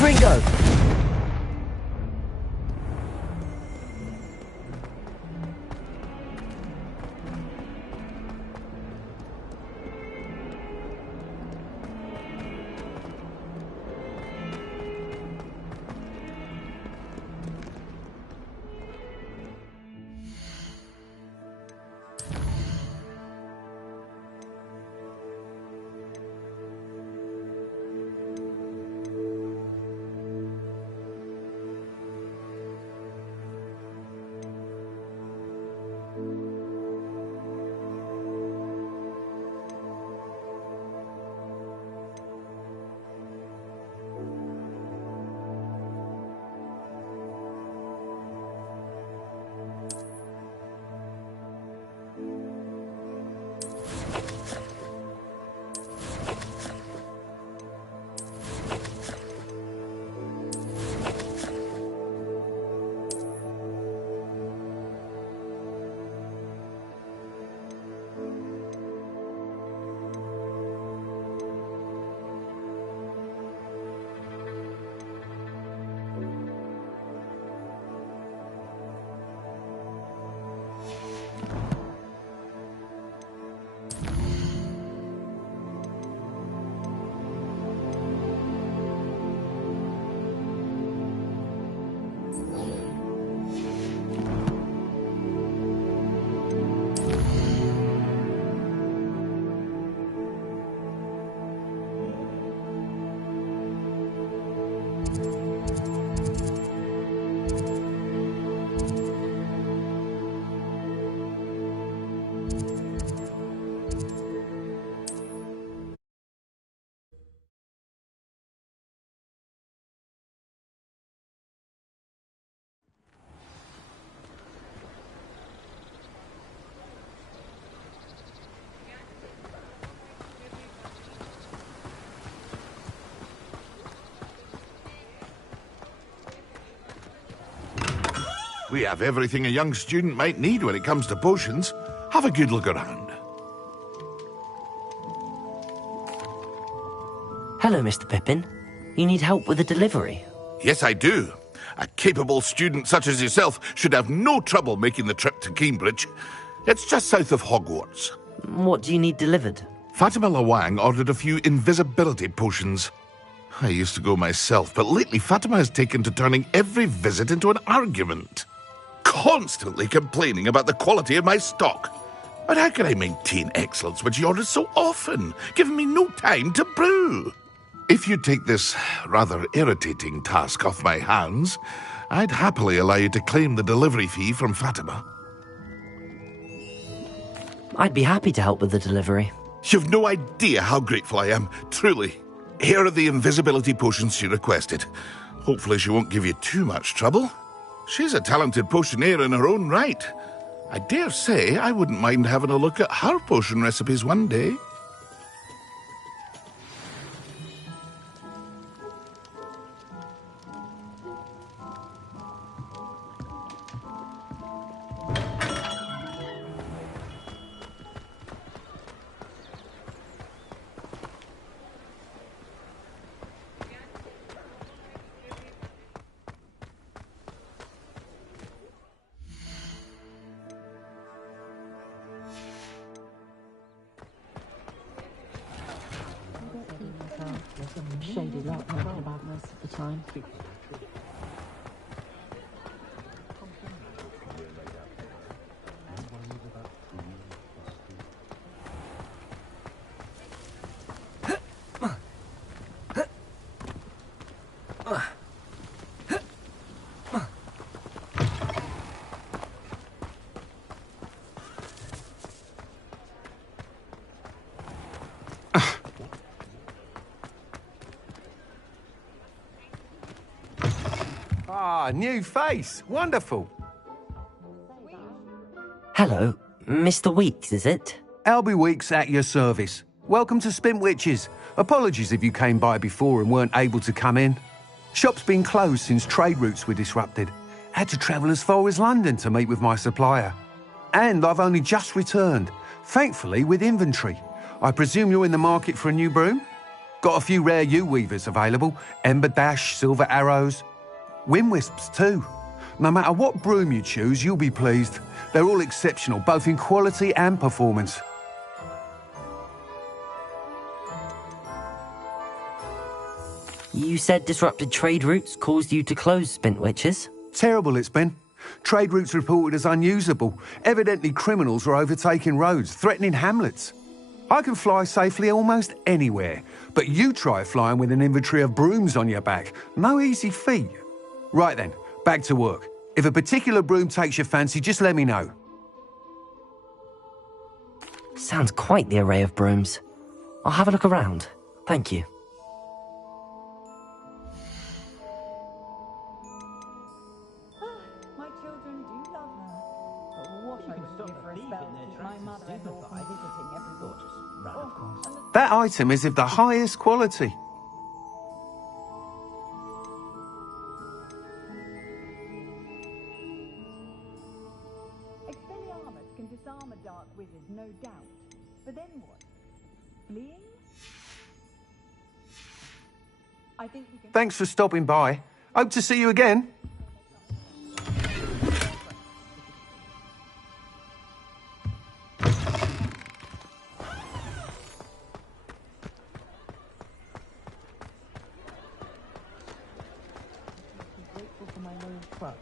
Fringo! We have everything a young student might need when it comes to potions. Have a good look around. Hello, Mr. Pippin. You need help with the delivery? Yes, I do. A capable student such as yourself should have no trouble making the trip to Cambridge. It's just south of Hogwarts. What do you need delivered? Fatima Lawang ordered a few invisibility potions. I used to go myself, but lately Fatima has taken to turning every visit into an argument. Constantly complaining about the quality of my stock. But how can I maintain excellence when she orders so often, giving me no time to brew? If you take this rather irritating task off my hands, I'd happily allow you to claim the delivery fee from Fatima. I'd be happy to help with the delivery. You've no idea how grateful I am, truly. Here are the invisibility potions she requested. Hopefully she won't give you too much trouble. She's a talented potioneer in her own right. I dare say I wouldn't mind having a look at her potion recipes one day. Shaded up about most of the time. Ah, new face. Wonderful. Hello, Mr. Weeks, is it? Albie Weeks at your service. Welcome to Spintwitches. Apologies if you came by before and weren't able to come in. Shop's been closed since trade routes were disrupted. Had to travel as far as London to meet with my supplier. And I've only just returned, thankfully with inventory. I presume you're in the market for a new broom? Got a few rare U-weavers available. Ember Dash, Silver Arrows. Wind Wisps too. No matter what broom you choose, you'll be pleased. They're all exceptional, both in quality and performance. You said disrupted trade routes caused you to close Spintwitches? Terrible it's been. Trade routes reported as unusable. Evidently criminals were overtaking roads, threatening hamlets. I can fly safely almost anywhere, but you try flying with an inventory of brooms on your back. No easy feat. Right then, back to work. If a particular broom takes your fancy, just let me know. Sounds quite the array of brooms. I'll have a look around. Thank you. My children do love her. But what I would give for a spell to keep my mother-in-law from visiting every week. That item is of the highest quality. Expelliarmus can disarm a dark wizard, no doubt. But then what? Fleeing? I think we can... Thanks for stopping by. Hope to see you again. Grateful for my loyal truck.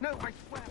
No, I swear.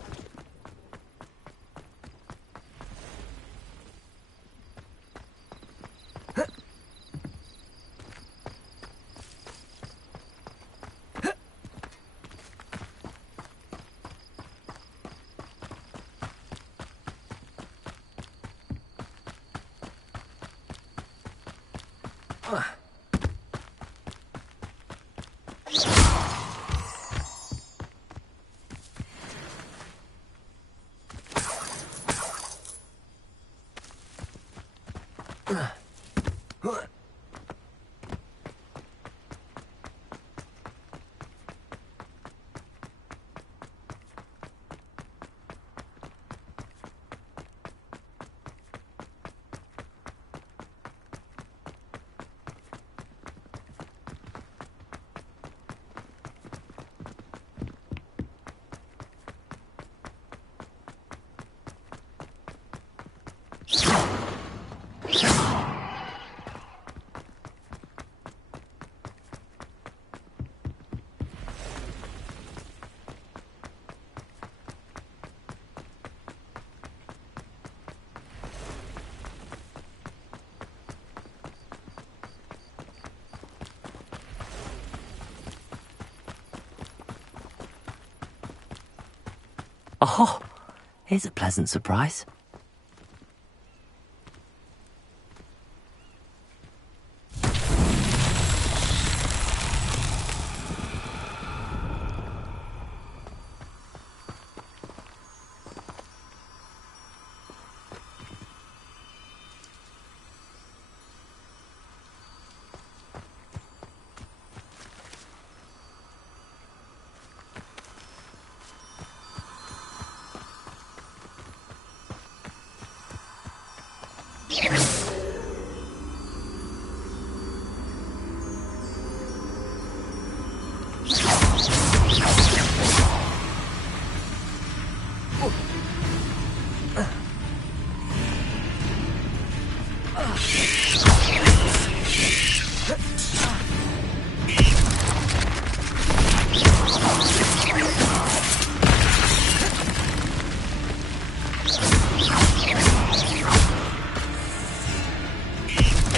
Oh, here's a pleasant surprise.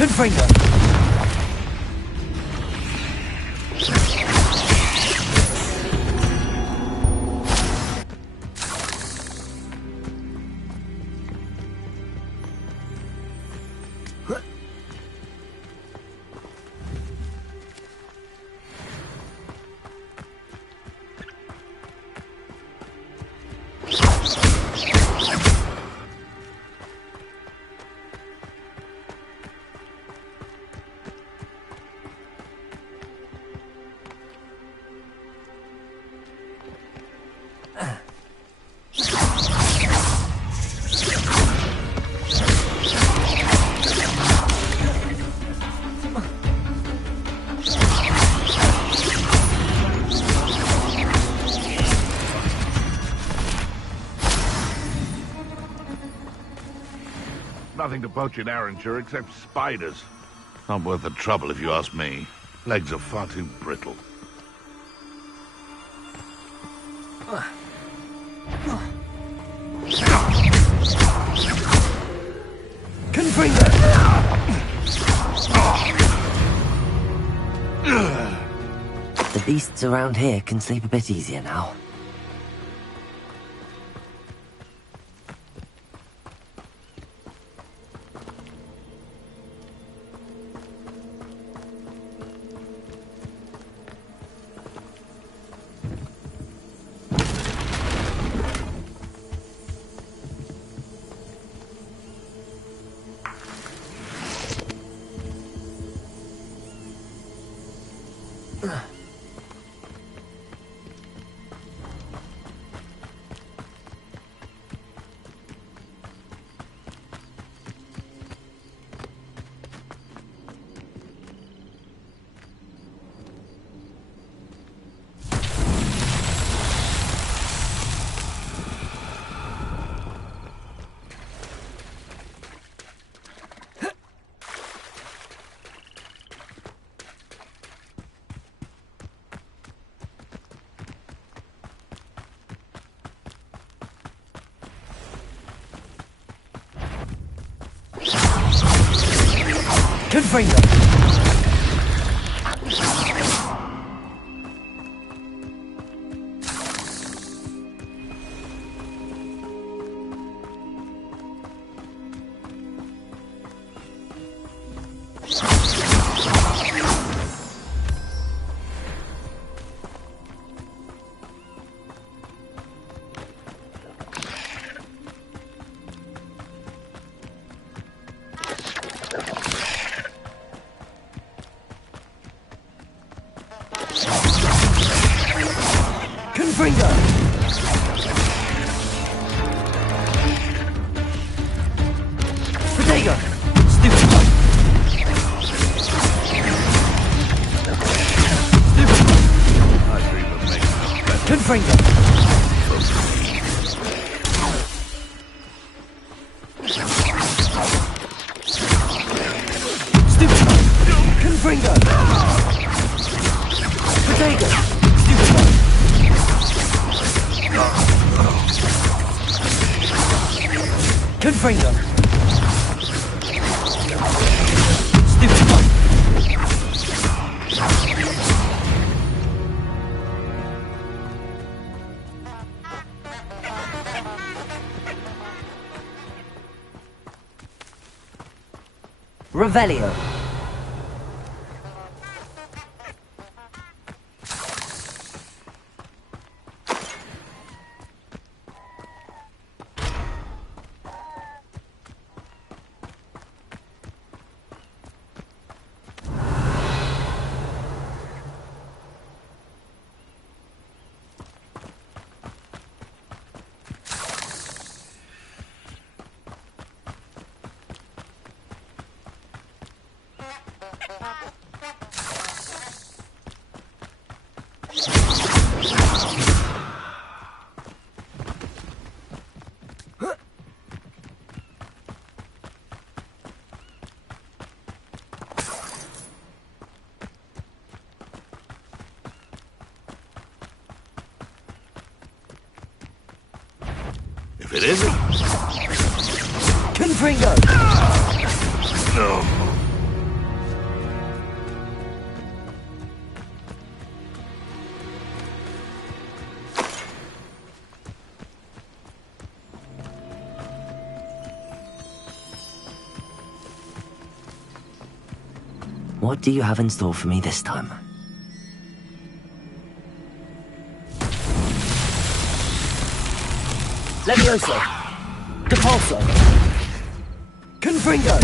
Confringo! Nothing to poach in Arranshire except spiders. Not worth the trouble if you ask me. Legs are far too brittle. Confringo! The beasts around here can sleep a bit easier now. Confringo! Confringo! Protego! Stupid bug! Stupid bug! I dream of making it better. Confringo! Stupid bug! Confringo! Protego! Stupid bug! Confringo! Stupid bug! Revelio. If it isn't... Confringo! No. What do you have in store for me this time? Levioso! Depulso! Confringo!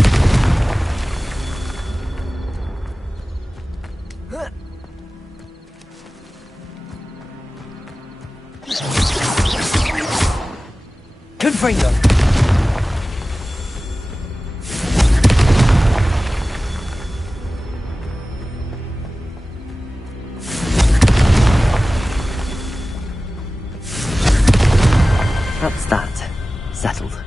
Confringo! That's that. Settled.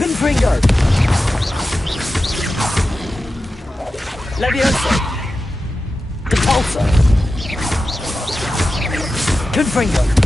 Confringo! Levioso! Depulso! Confringo!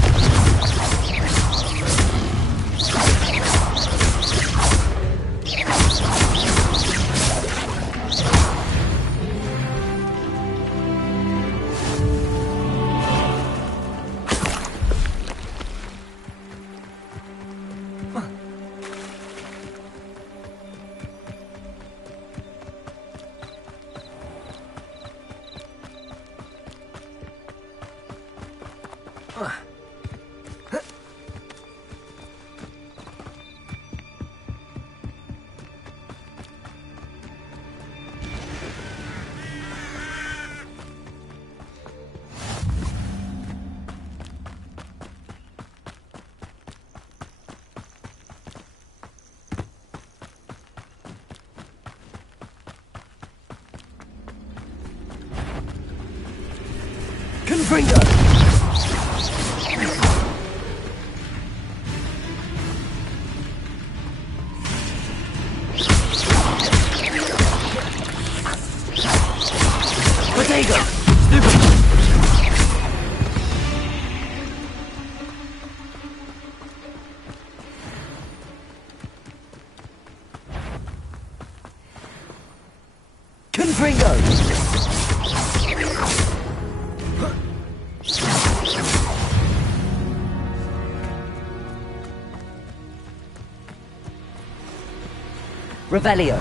Confringo! Protego! Stupid! Confringo! Revelio.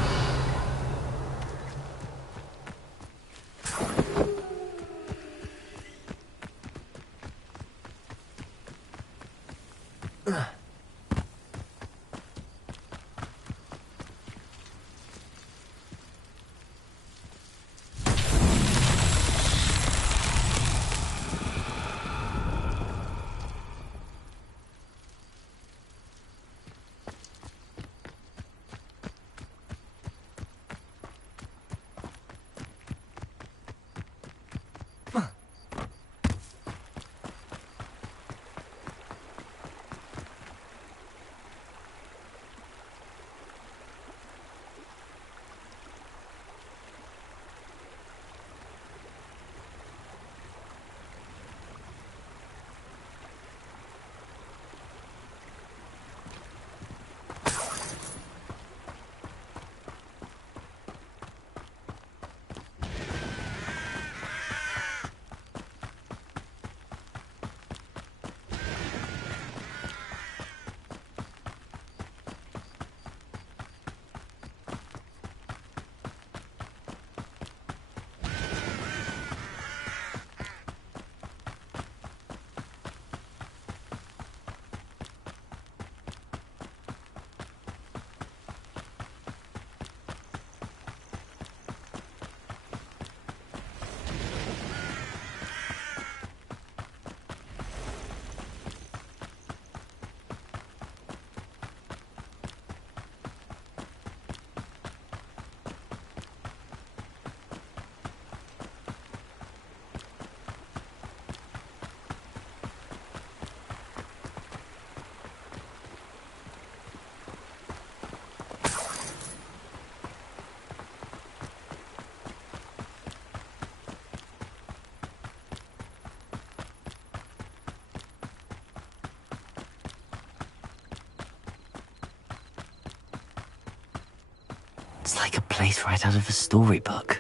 It's like a place right out of a storybook.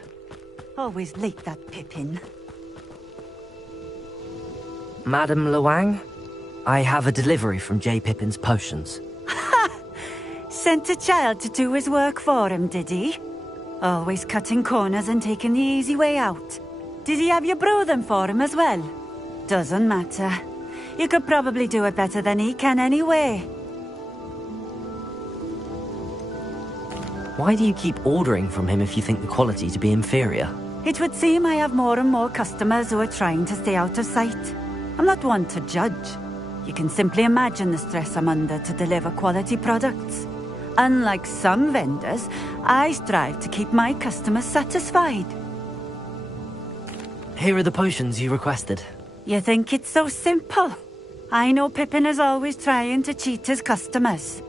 Always like that Pippin. Madam Luang, I have a delivery from J. Pippin's Potions. Sent a child to do his work for him, did he? Always cutting corners and taking the easy way out. Did he have you brew them for him as well? Doesn't matter. You could probably do it better than he can anyway. Why do you keep ordering from him if you think the quality to be inferior? It would seem I have more and more customers who are trying to stay out of sight. I'm not one to judge. You can simply imagine the stress I'm under to deliver quality products. Unlike some vendors, I strive to keep my customers satisfied. Here are the potions you requested. You think it's so simple? I know Pippin is always trying to cheat his customers.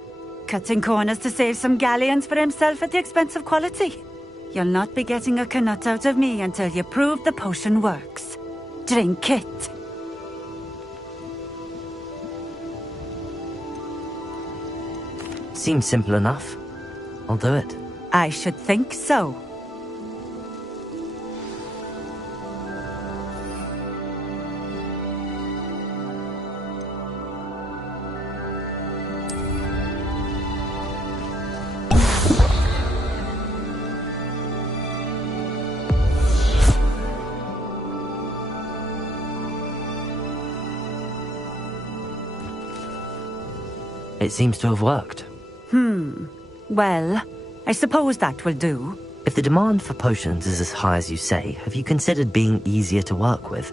Cutting corners to save some galleons for himself at the expense of quality. You'll not be getting a canut out of me until you prove the potion works. Drink it. Seems simple enough. I'll do it. I should think so. It seems to have worked. Well, I suppose that will do. If the demand for potions is as high as you say, have you considered being easier to work with?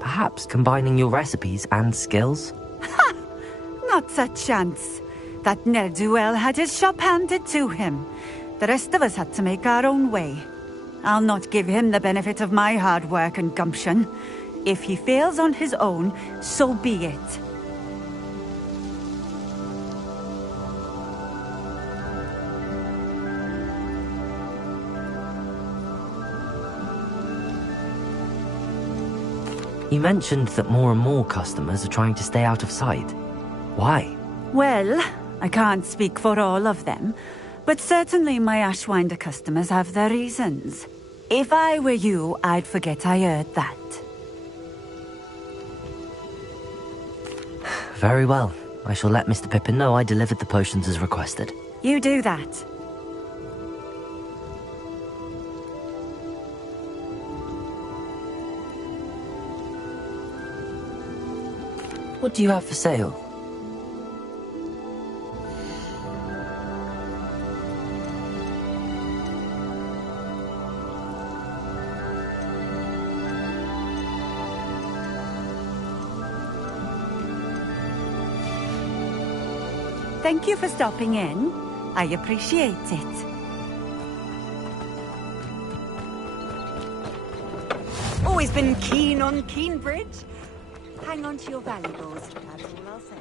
Perhaps combining your recipes and skills? Not a chance. That ne'er-do-well had his shop handed to him. The rest of us had to make our own way. I'll not give him the benefit of my hard work and gumption. If he fails on his own, so be it. You mentioned that more and more customers are trying to stay out of sight. Why? Well, I can't speak for all of them, but certainly my Ashwinder customers have their reasons. If I were you, I'd forget I heard that. Very well. I shall let Mr. Pippin know I delivered the potions as requested. You do that. What do you have for sale? Thank you for stopping in. I appreciate it. Always been keen on Keenbridge. Hang on to your valuables, that's all I'll say.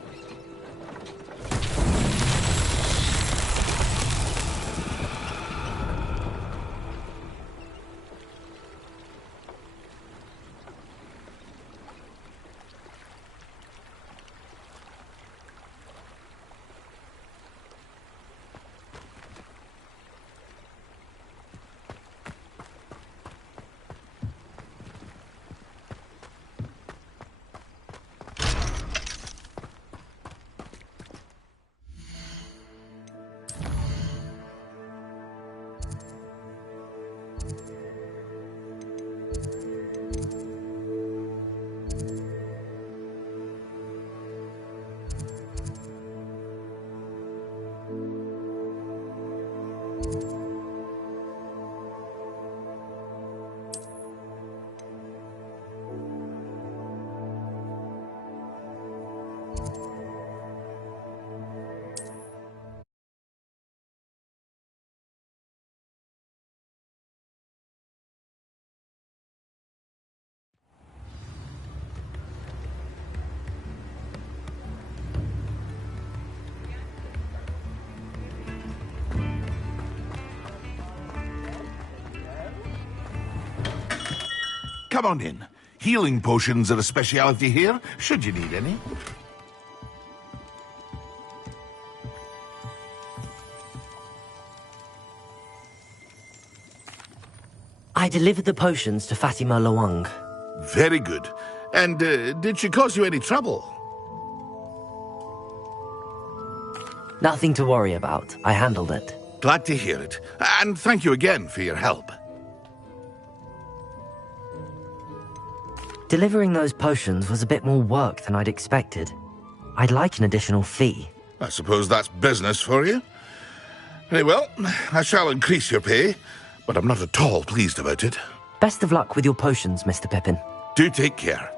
Come on in. Healing potions are a speciality here, should you need any. I delivered the potions to Fatima Lawang. Very good. And did she cause you any trouble? Nothing to worry about. I handled it. Glad to hear it. And thank you again for your help. Delivering those potions was a bit more work than I'd expected. I'd like an additional fee. I suppose that's business for you. Very well, I shall increase your pay, but I'm not at all pleased about it. Best of luck with your potions, Mr. Pippin. Do take care.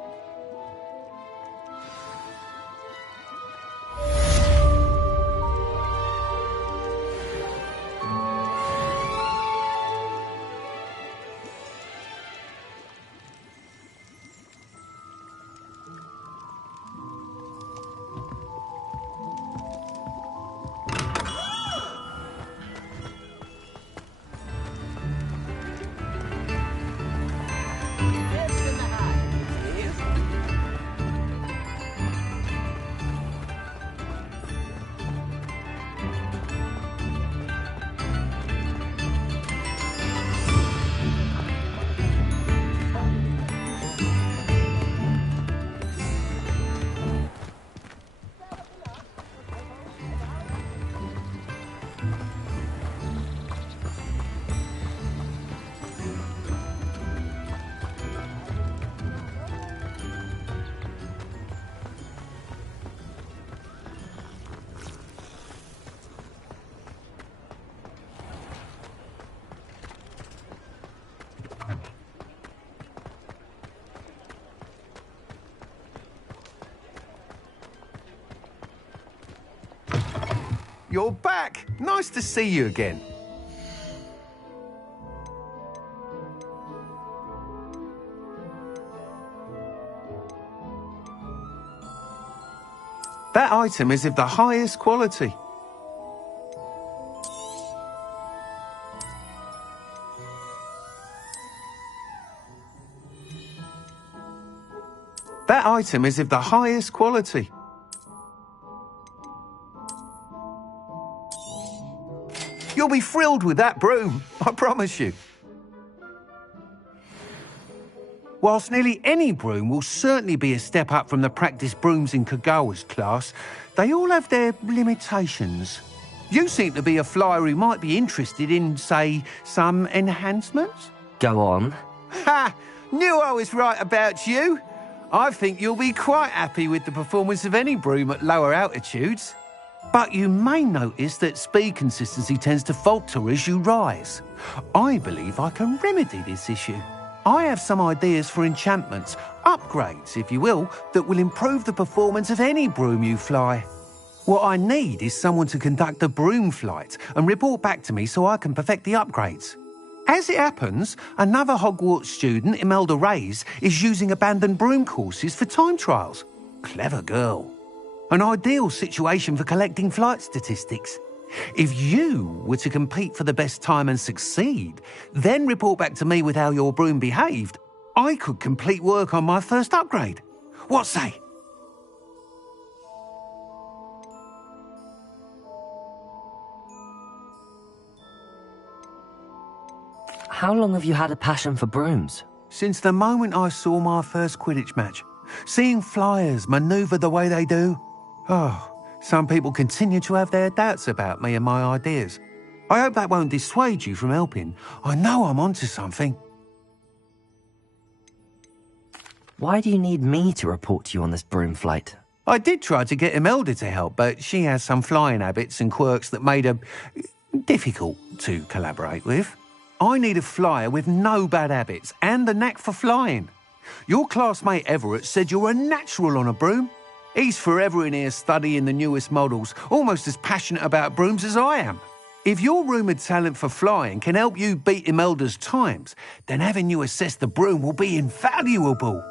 You're back! Nice to see you again. That item is of the highest quality. That item is of the highest quality. You'll be thrilled with that broom, I promise you. Whilst nearly any broom will certainly be a step up from the practice brooms in Kagawa's class, they all have their limitations. You seem to be a flyer who might be interested in, say, some enhancements? Go on. Ha! Knew I was right about you. I think you'll be quite happy with the performance of any broom at lower altitudes. But you may notice that speed consistency tends to falter as you rise. I believe I can remedy this issue. I have some ideas for enchantments, upgrades, if you will, that will improve the performance of any broom you fly. What I need is someone to conduct a broom flight and report back to me so I can perfect the upgrades. As it happens, another Hogwarts student, Imelda Reyes, is using abandoned broom courses for time trials. Clever girl. An ideal situation for collecting flight statistics. If you were to compete for the best time and succeed, then report back to me with how your broom behaved, I could complete work on my first upgrade. What say? How long have you had a passion for brooms? Since the moment I saw my first Quidditch match. Seeing flyers manoeuvre the way they do. Oh, some people continue to have their doubts about me and my ideas. I hope that won't dissuade you from helping. I know I'm onto something. Why do you need me to report to you on this broom flight? I did try to get Imelda to help, but she has some flying habits and quirks that made her difficult to collaborate with. I need a flyer with no bad habits and the knack for flying. Your classmate Everett said you're a natural on a broom. He's forever in here studying the newest models, almost as passionate about brooms as I am. If your rumoured talent for flying can help you beat Imelda's times, then having you assess the broom will be invaluable.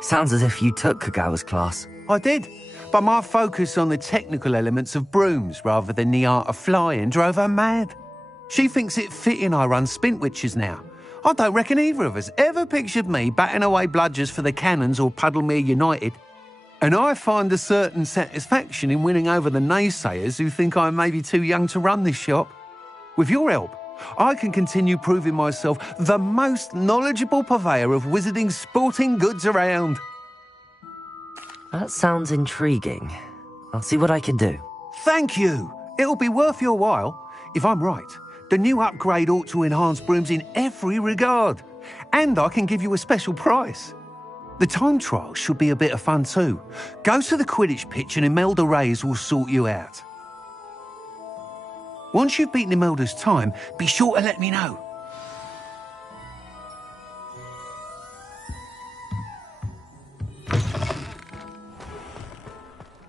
Sounds as if you took Kagawa's class. I did, but my focus on the technical elements of brooms rather than the art of flying drove her mad. She thinks it fitting I run Spintwitches now. I don't reckon either of us ever pictured me batting away bludgers for the Cannons or Puddlemere United. And I find a certain satisfaction in winning over the naysayers who think I may be too young to run this shop. With your help, I can continue proving myself the most knowledgeable purveyor of wizarding sporting goods around. That sounds intriguing. I'll see what I can do. Thank you. It'll be worth your while. If I'm right, the new upgrade ought to enhance brooms in every regard. And I can give you a special price. The time trial should be a bit of fun too. Go to the Quidditch pitch and Imelda Reyes will sort you out. Once you've beaten Imelda's time, be sure to let me know.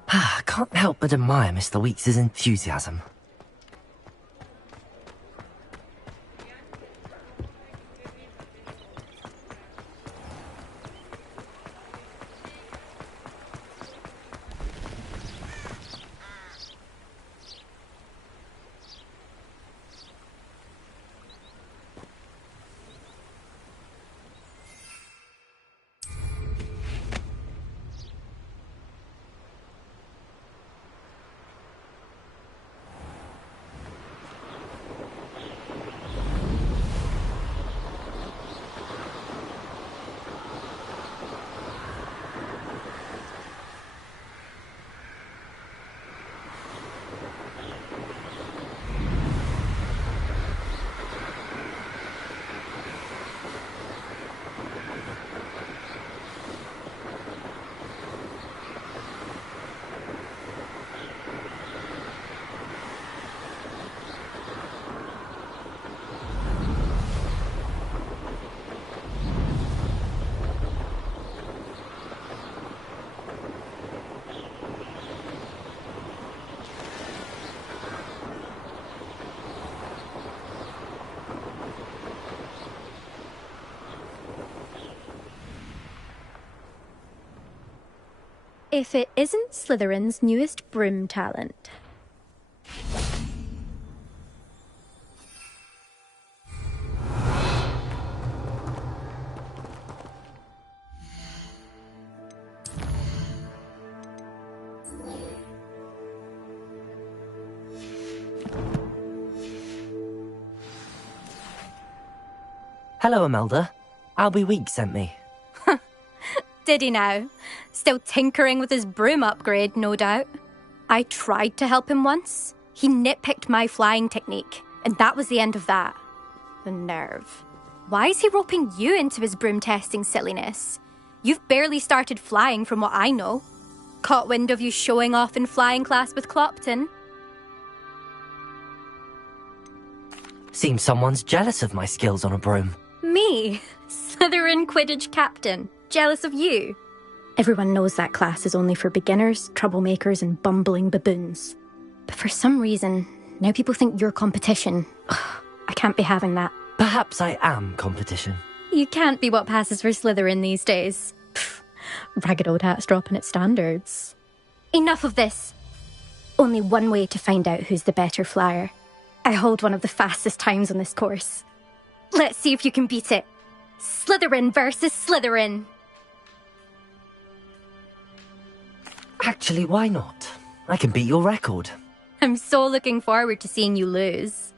I can't help but admire Mr. Weeks' enthusiasm. If it isn't Slytherin's newest broom talent. Hello, Imelda. Albie Weeks sent me. Did he now? Still tinkering with his broom upgrade, no doubt. I tried to help him once. He nitpicked my flying technique, and that was the end of that. The nerve. Why is he roping you into his broom testing silliness? You've barely started flying from what I know. Caught wind of you showing off in flying class with Clopton. Seems someone's jealous of my skills on a broom. Me? Slytherin Quidditch captain. Jealous of you? Everyone knows that class is only for beginners, troublemakers, and bumbling baboons. But for some reason, now people think you're competition. I can't be having that. Perhaps I am competition. You can't be what passes for Slytherin these days. Pfft, ragged old hat's dropping its standards. Enough of this. Only one way to find out who's the better flyer. I hold one of the fastest times on this course. Let's see if you can beat it. Slytherin versus Slytherin. Actually, why not? I can beat your record. I'm so looking forward to seeing you lose.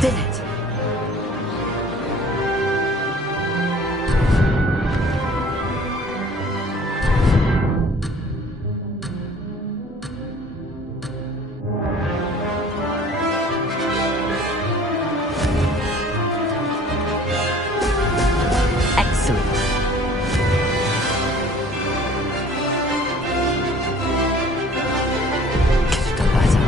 Did it! Excellent. Could have done better.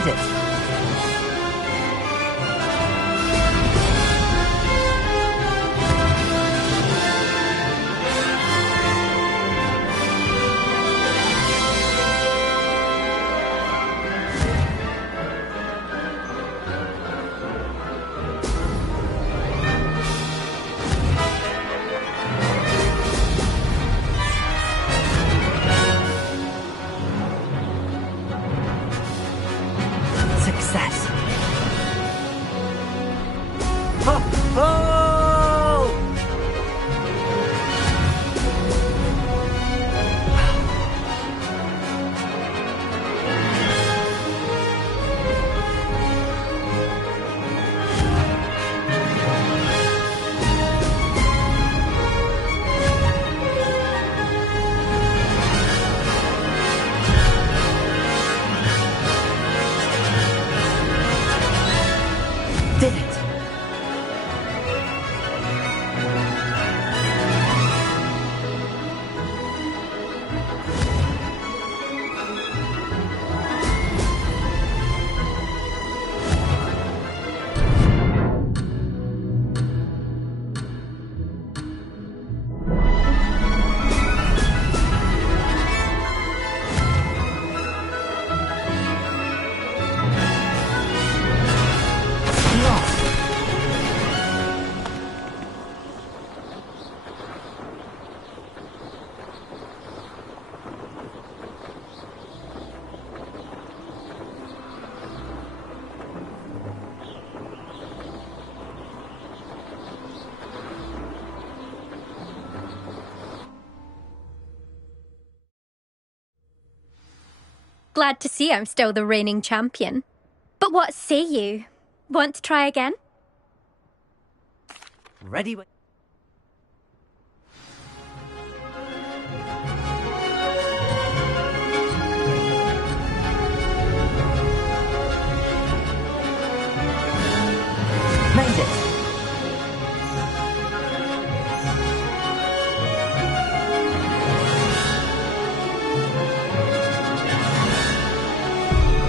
Made it. Success. Ho, ho! Did it. Glad to see I'm still the reigning champion. But what say you? Want to try again? Ready? Made it.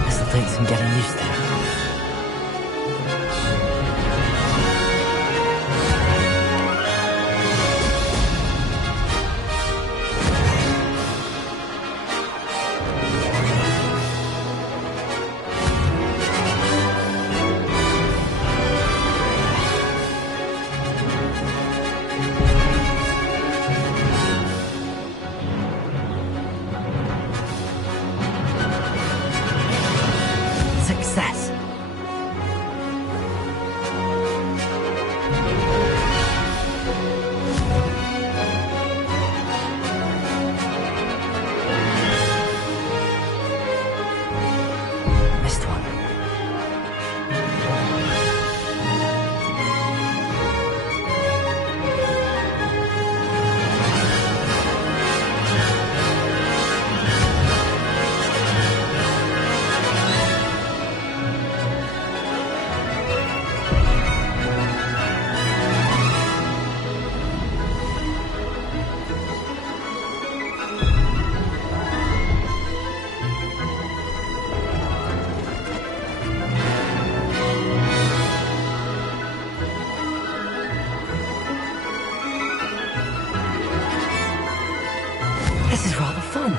This'll take some getting used to. Success. Missed one. This is rather fun.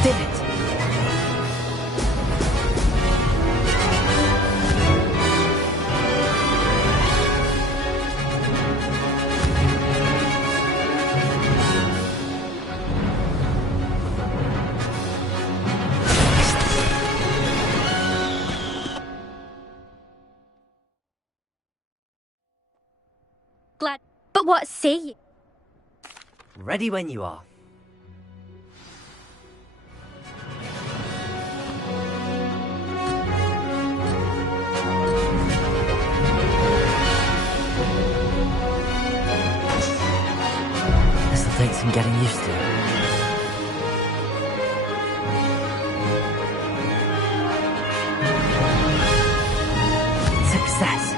Did it. Glad. But what say you? Ready when you are. This'll take some getting used to. Success.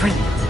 Brilliant.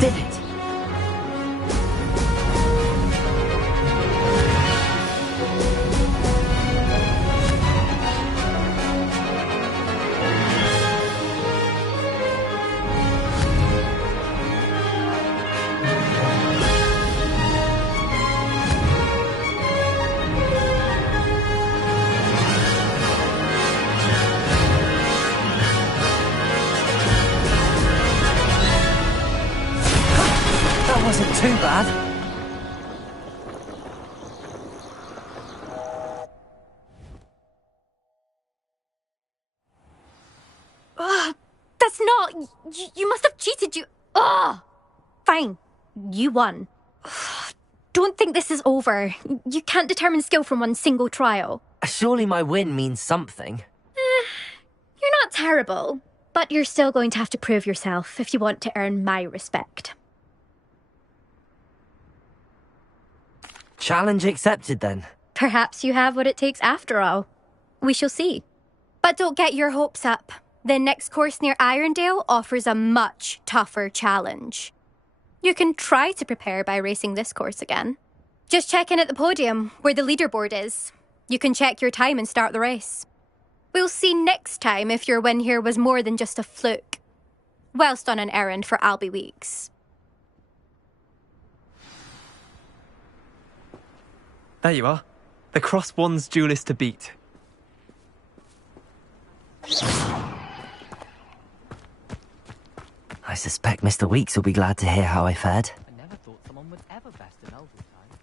Did it? That wasn't too bad. That's not... You must have cheated, you... Ugh! Fine. You won. Don't think this is over. You can't determine skill from one single trial. Surely my win means something. You're not terrible, but you're still going to have to prove yourself if you want to earn my respect. Challenge accepted then. Perhaps you have what it takes after all. We shall see. But don't get your hopes up. The next course near Irondale offers a much tougher challenge. You can try to prepare by racing this course again. Just check in at the podium, where the leaderboard is. You can check your time and start the race. We'll see next time if your win here was more than just a fluke. Whilst on an errand for Albie Weeks. There you are. The Cross Wands duelist to beat. I suspect Mr. Weeks will be glad to hear how I fared. I never thought someone would ever best an elder time.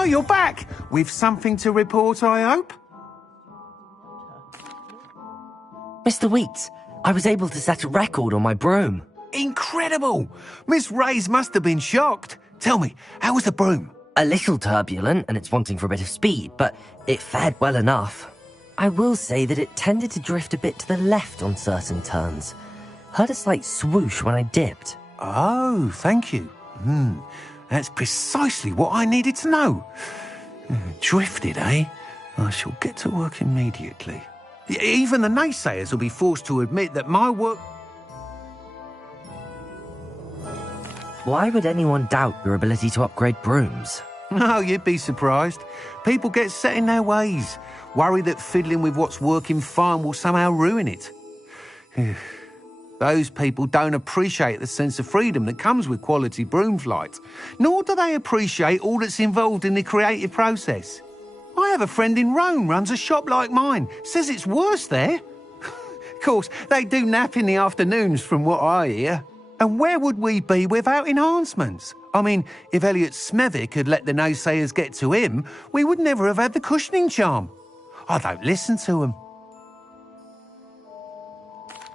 Oh, you're back! With something to report, I hope? Mr. Weeks, I was able to set a record on my broom. Incredible! Miss Ray's must have been shocked. Tell me, how was the broom? A little turbulent and it's wanting for a bit of speed, but it fared well enough. I will say that it tended to drift a bit to the left on certain turns. Heard a slight swoosh when I dipped. Oh, thank you. That's precisely what I needed to know. Drifted, eh? I shall get to work immediately. Even the naysayers will be forced to admit that my work... Why would anyone doubt your ability to upgrade brooms? No, you'd be surprised. People get set in their ways, worry that fiddling with what's working fine will somehow ruin it. Those people don't appreciate the sense of freedom that comes with quality broom flight, nor do they appreciate all that's involved in the creative process. I have a friend in Rome runs a shop like mine, says it's worse there. Of course, they do nap in the afternoons from what I hear. And where would we be without enhancements? I mean, if Elliot Smethwick had let the naysayers get to him, we would never have had the cushioning charm. I don't listen to them.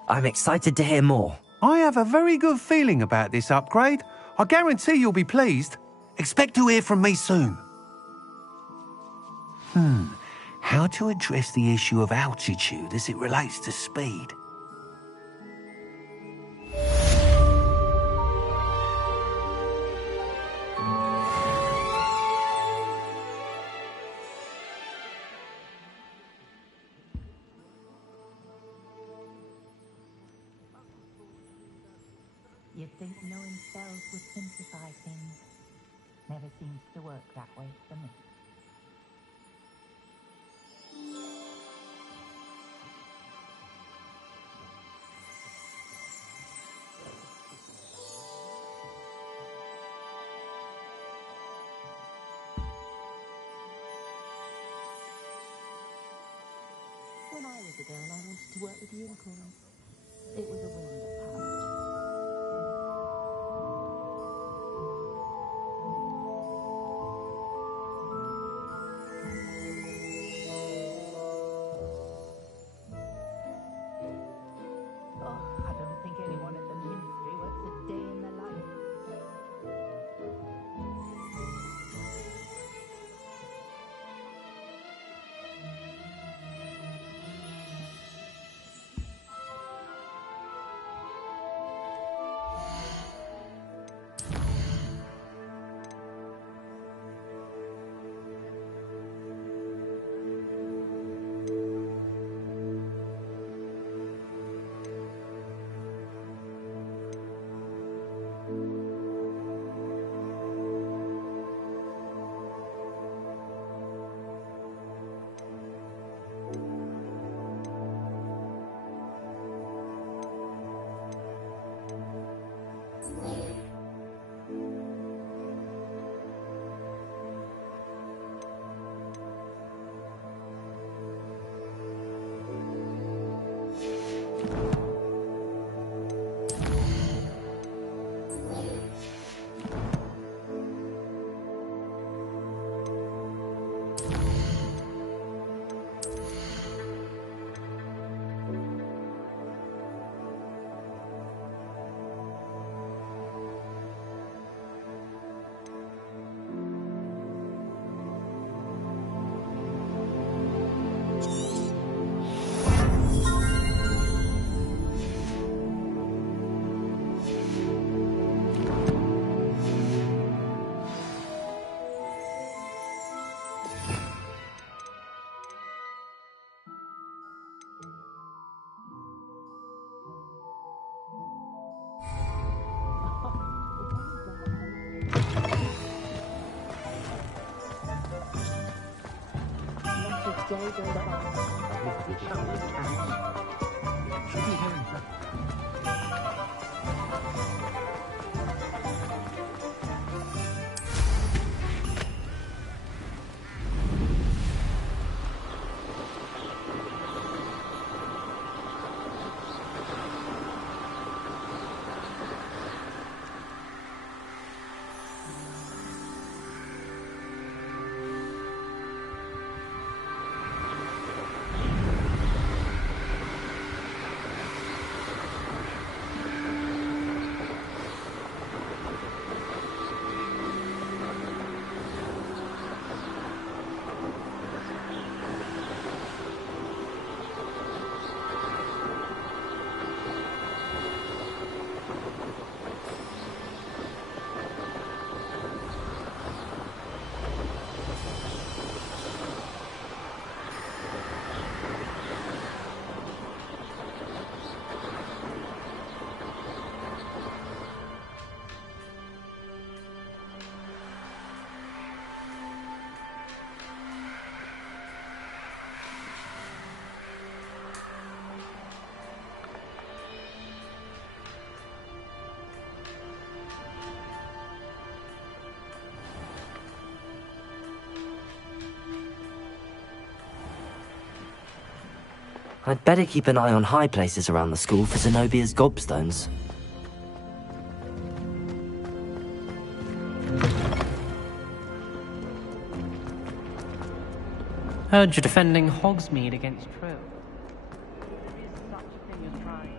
I'm excited to hear more. I have a very good feeling about this upgrade. I guarantee you'll be pleased. Expect to hear from me soon. How to address the issue of altitude as it relates to speed? You'd think knowing spells would simplify things. Never seems to work that way for me. When I was a girl, I wanted to work with unicorns. It was a whim that passed. I don't think anyone at the ministry works a day in their life. I'd better keep an eye on high places around the school for Zenobia's gobstones. Heard you're defending Hogsmeade against Trill. There is such a thing as trying.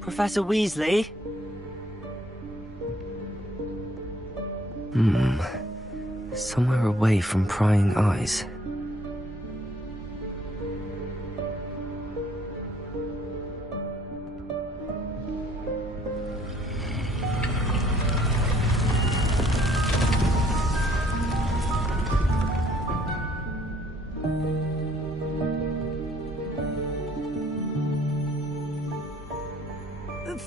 Professor Weasley? Somewhere away from prying eyes.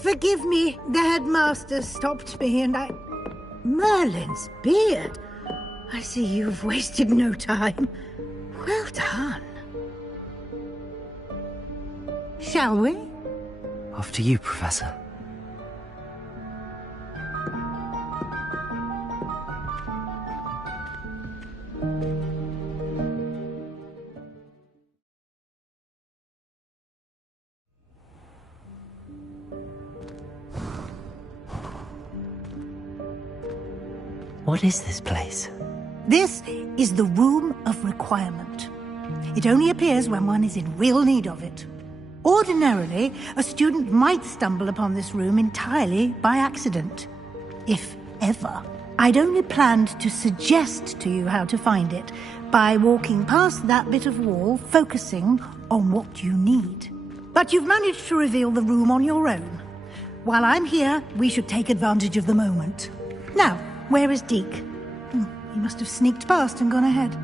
Forgive me, the headmaster stopped me and I... Merlin's beard! I see you've wasted no time. Well done. Shall we? After you, Professor. What is this place? This is the Room of Requirement. It only appears when one is in real need of it. Ordinarily, a student might stumble upon this room entirely by accident. If ever. I'd only planned to suggest to you how to find it by walking past that bit of wall, focusing on what you need. But you've managed to reveal the room on your own. While I'm here, we should take advantage of the moment. Now, where is Deke? He must have sneaked past and gone ahead.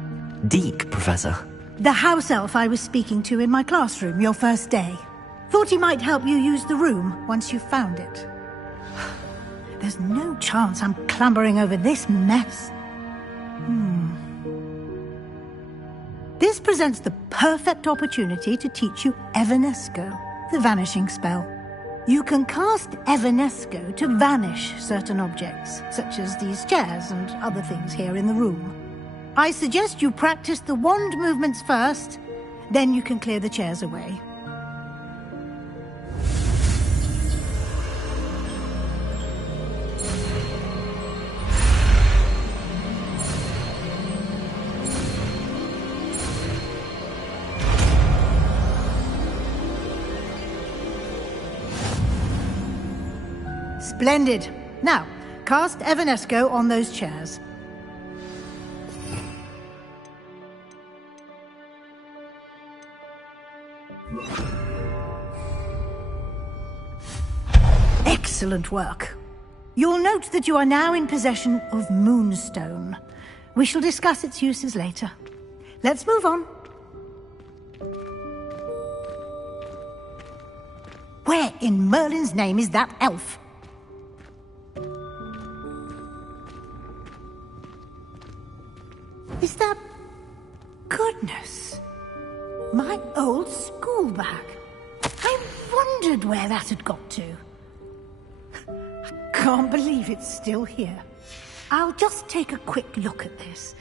Deke, Professor. The house elf I was speaking to in my classroom your first day. Thought he might help you use the room once you found it. There's no chance I'm clambering over this mess. This presents the perfect opportunity to teach you Evanesco, the vanishing spell. You can cast Evanesco to vanish certain objects, such as these chairs and other things here in the room. I suggest you practice the wand movements first, then you can clear the chairs away. Splendid. Now, cast Evanesco on those chairs. Excellent work. You'll note that you are now in possession of Moonstone. We shall discuss its uses later. Let's move on. Where in Merlin's name is that elf? Is that... Goodness. My old school bag. I wondered where that had got to. I can't believe it's still here. I'll just take a quick look at this.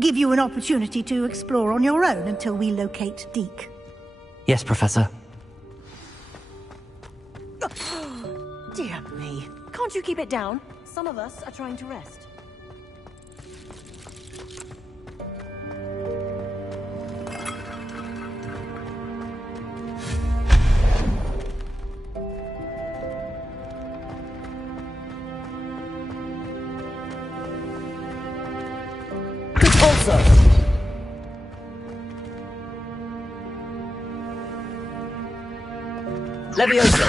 Give you an opportunity to explore on your own until we locate Deke. Yes, Professor. Dear me. Can't you keep it down? Some of us are trying to rest. Levioso! Levioso!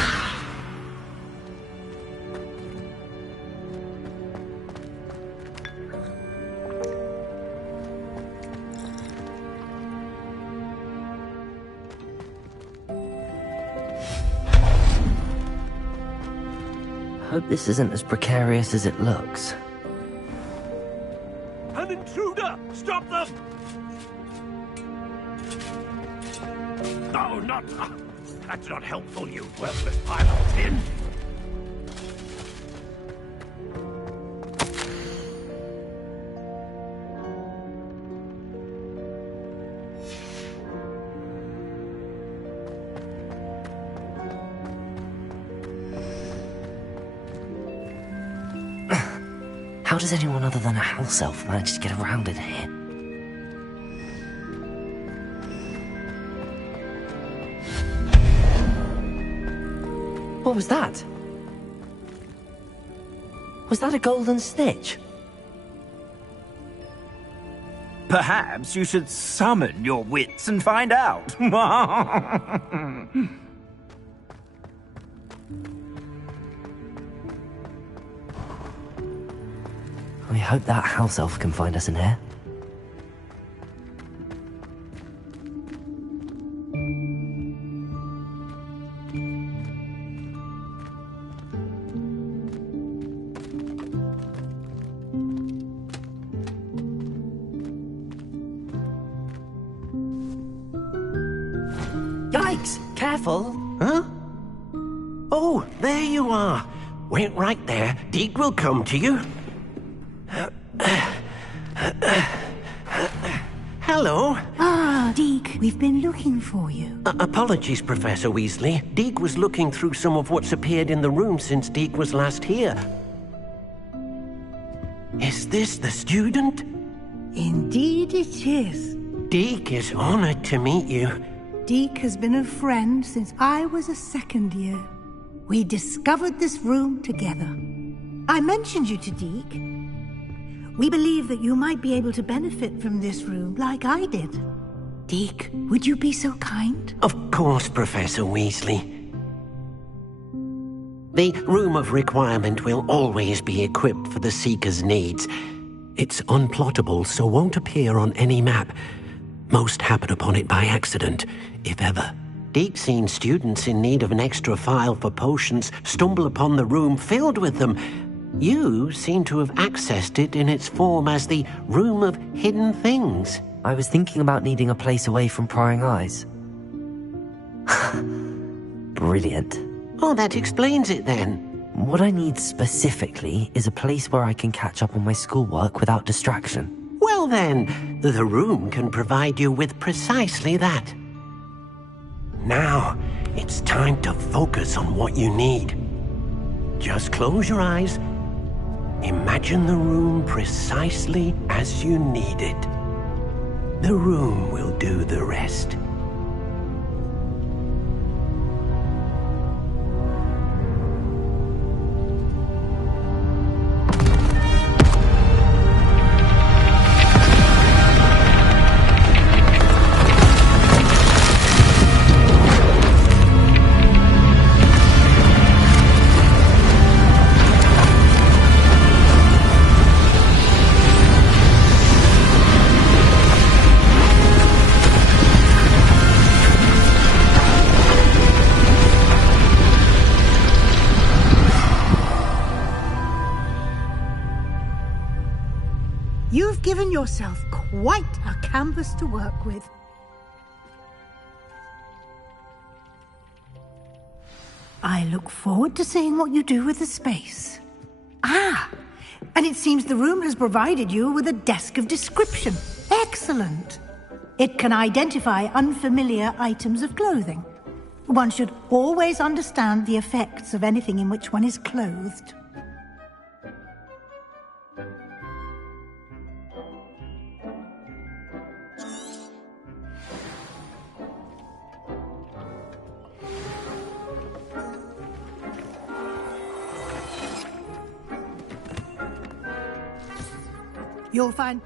Hope this isn't as precarious as it looks. An intruder! Stop them! No, not... That's not helpful, you worthless pile of tin! How does anyone other than a house elf manage to get around in here? What was that? Was that a golden snitch? Perhaps you should summon your wits and find out. I hope that house elf can find us in here. Yikes! Careful! Huh? Oh, there you are. Wait right there. Deke will come to you. Hello. Ah, Deke, we've been looking for you. Apologies, Professor Weasley. Deke was looking through some of what's appeared in the room since Deke was last here. Is this the student? Indeed it is. Deke is honored to meet you. Deke has been a friend since I was a second year. We discovered this room together. I mentioned you to Deke. We believe that you might be able to benefit from this room like I did. Deke, would you be so kind? Of course, Professor Weasley. The Room of Requirement will always be equipped for the Seeker's needs. It's unplottable, so won't appear on any map. Most happen upon it by accident, if ever. Deke's seen students in need of an extra file for potions stumble upon the room filled with them. You seem to have accessed it in its form as the Room of Hidden Things. I was thinking about needing a place away from prying eyes. Brilliant. Oh, that explains it then. What I need specifically is a place where I can catch up on my schoolwork without distraction. Well then, the room can provide you with precisely that. Now, it's time to focus on what you need. Just close your eyes. Imagine the room precisely as you need it. The room will do the rest. You've given yourself quite a canvas to work with. I look forward to seeing what you do with the space. Ah, and it seems the room has provided you with a desk of description. Excellent. It can identify unfamiliar items of clothing. One should always understand the effects of anything in which one is clothed. You'll find...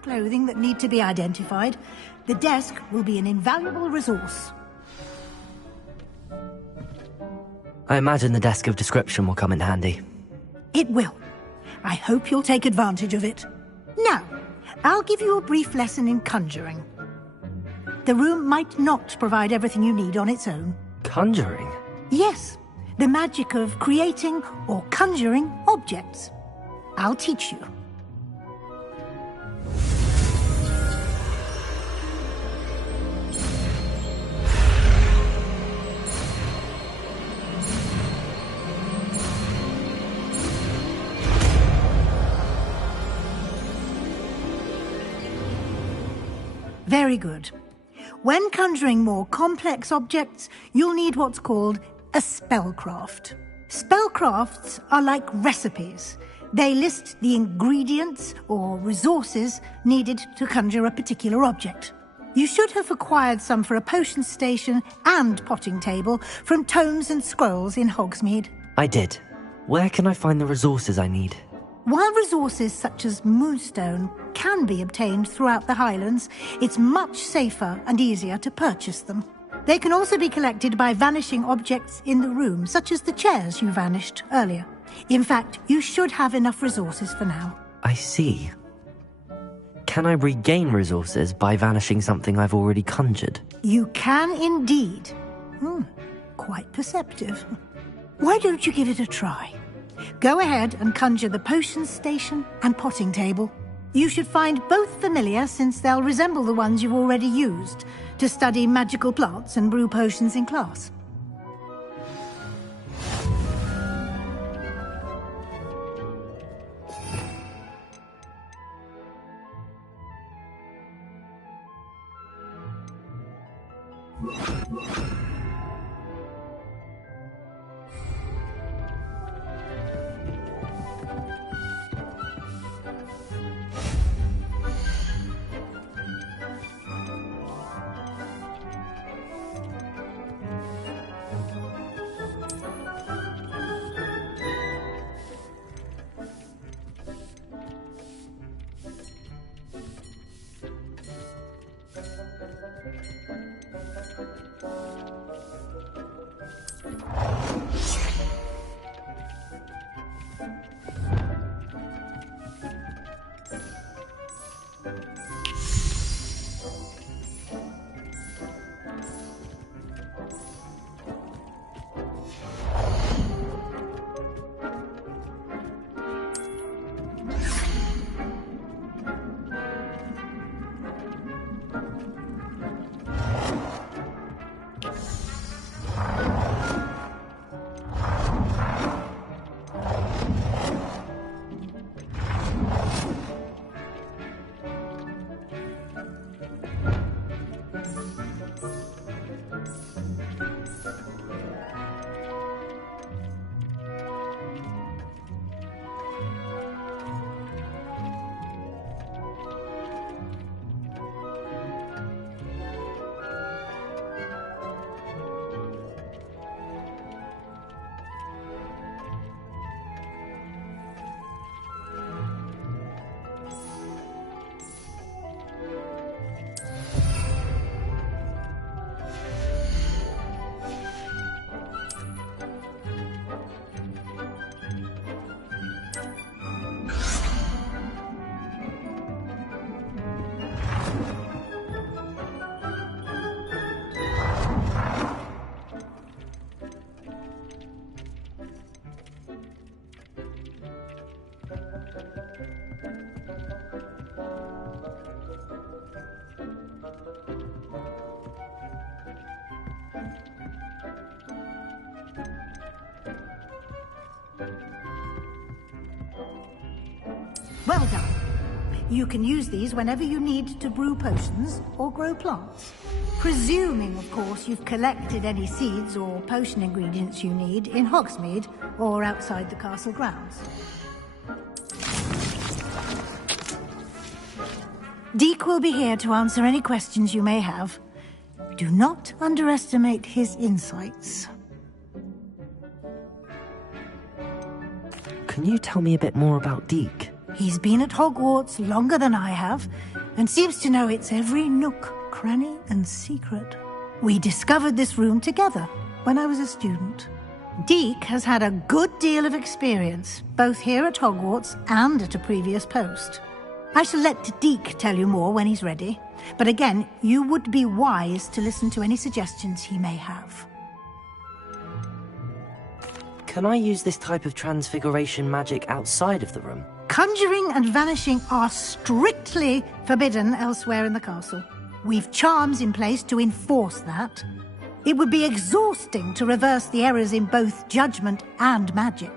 of clothing that need to be identified, the desk will be an invaluable resource. I imagine the desk of description will come in handy. It will. I hope you'll take advantage of it. Now, I'll give you a brief lesson in conjuring. The room might not provide everything you need on its own. Conjuring? Yes, the magic of creating or conjuring objects. I'll teach you. Very good. When conjuring more complex objects, you'll need what's called a spellcraft. Spellcrafts are like recipes. They list the ingredients or resources needed to conjure a particular object. You should have acquired some for a potion station and potting table from tomes and scrolls in Hogsmeade. I did. Where can I find the resources I need? While resources such as moonstone can be obtained throughout the Highlands, it's much safer and easier to purchase them. They can also be collected by vanishing objects in the room, such as the chairs you vanished earlier. In fact, you should have enough resources for now. I see. Can I regain resources by vanishing something I've already conjured? You can indeed. Quite perceptive. Why don't you give it a try? Go ahead and conjure the potion station and potting table. You should find both familiar, since they'll resemble the ones you've already used to study magical plants and brew potions in class. Well done. You can use these whenever you need to brew potions or grow plants. Presuming, of course, you've collected any seeds or potion ingredients you need in Hogsmeade or outside the castle grounds. Deke will be here to answer any questions you may have. Do not underestimate his insights. Can you tell me a bit more about Deke? He's been at Hogwarts longer than I have, and seems to know its every nook, cranny, and secret. We discovered this room together when I was a student. Deke has had a good deal of experience, both here at Hogwarts and at a previous post. I shall let Deke tell you more when he's ready, but again, you would be wise to listen to any suggestions he may have. Can I use this type of transfiguration magic outside of the room? Conjuring and vanishing are strictly forbidden elsewhere in the castle. We've charms in place to enforce that. It would be exhausting to reverse the errors in both judgment and magic.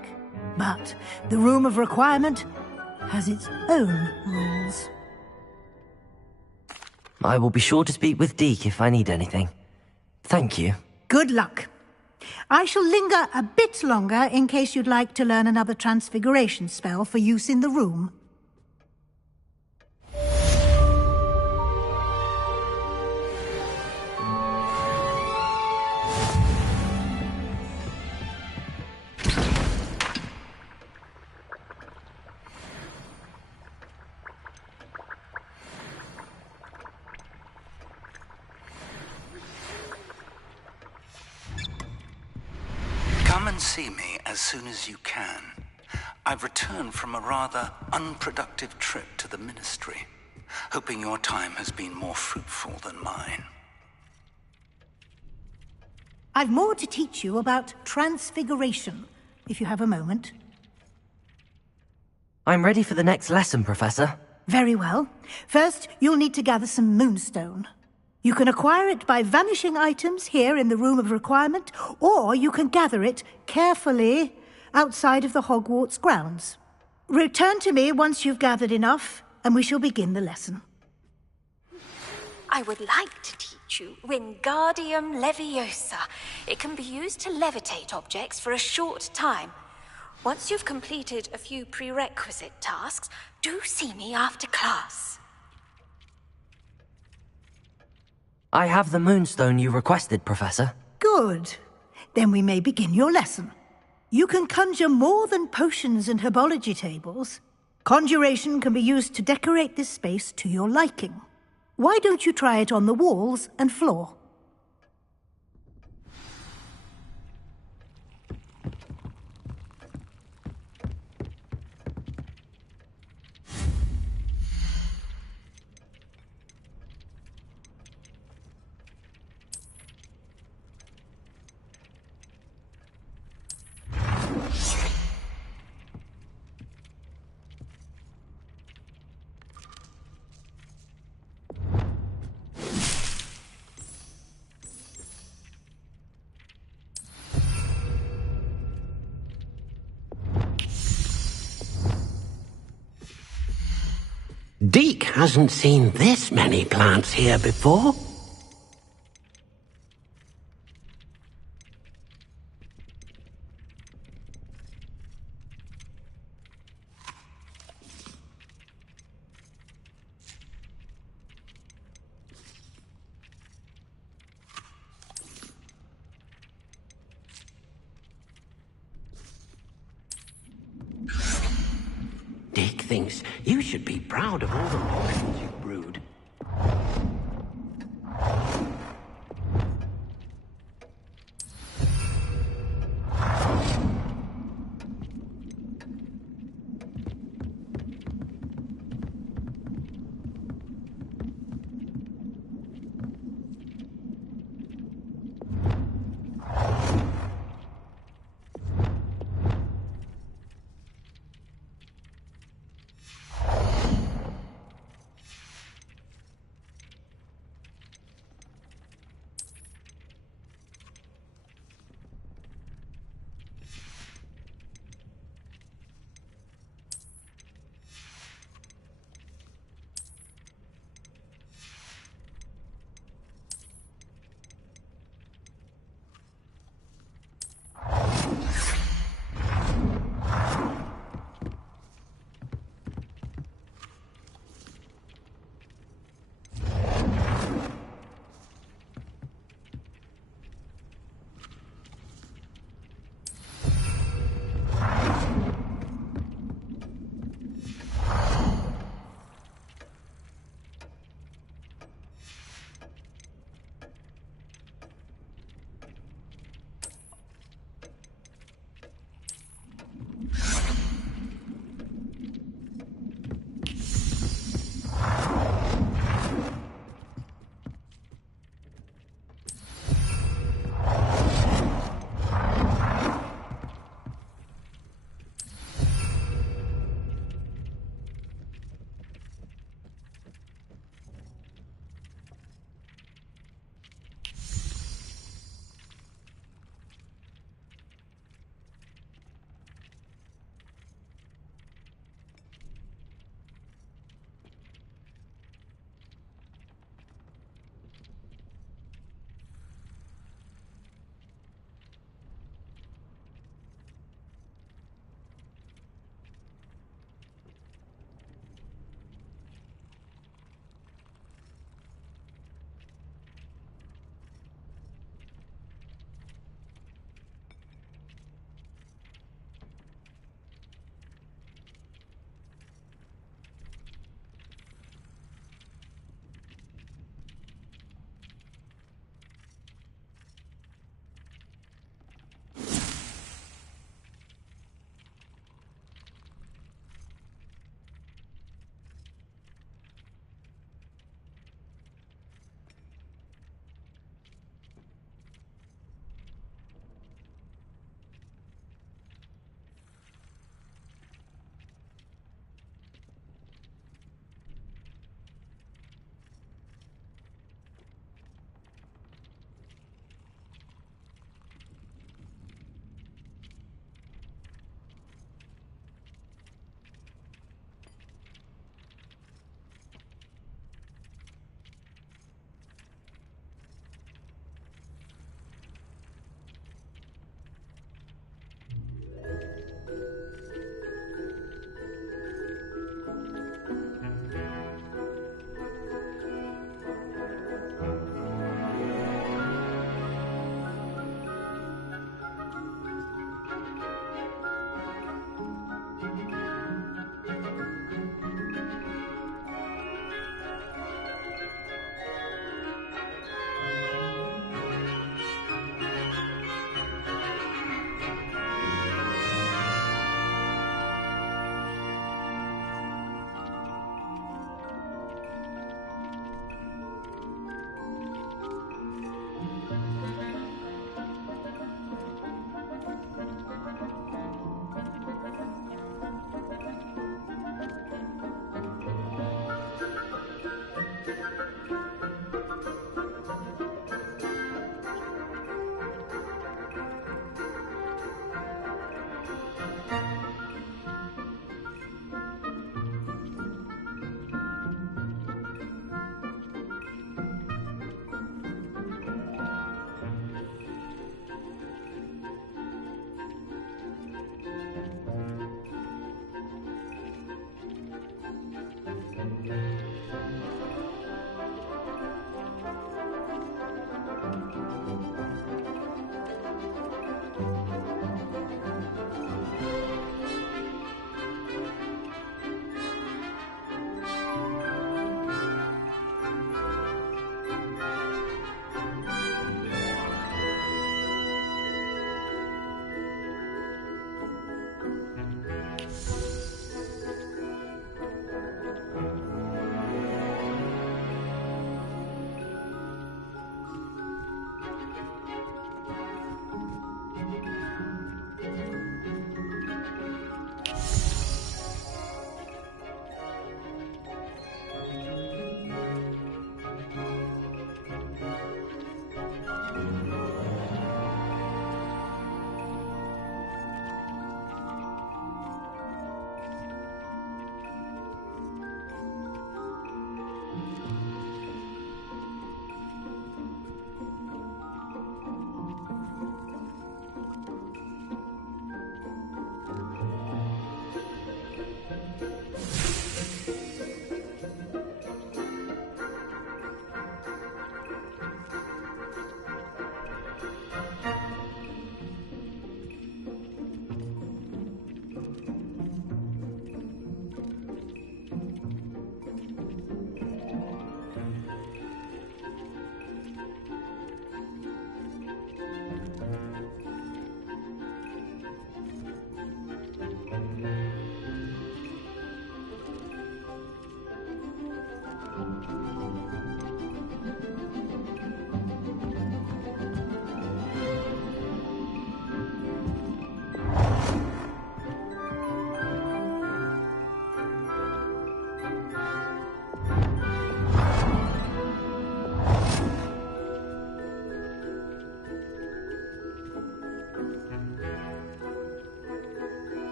But the Room of Requirement has its own rules. I will be sure to speak with Deke if I need anything. Thank you. Good luck. I shall linger a bit longer in case you'd like to learn another transfiguration spell for use in the room. Come and see me as soon as you can. I've returned from a rather unproductive trip to the Ministry, hoping your time has been more fruitful than mine. I've more to teach you about transfiguration, if you have a moment. I'm ready for the next lesson, Professor. Very well. First, you'll need to gather some moonstone. You can acquire it by vanishing items here in the Room of Requirement, or you can gather it carefully outside of the Hogwarts grounds. Return to me once you've gathered enough, and we shall begin the lesson. I would like to teach you Wingardium Leviosa. It can be used to levitate objects for a short time. Once you've completed a few prerequisite tasks, do see me after class. I have the moonstone you requested, Professor. Good. Then we may begin your lesson. You can conjure more than potions and herbology tables. Conjuration can be used to decorate this space to your liking. Why don't you try it on the walls and floor? Deke hasn't seen this many plants here before. Deke thinks you should be proud of all the potions you've brewed.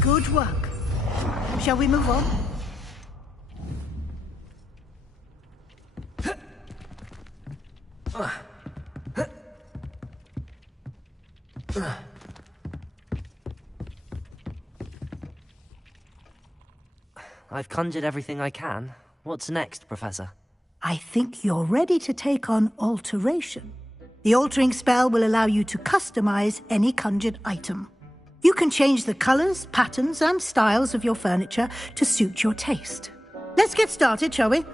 Good work. Shall we move on? I've conjured everything I can. What's next, Professor? I think you're ready to take on alteration. The altering spell will allow you to customize any conjured item. You can change the colors, patterns, and styles of your furniture to suit your taste. Let's get started, shall we?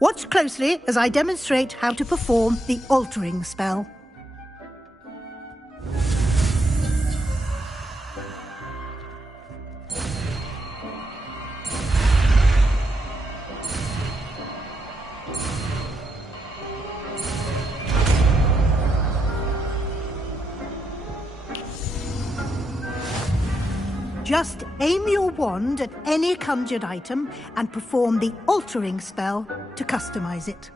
Watch closely as I demonstrate how to perform the altering spell. Just aim your wand at any conjured item and perform the altering spell to customize it.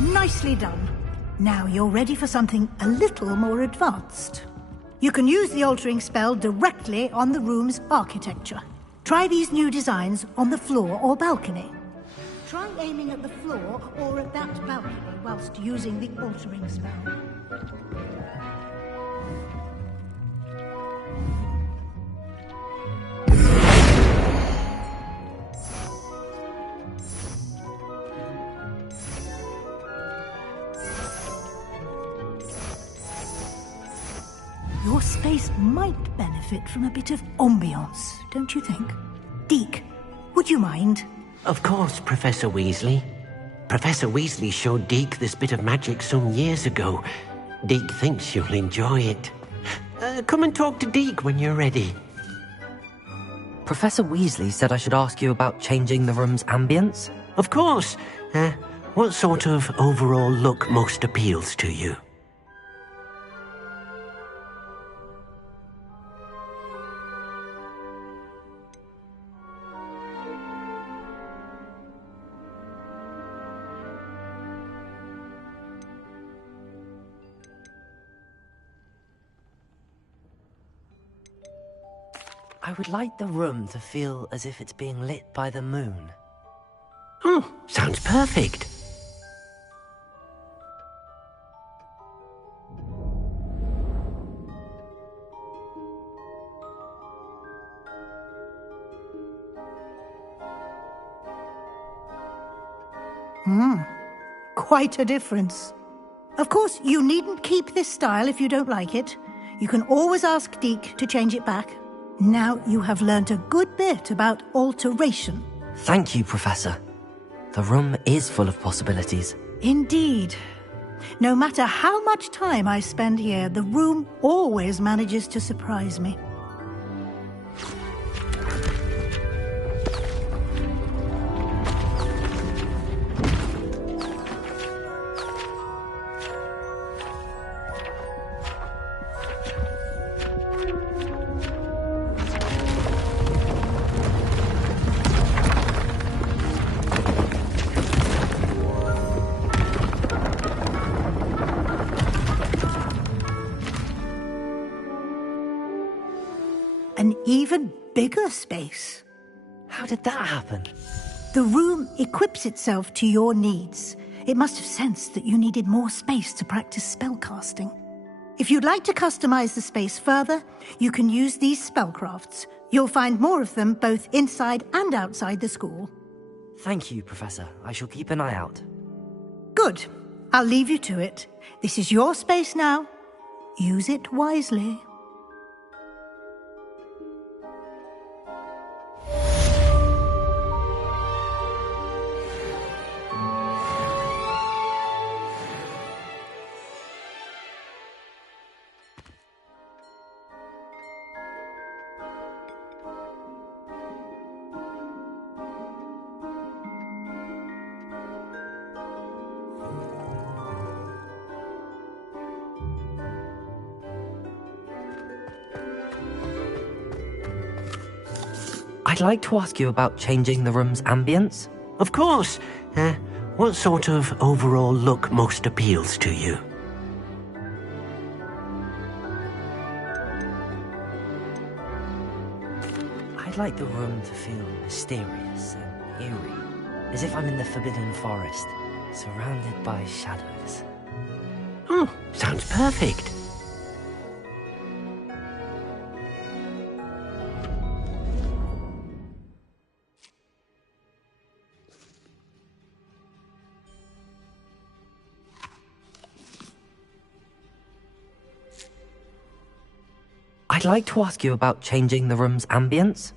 Nicely done. Now you're ready for something a little more advanced. You can use the altering spell directly on the room's architecture. Try these new designs on the floor or balcony. Try aiming at the floor or at that balcony whilst using the altering spell. Your space might benefit from a bit of ambiance, don't you think? Deke, would you mind? Of course, Professor Weasley. Professor Weasley showed Deke this bit of magic some years ago. Deke thinks you'll enjoy it. Come and talk to Deke when you're ready. Professor Weasley said I should ask you about changing the room's ambience? Of course. What sort of overall look most appeals to you? I would like the room to feel as if it's being lit by the moon. Oh, sounds perfect. Quite a difference. Of course, you needn't keep this style if you don't like it. You can always ask Deke to change it back. Now you have learnt a good bit about alteration. Thank you, Professor. The room is full of possibilities. Indeed. No matter how much time I spend here, the room always manages to surprise me. even bigger space. How did that happen? The room equips itself to your needs. It must have sensed that you needed more space to practice spellcasting. If you'd like to customize the space further, you can use these spellcrafts. You'll find more of them both inside and outside the school. Thank you, Professor. I shall keep an eye out. Good. I'll leave you to it. This is your space now. Use it wisely. I'd like to ask you about changing the room's ambience. Of course. What sort of overall look most appeals to you? I'd like the room to feel mysterious and eerie, as if I'm in the Forbidden Forest, surrounded by shadows. Oh, sounds perfect. I'd like to ask you about changing the room's ambience.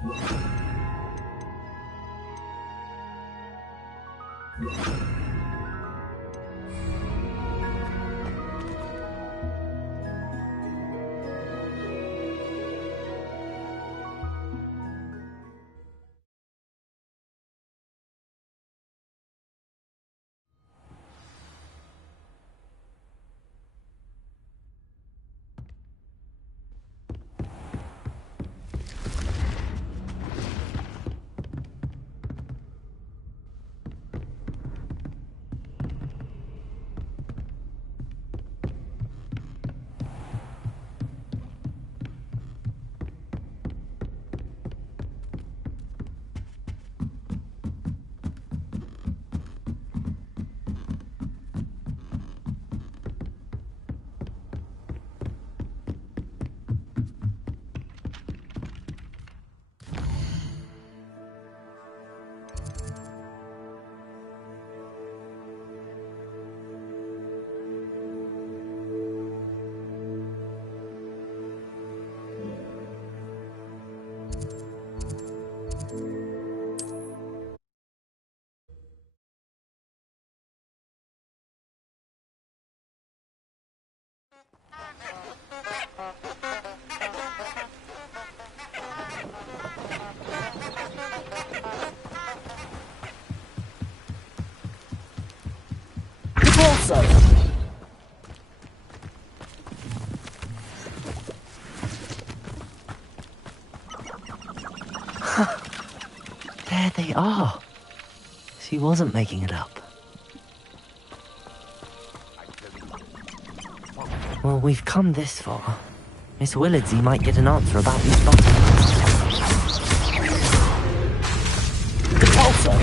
Also, there they are. She wasn't making it up. Well, we've come this far. Miss Willardsy might get an answer about these buttons. Repulsor!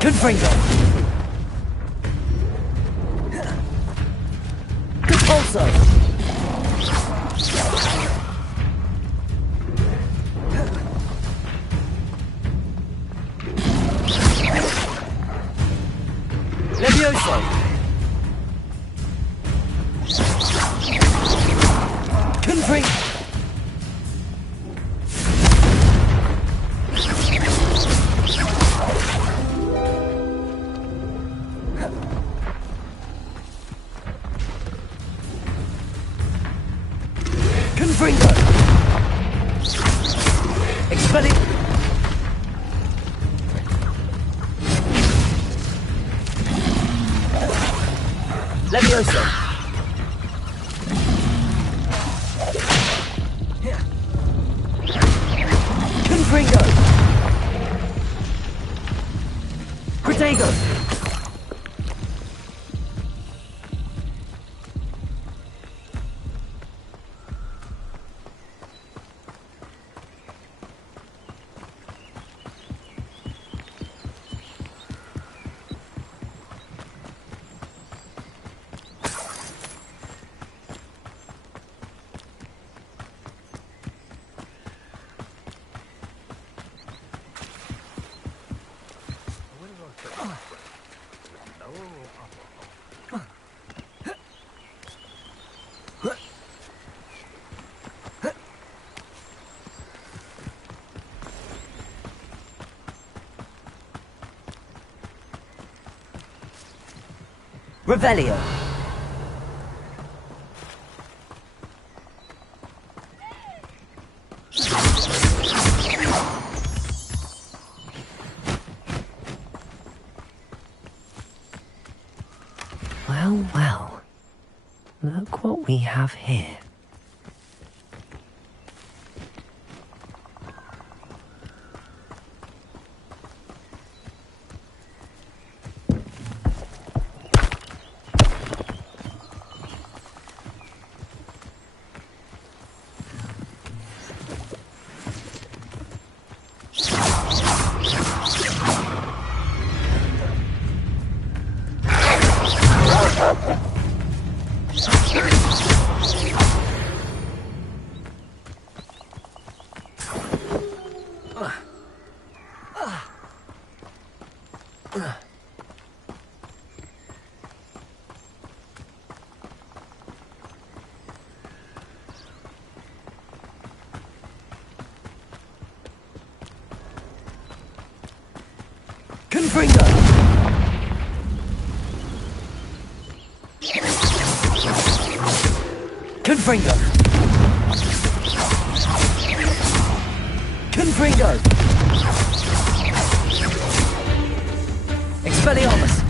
Confringo! Repulsor! Levioso! Confringo! Confringo! Expelling! Levioso! Confringo! Protego! Revelio. Well, well. Look what we have here. Confringo! Confringo! Confringo! Expelliarmus!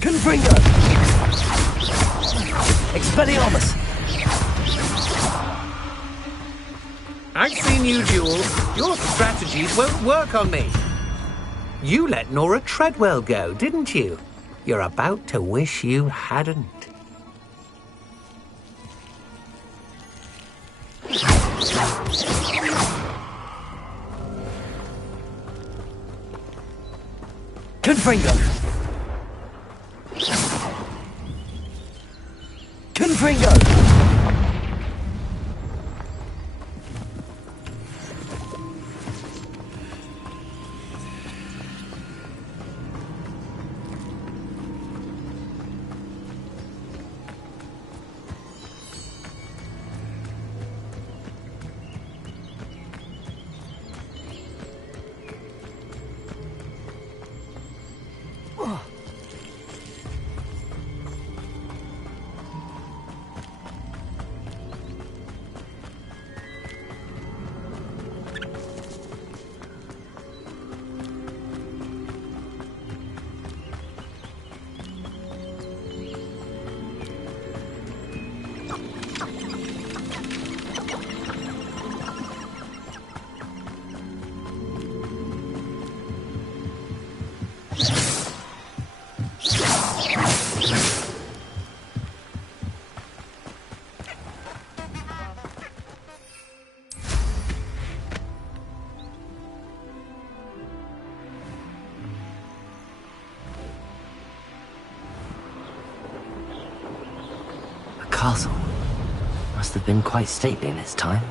Confringo! Expelliarmus! I've seen you duel. Your strategies won't work on me. You let Nora Treadwell go, didn't you? You're about to wish you hadn't. Confringo! Confringo! Castle. Must have been quite stately in its time.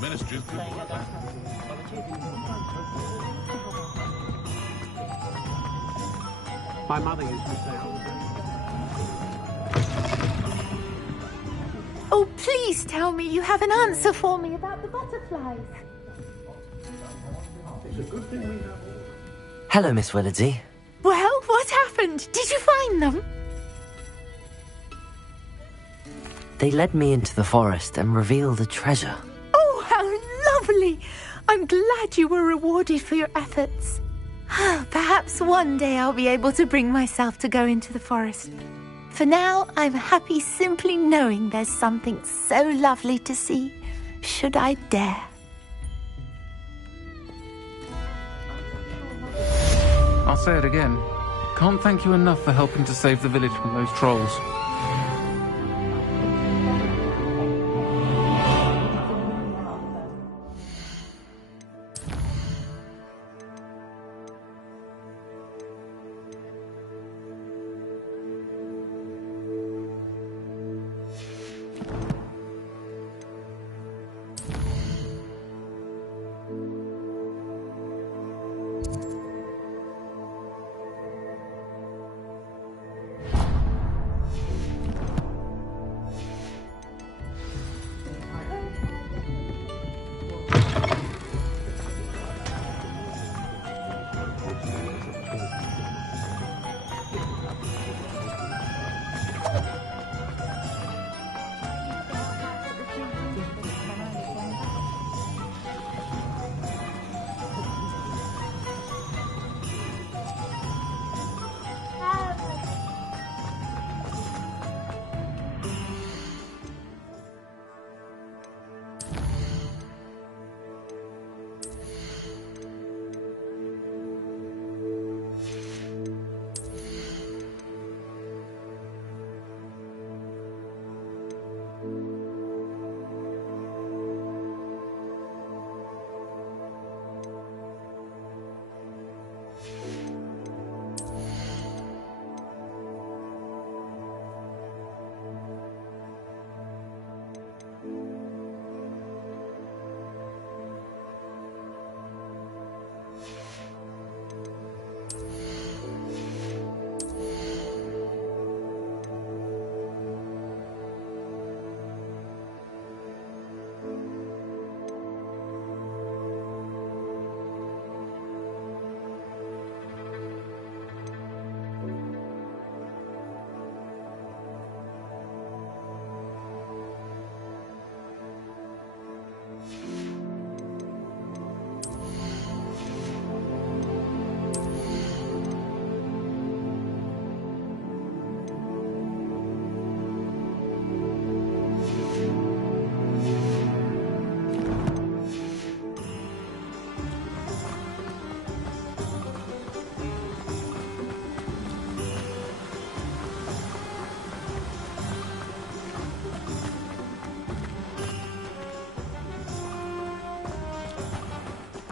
Ministry's My mother used to say. Oh, please tell me you have an answer for me about the butterflies. It's a good thing we have. Hello, Miss Willardsey. Well, what happened? Did you find them? They led me into the forest and revealed a treasure. Oh, how lovely! I'm glad you were rewarded for your efforts. Perhaps one day I'll be able to bring myself to go into the forest. For now, I'm happy simply knowing there's something so lovely to see, should I dare. I'll say it again. Can't thank you enough for helping to save the village from those trolls.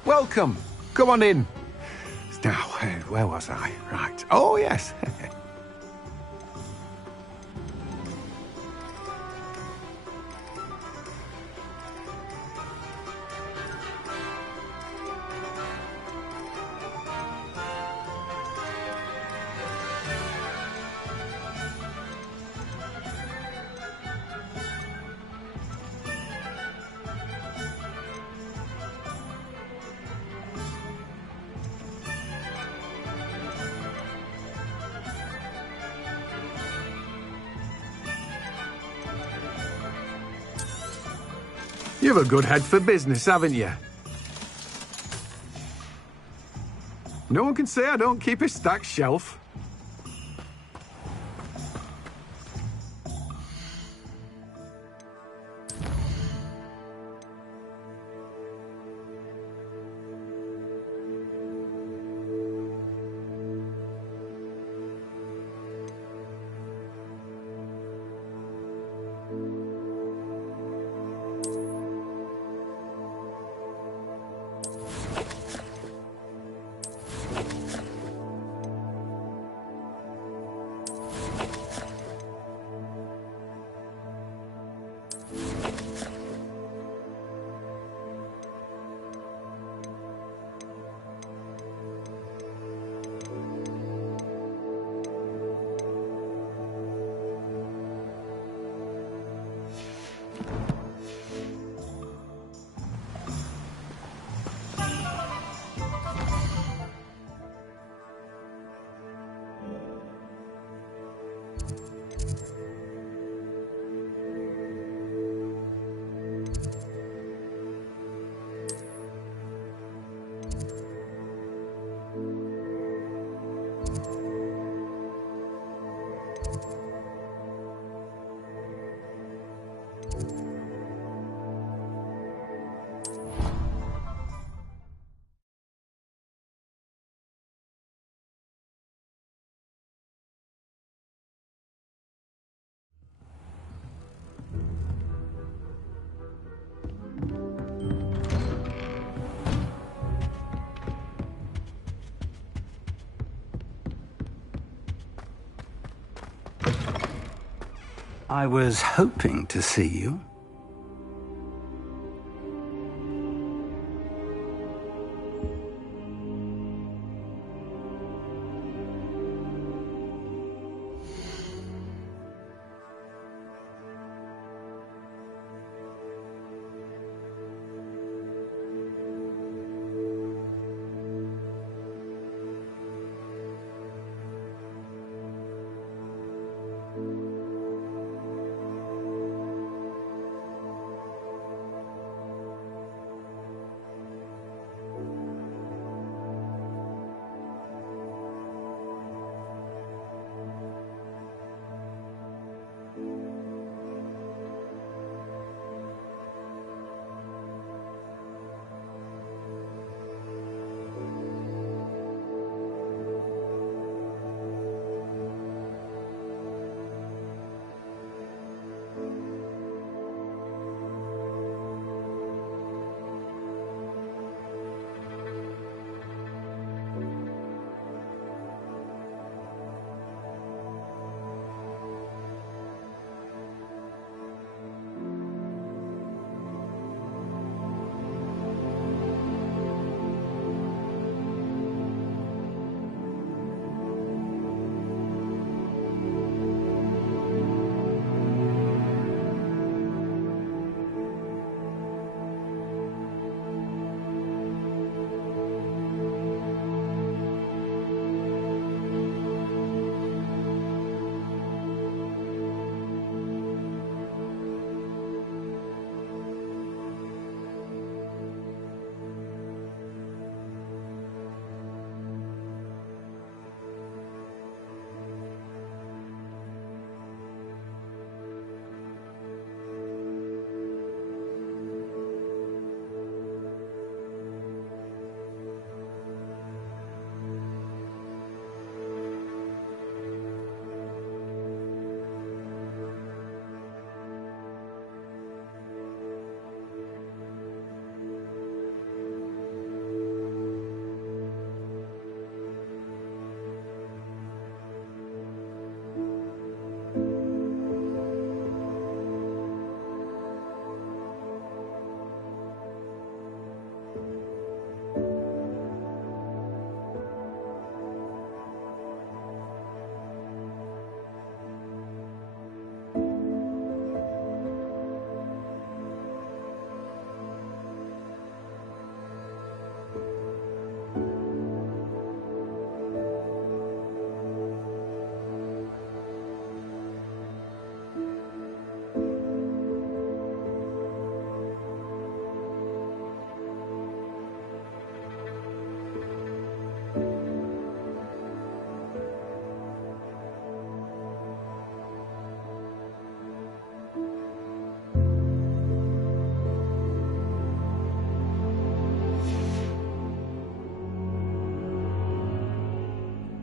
Welcome. Come on in. Now, where was I? Right. Oh, yes. You've a good head for business, haven't you? No one can say I don't keep a stacked shelf. I was hoping to see you.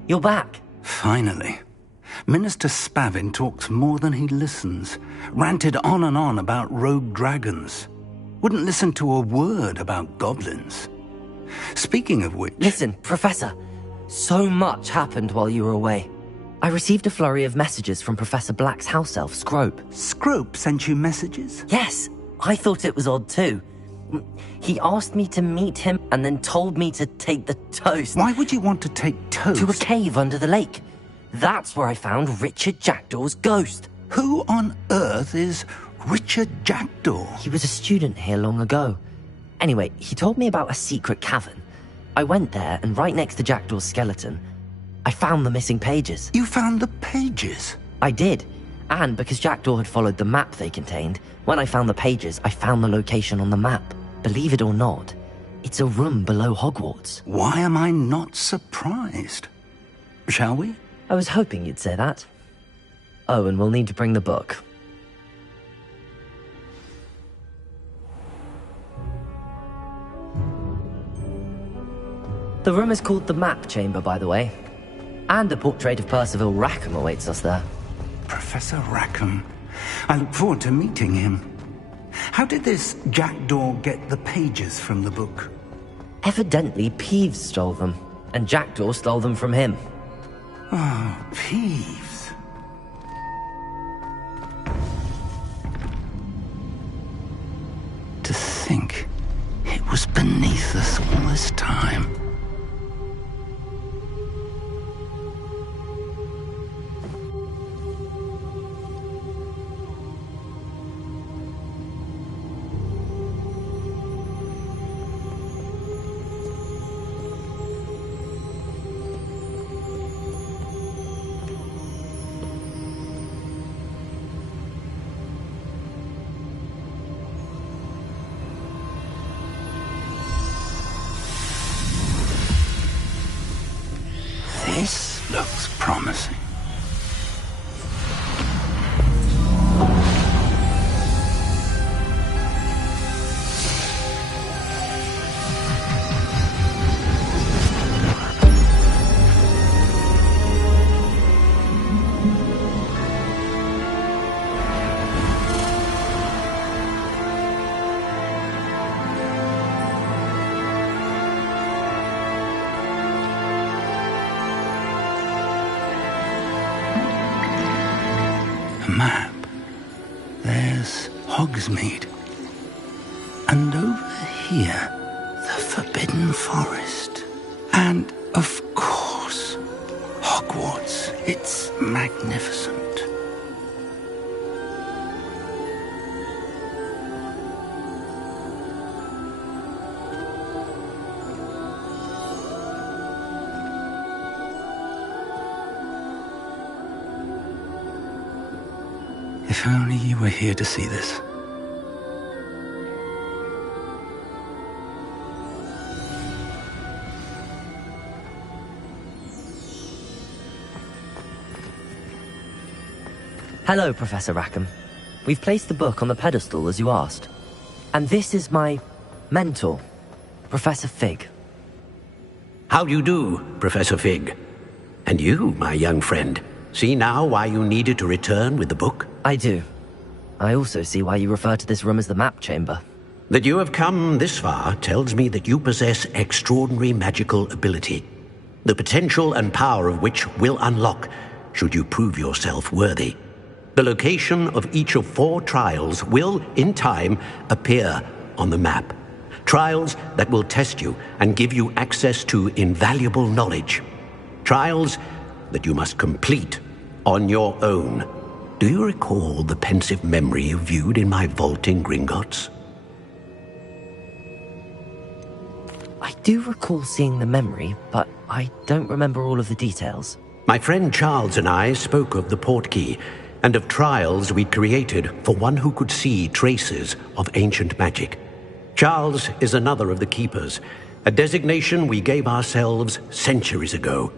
You're back. Finally. Minister Spavin talks more than he listens. Ranted on and on about rogue dragons. Wouldn't listen to a word about goblins. Speaking of which... Listen, Professor. So much happened while you were away. I received a flurry of messages from Professor Black's house elf, Scrope. Scrope sent you messages? Yes. I thought it was odd too. He asked me to meet him and then told me to take the toast. Why would you want to take toast? To a cave under the lake. That's where I found Richard Jackdaw's ghost. Who on earth is Richard Jackdaw? He was a student here long ago. Anyway, he told me about a secret cavern. I went there, and right next to Jackdaw's skeleton, I found the missing pages. You found the pages? I did. And because Jackdaw had followed the map they contained, when I found the pages, I found the location on the map. Believe it or not, it's a room below Hogwarts. Why am I not surprised? Shall we? I was hoping you'd say that. Oh, and we'll need to bring the book. The room is called the Map Chamber, by the way. And a portrait of Percival Rackham awaits us there. Professor Rackham. I look forward to meeting him. How did this Jackdaw get the pages from the book? Evidently, Peeves stole them, and Jackdaw stole them from him. Oh, Peeves. To think it was beneath us all this time. This looks promising. Map. There's Hogsmeade. And over here, the Forbidden Forest. And, of course, Hogwarts. It's magnificent. If only you were here to see this. Hello, Professor Rackham. We've placed the book on the pedestal as you asked. And this is my mentor, Professor Fig. How do you do, Professor Fig? And you, my young friend, see now why you needed to return with the book? I do. I also see why you refer to this room as the Map Chamber. That you have come this far tells me that you possess extraordinary magical ability, the potential and power of which will unlock should you prove yourself worthy. The location of each of 4 trials will, in time, appear on the map. Trials that will test you and give you access to invaluable knowledge. Trials that you must complete on your own. Do you recall the pensive memory you viewed in my vault in Gringotts? I do recall seeing the memory, but I don't remember all of the details. My friend Charles and I spoke of the portkey and of trials we'd created for one who could see traces of ancient magic. Charles is another of the keepers, a designation we gave ourselves centuries ago,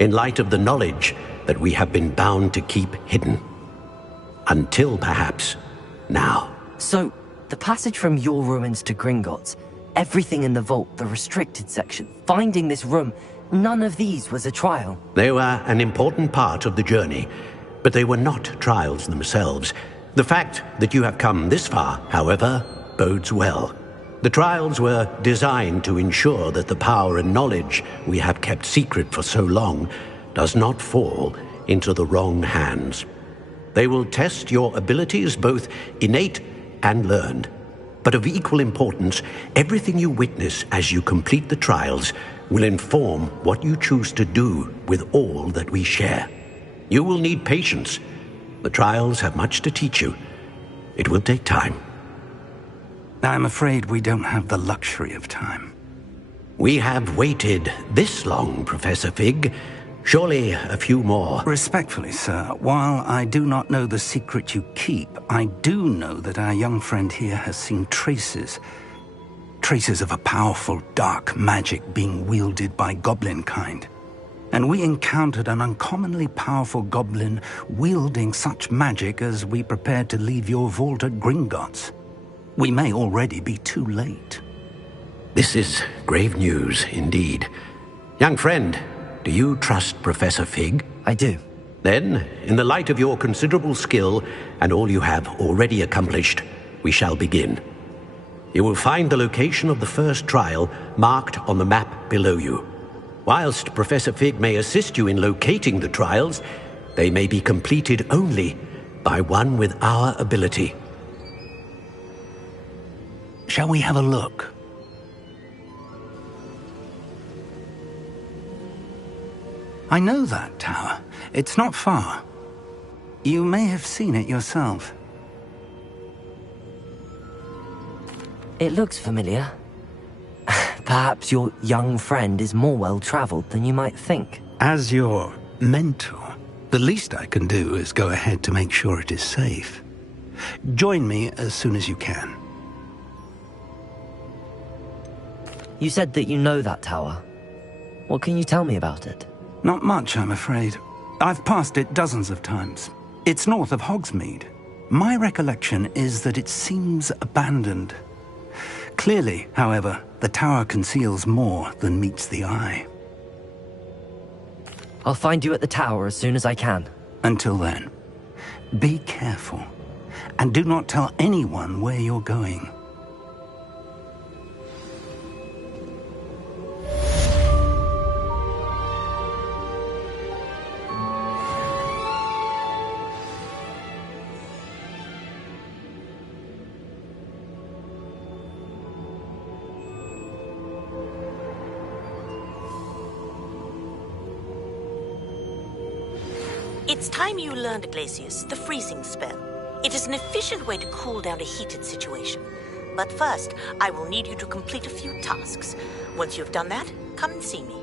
in light of the knowledge that we have been bound to keep hidden. Until, perhaps, now. So, the passage from your ruins to Gringotts, everything in the vault, the restricted section, finding this room, none of these was a trial. They were an important part of the journey, but they were not trials themselves. The fact that you have come this far, however, bodes well. The trials were designed to ensure that the power and knowledge we have kept secret for so long does not fall into the wrong hands. They will test your abilities, both innate and learned. But of equal importance, everything you witness as you complete the trials will inform what you choose to do with all that we share. You will need patience. The trials have much to teach you. It will take time. I'm afraid we don't have the luxury of time. We have waited this long, Professor Fig. Surely a few more. Respectfully, sir, while I do not know the secret you keep, I do know that our young friend here has seen traces of a powerful dark magic being wielded by goblin kind. And we encountered an uncommonly powerful goblin wielding such magic as we prepared to leave your vault at Gringotts. We may already be too late. This is grave news indeed. Young friend, do you trust Professor Fig? I do. Then, in the light of your considerable skill and all you have already accomplished, we shall begin. You will find the location of the first trial marked on the map below you. Whilst Professor Fig may assist you in locating the trials, they may be completed only by one with our ability. Shall we have a look? I know that tower. It's not far. You may have seen it yourself. It looks familiar. Perhaps your young friend is more well-traveled than you might think. As your mentor, the least I can do is go ahead to make sure it is safe. Join me as soon as you can. You said that you know that tower. What can you tell me about it? Not much, I'm afraid. I've passed it dozens of times. It's north of Hogsmeade. My recollection is that it seems abandoned. Clearly, however, the tower conceals more than meets the eye. I'll find you at the tower as soon as I can. Until then, be careful, and do not tell anyone where you're going. It's time you learned, Glacius, the freezing spell. It is an efficient way to cool down a heated situation. But first, I will need you to complete a few tasks. Once you've done that, come and see me.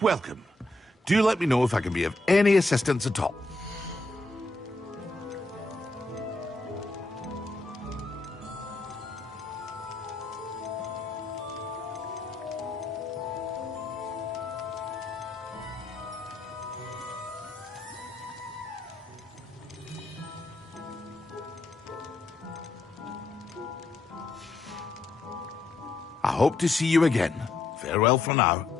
Welcome. Do let me know if I can be of any assistance at all. I hope to see you again. Farewell for now.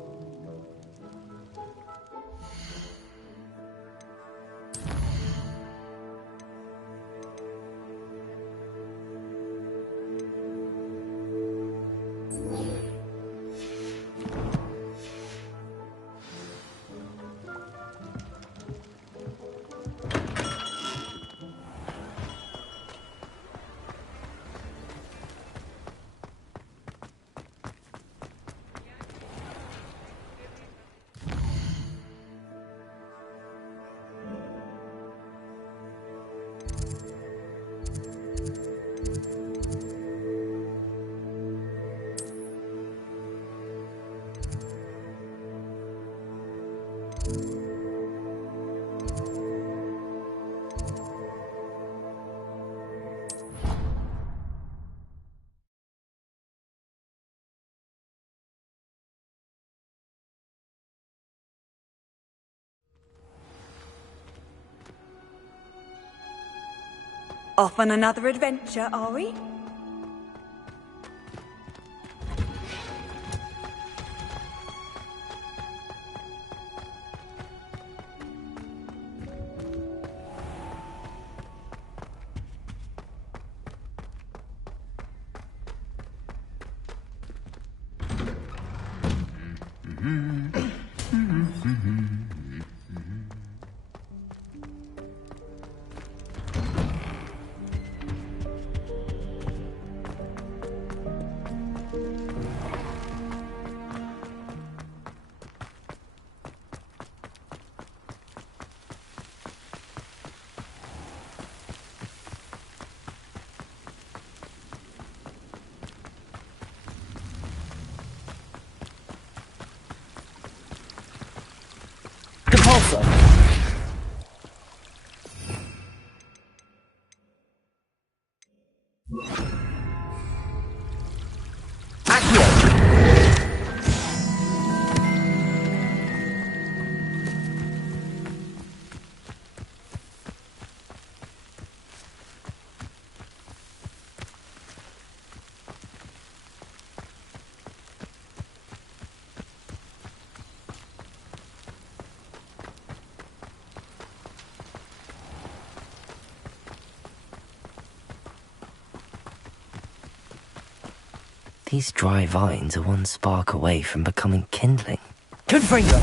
Off on another adventure, are we? These dry vines are one spark away from becoming kindling. Confringo!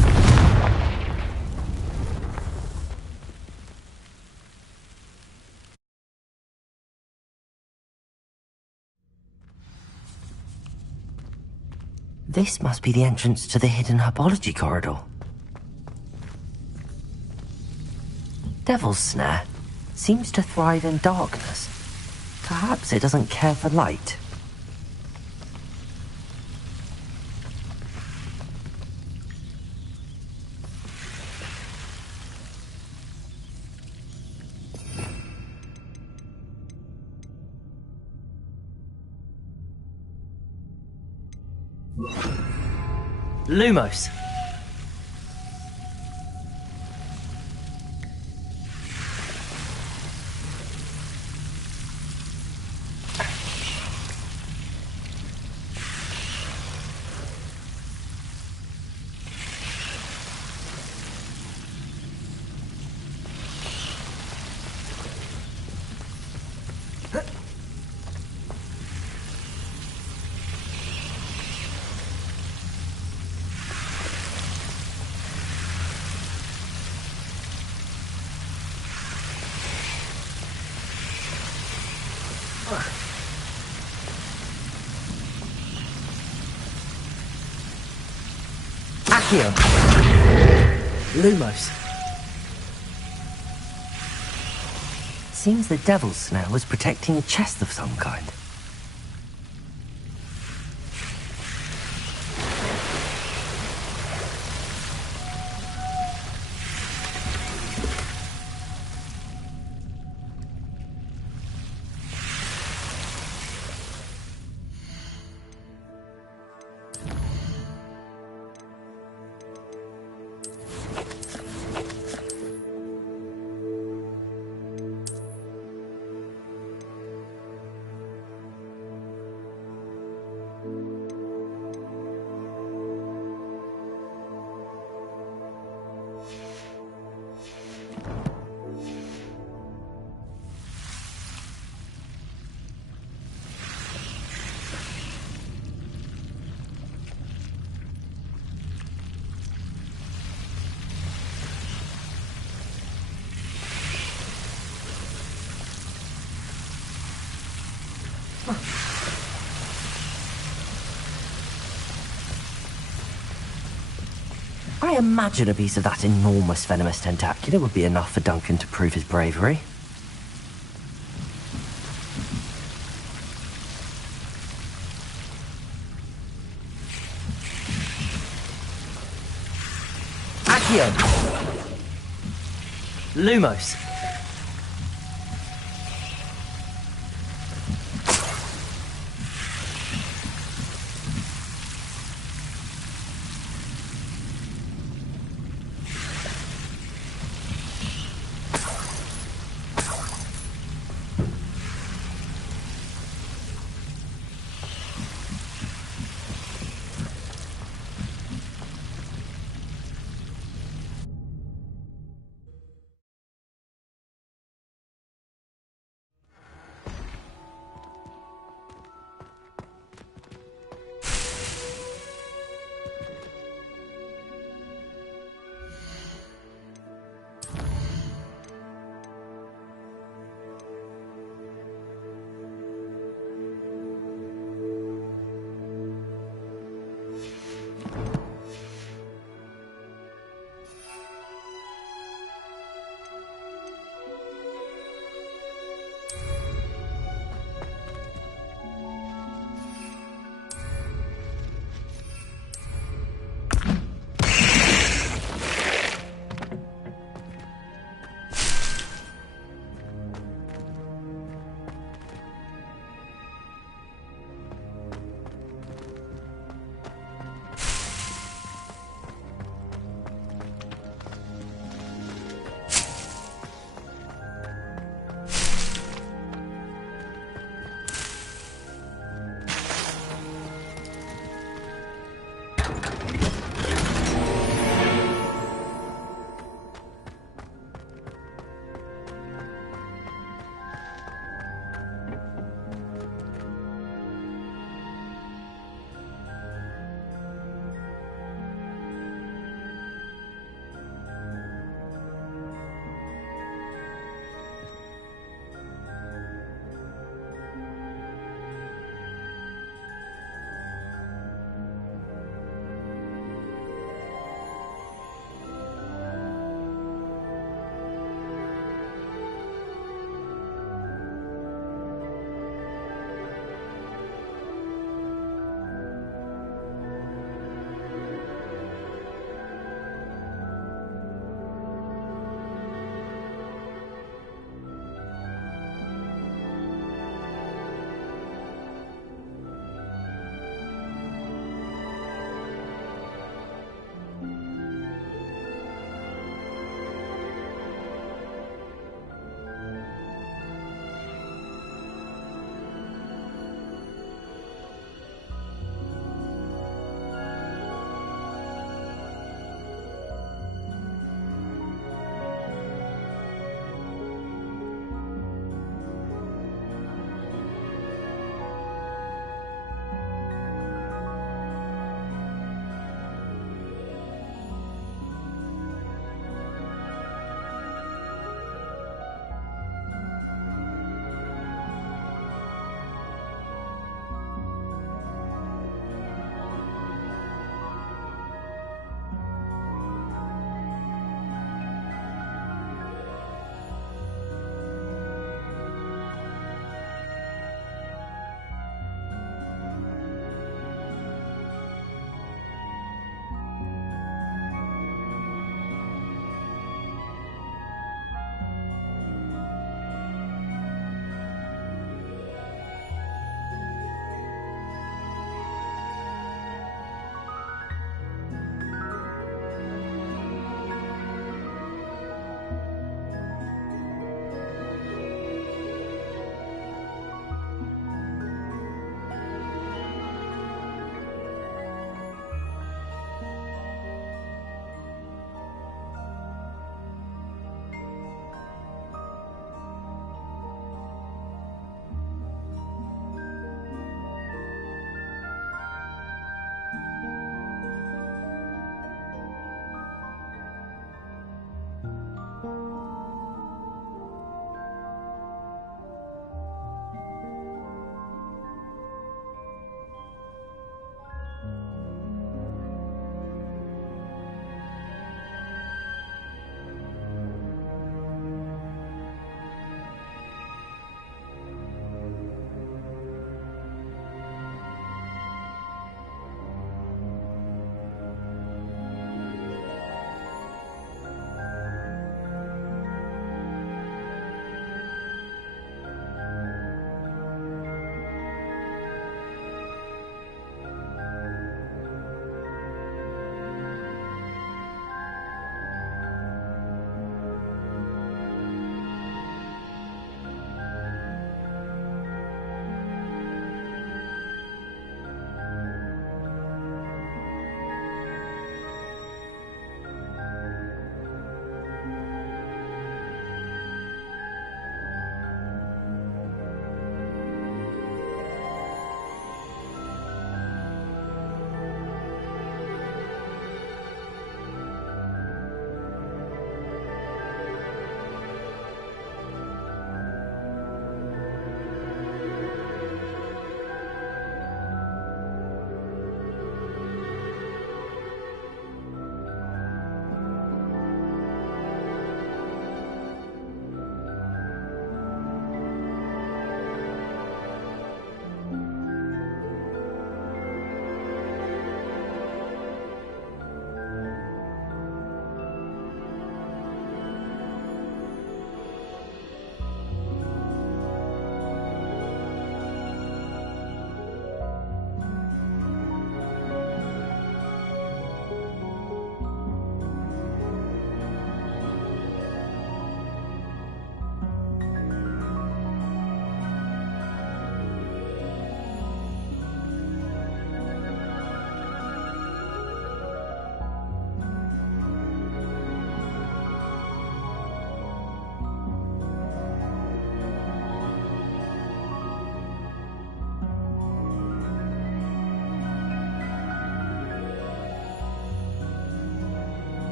This must be the entrance to the hidden herbology corridor. Devil's Snare seems to thrive in darkness. Perhaps it doesn't care for light. Lumos. Accio. Lumos. Seems the Devil's Snare was protecting a chest of some kind. I imagine a piece of that enormous venomous tentacular would be enough for Duncan to prove his bravery. Accio! Lumos!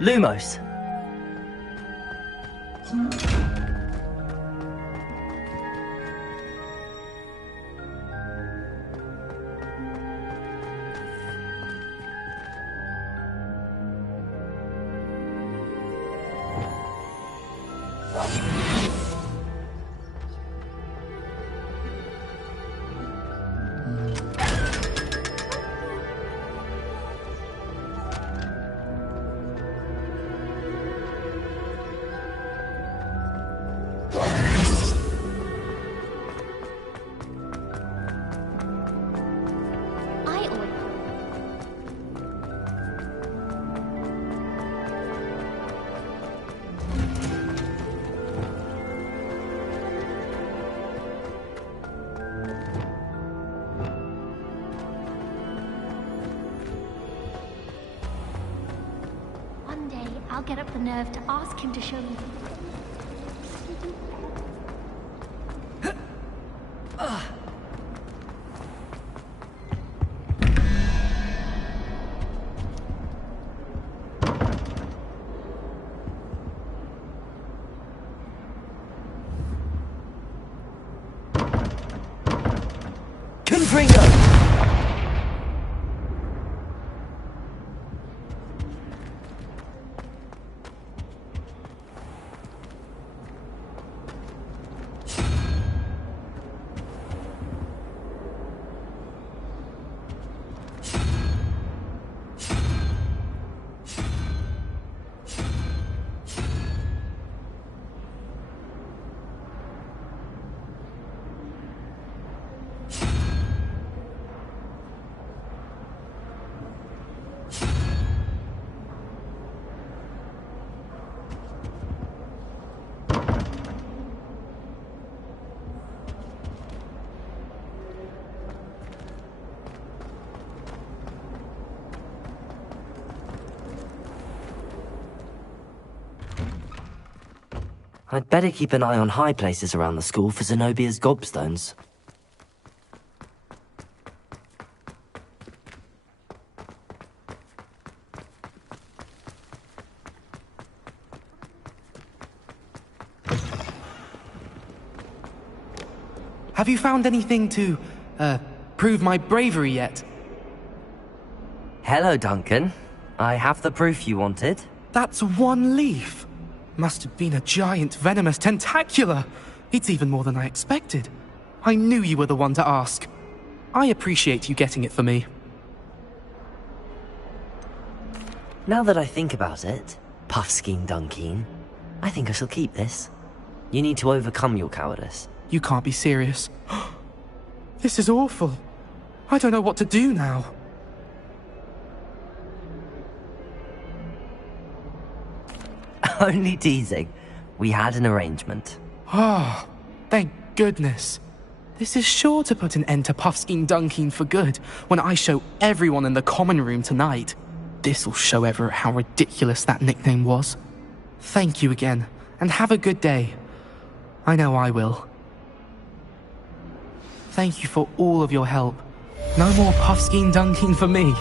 Lumos. I'll get up the nerve to ask him to show me. Confringo! I'd better keep an eye on high places around the school for Zenobia's gobstones. Have you found anything to, prove my bravery yet? Hello, Duncan. I have the proof you wanted. That's one leaf. Must have been a giant venomous tentacula. It's even more than I expected. I knew you were the one to ask. I appreciate you getting it for me. Now that I think about it, Puffskein Dunkeen, I think I shall keep this. You need to overcome your cowardice. You can't be serious. This is awful. I don't know what to do now. Only teasing. We had an arrangement. Ah, thank goodness. This is sure to put an end to Puffskein Dunkeen for good when I show everyone in the common room tonight. This'll show Everett how ridiculous that nickname was. Thank you again, and have a good day. I know I will. Thank you for all of your help. No more Puffskein Dunkeen for me.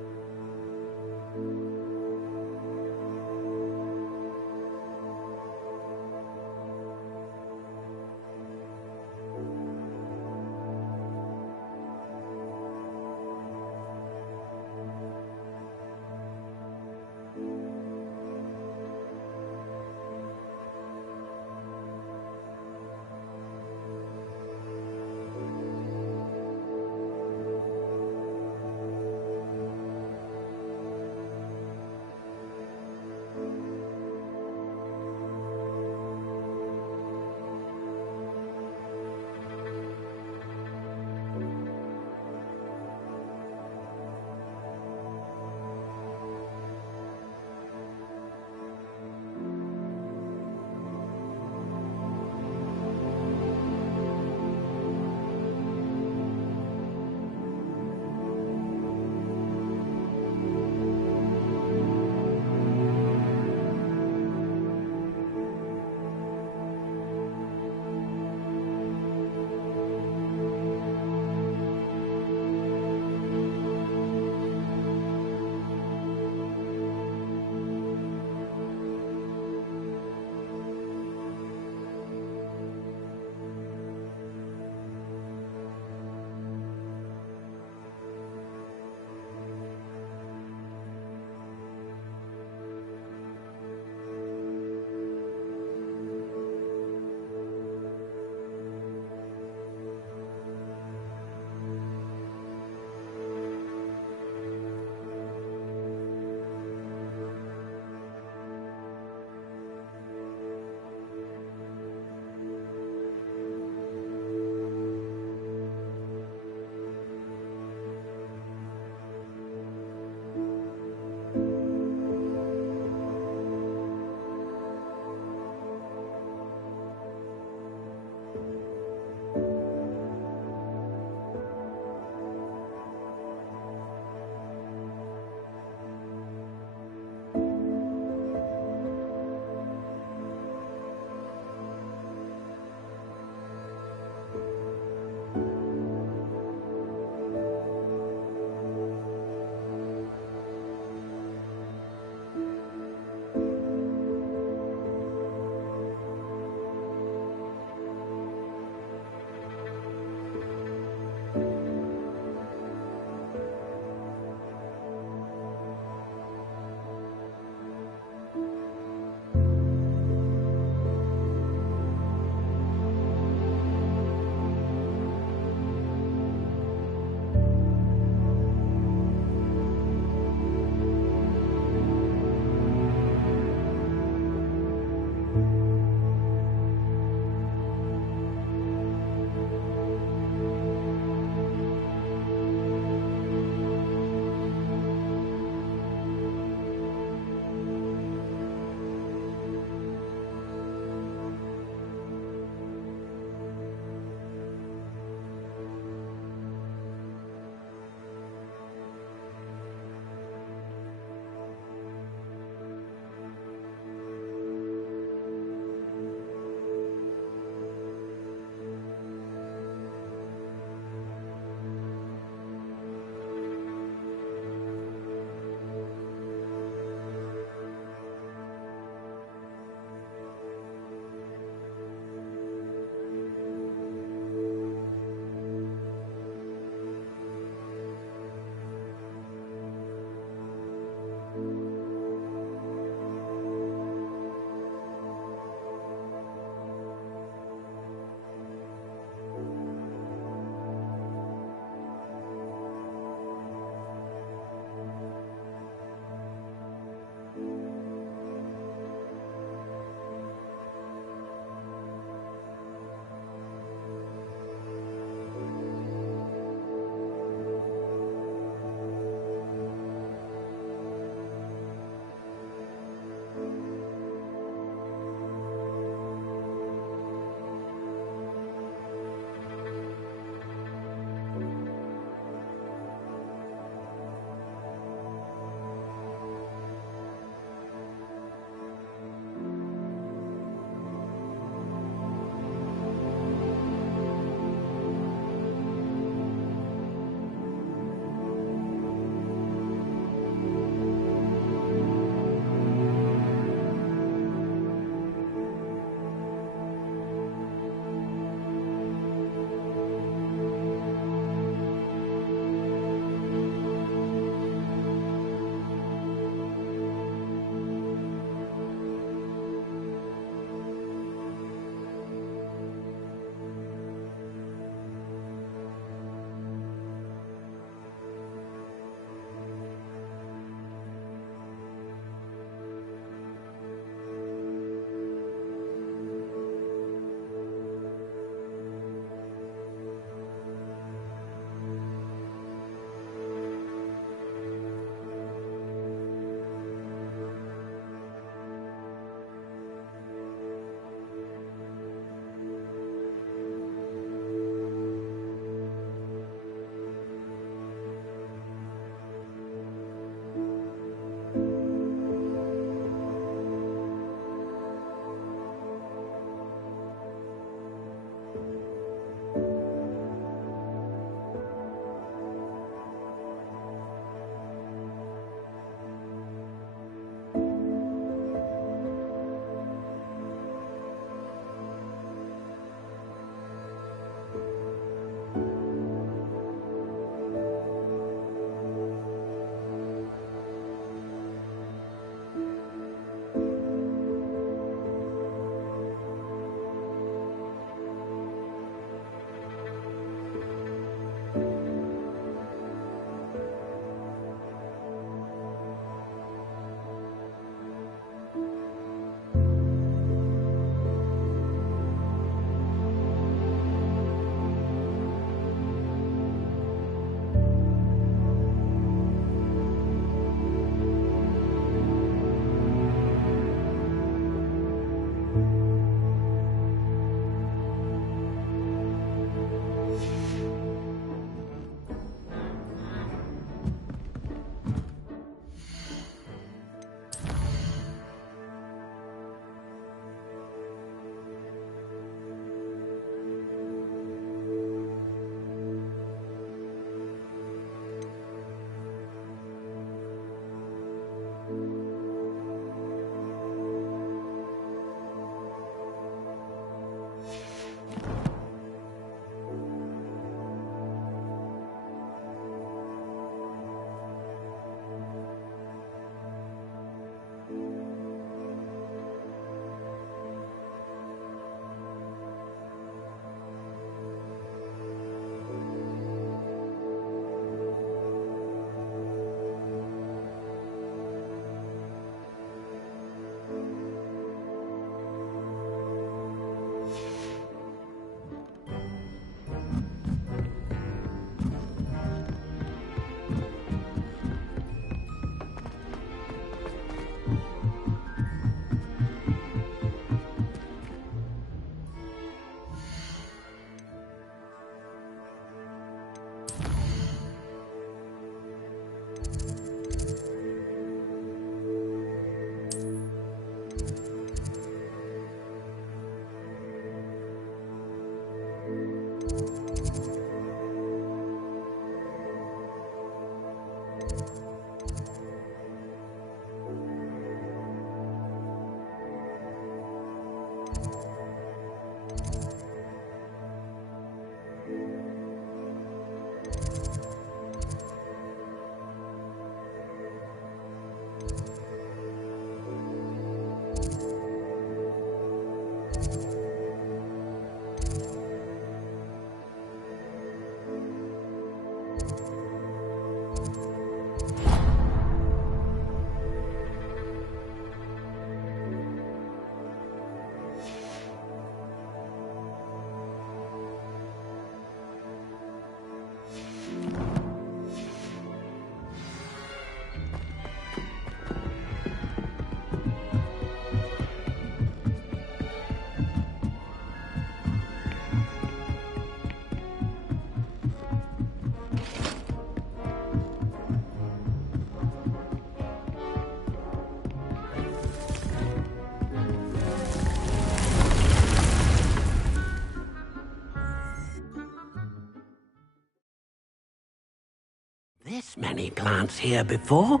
this many plants here before.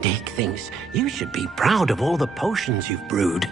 Dick thinks you should be proud of all the potions you've brewed.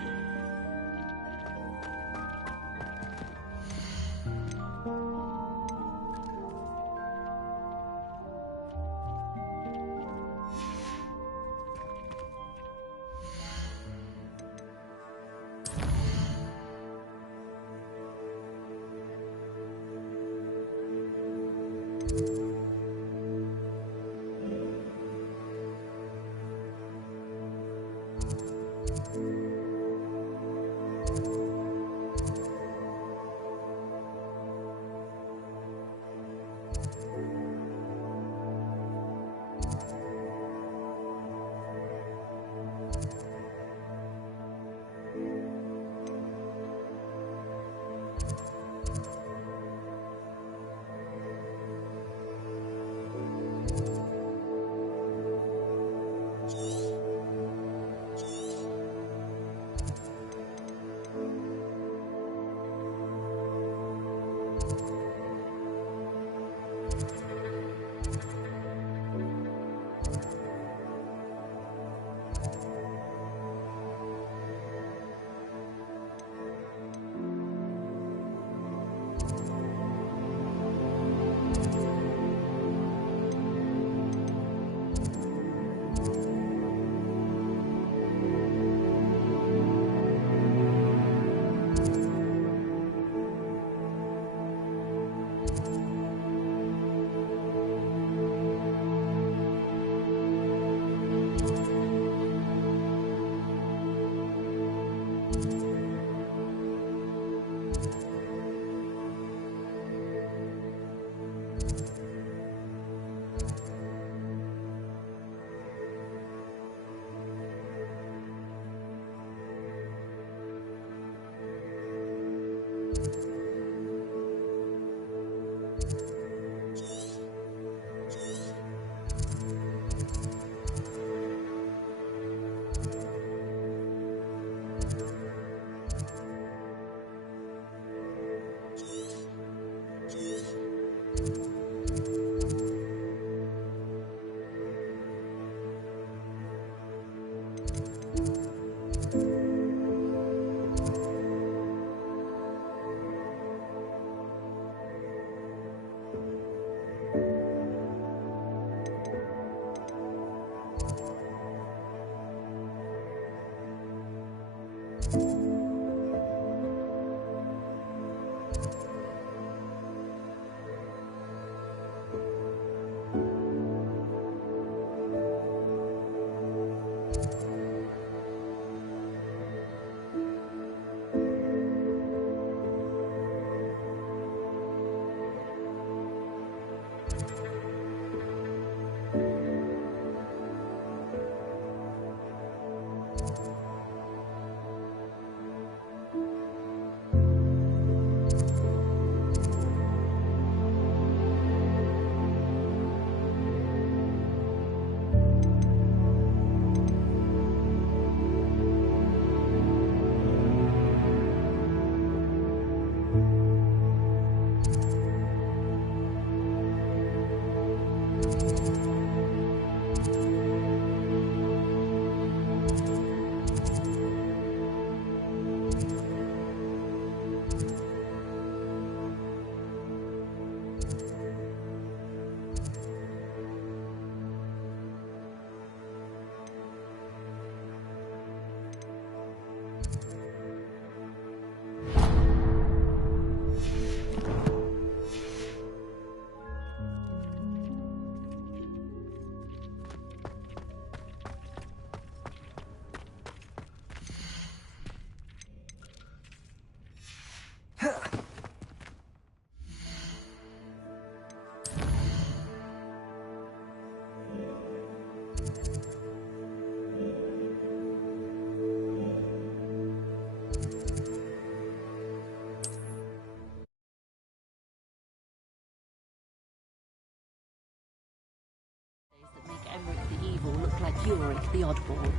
evil look like Ulrich the oddball.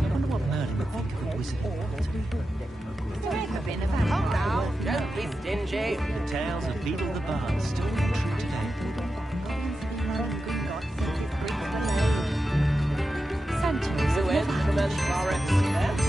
I wonder what Merlin would think of a wizard. Calm down, don't be stingy. The tales of Beetle the Bard still ring true today. New instruments for expense.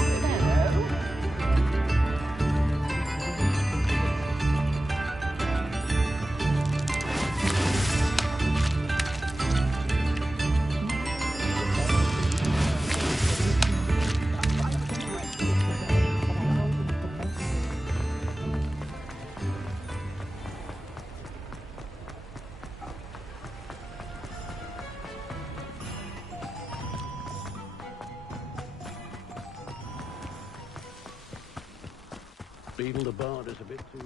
Beetle the Bard is a bit too...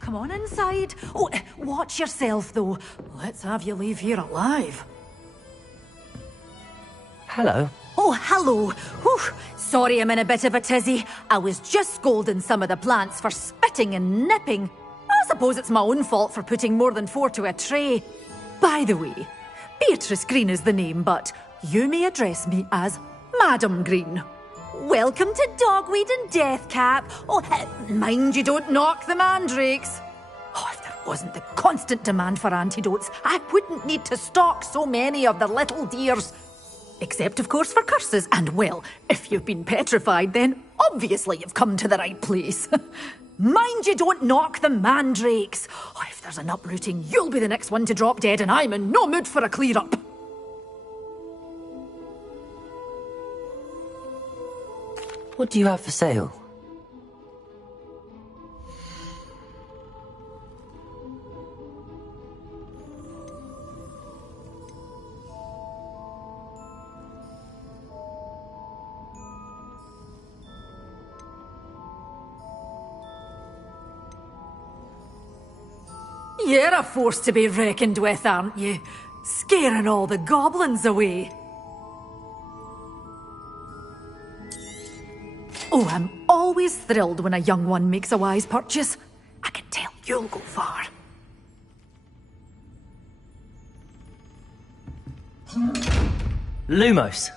Come on inside. Oh, watch yourself, though. Let's have you leave here alive. Hello. Oh, hello. Whew. Sorry I'm in a bit of a tizzy. I was just scolding some of the plants for spitting and nipping. I suppose it's my own fault for putting more than 4 to a tray. By the way, Beatrice Green is the name, but you may address me as Madam Green. Welcome to Dogweed and Deathcap. Oh, mind you don't knock the mandrakes. Oh, if there wasn't the constant demand for antidotes, I wouldn't need to stock so many of the little dears. Except, of course, for curses. And, well, if you've been petrified, then obviously you've come to the right place. Mind you don't knock the mandrakes. Oh, if there's an uprooting, you'll be the next one to drop dead, and I'm in no mood for a clear-up. What do you have for sale? You're a force to be reckoned with, aren't you? Scaring all the goblins away. Oh, I'm always thrilled when a young one makes a wise purchase. I can tell you'll go far. Lumos.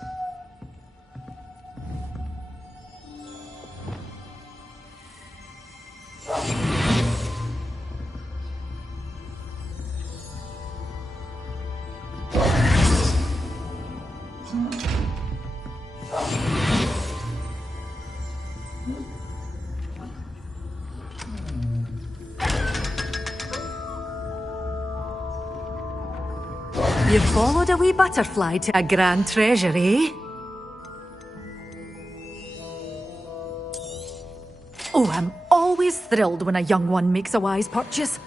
You followed a wee butterfly to a grand treasure, eh? Oh, I'm always thrilled when a young one makes a wise purchase.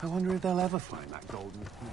I wonder if they'll ever find that golden key.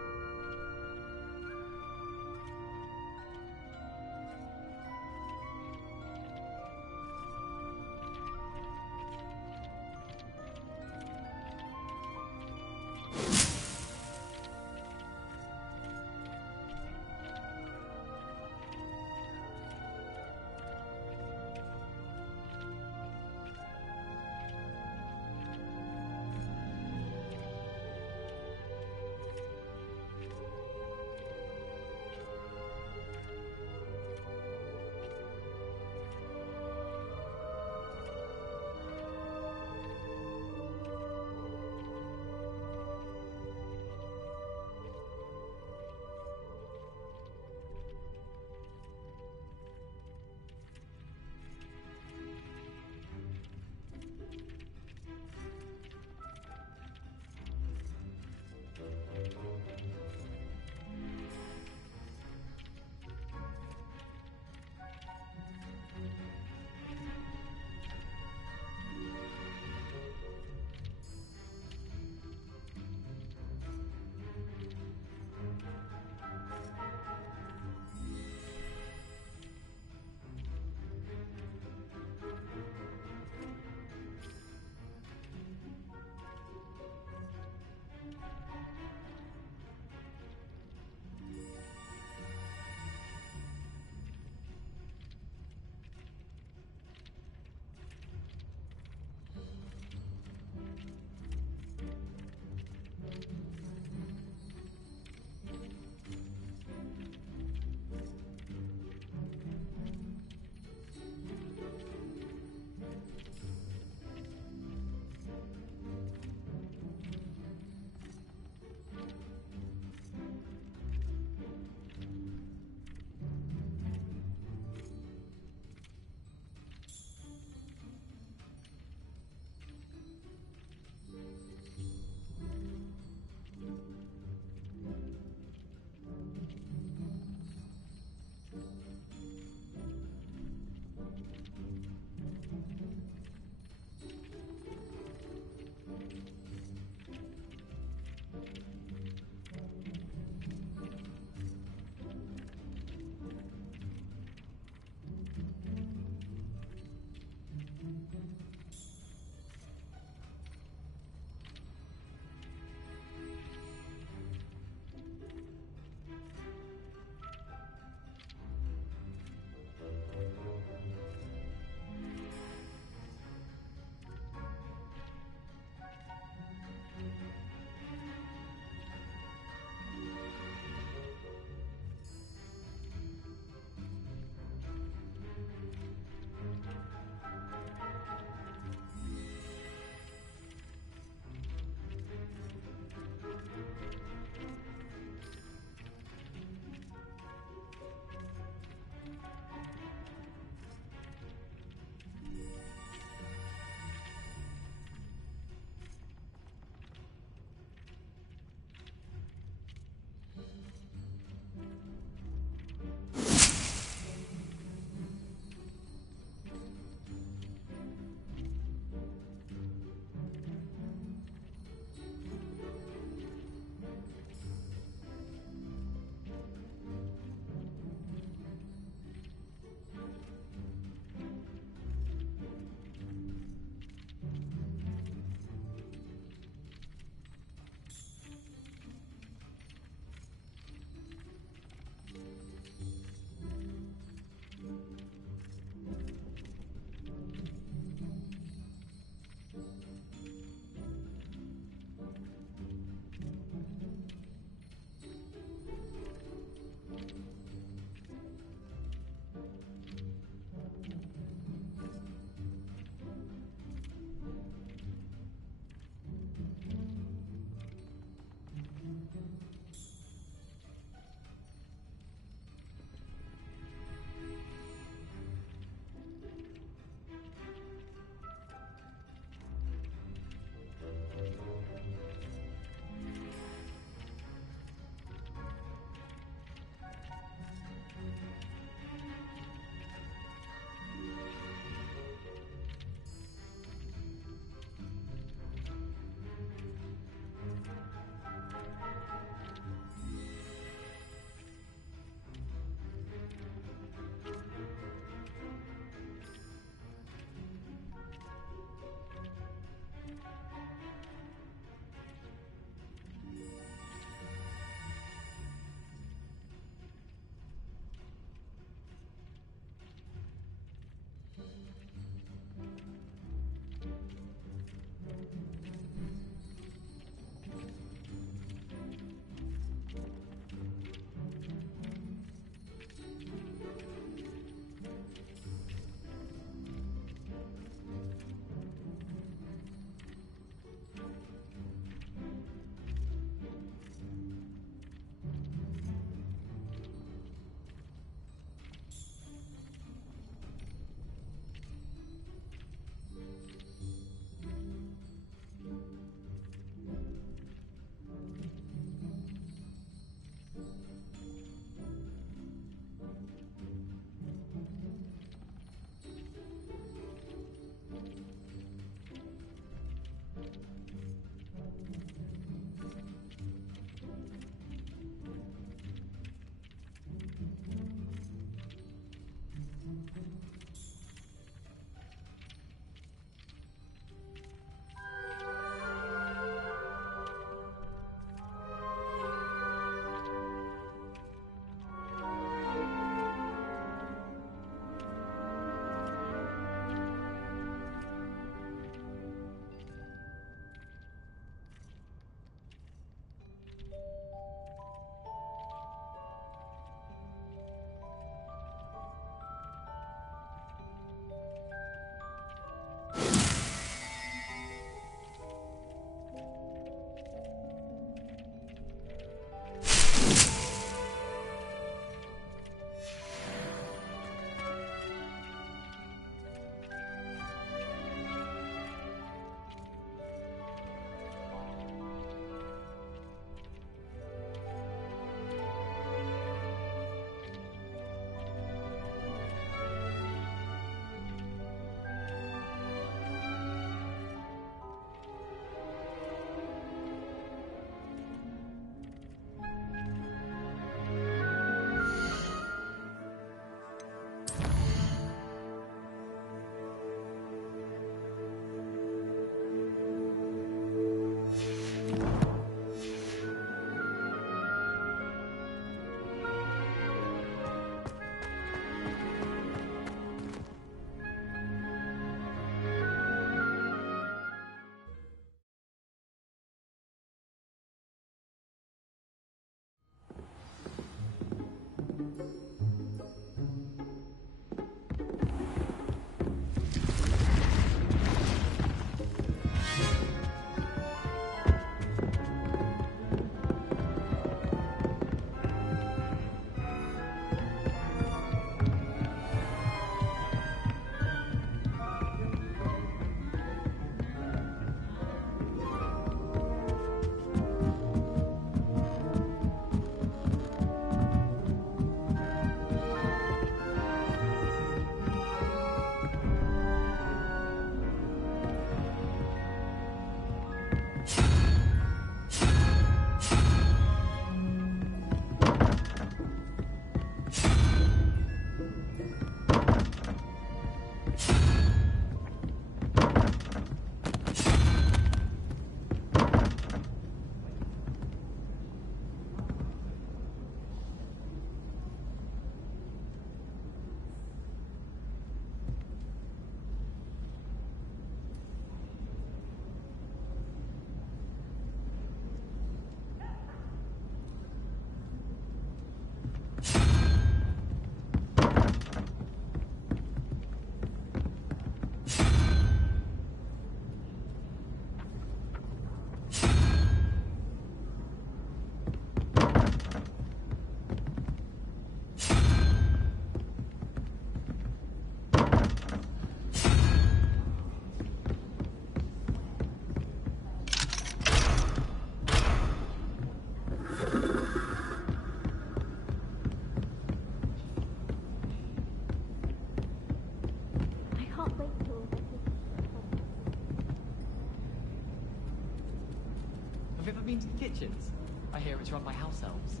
Have you ever been to the kitchens? I hear it's run by house elves.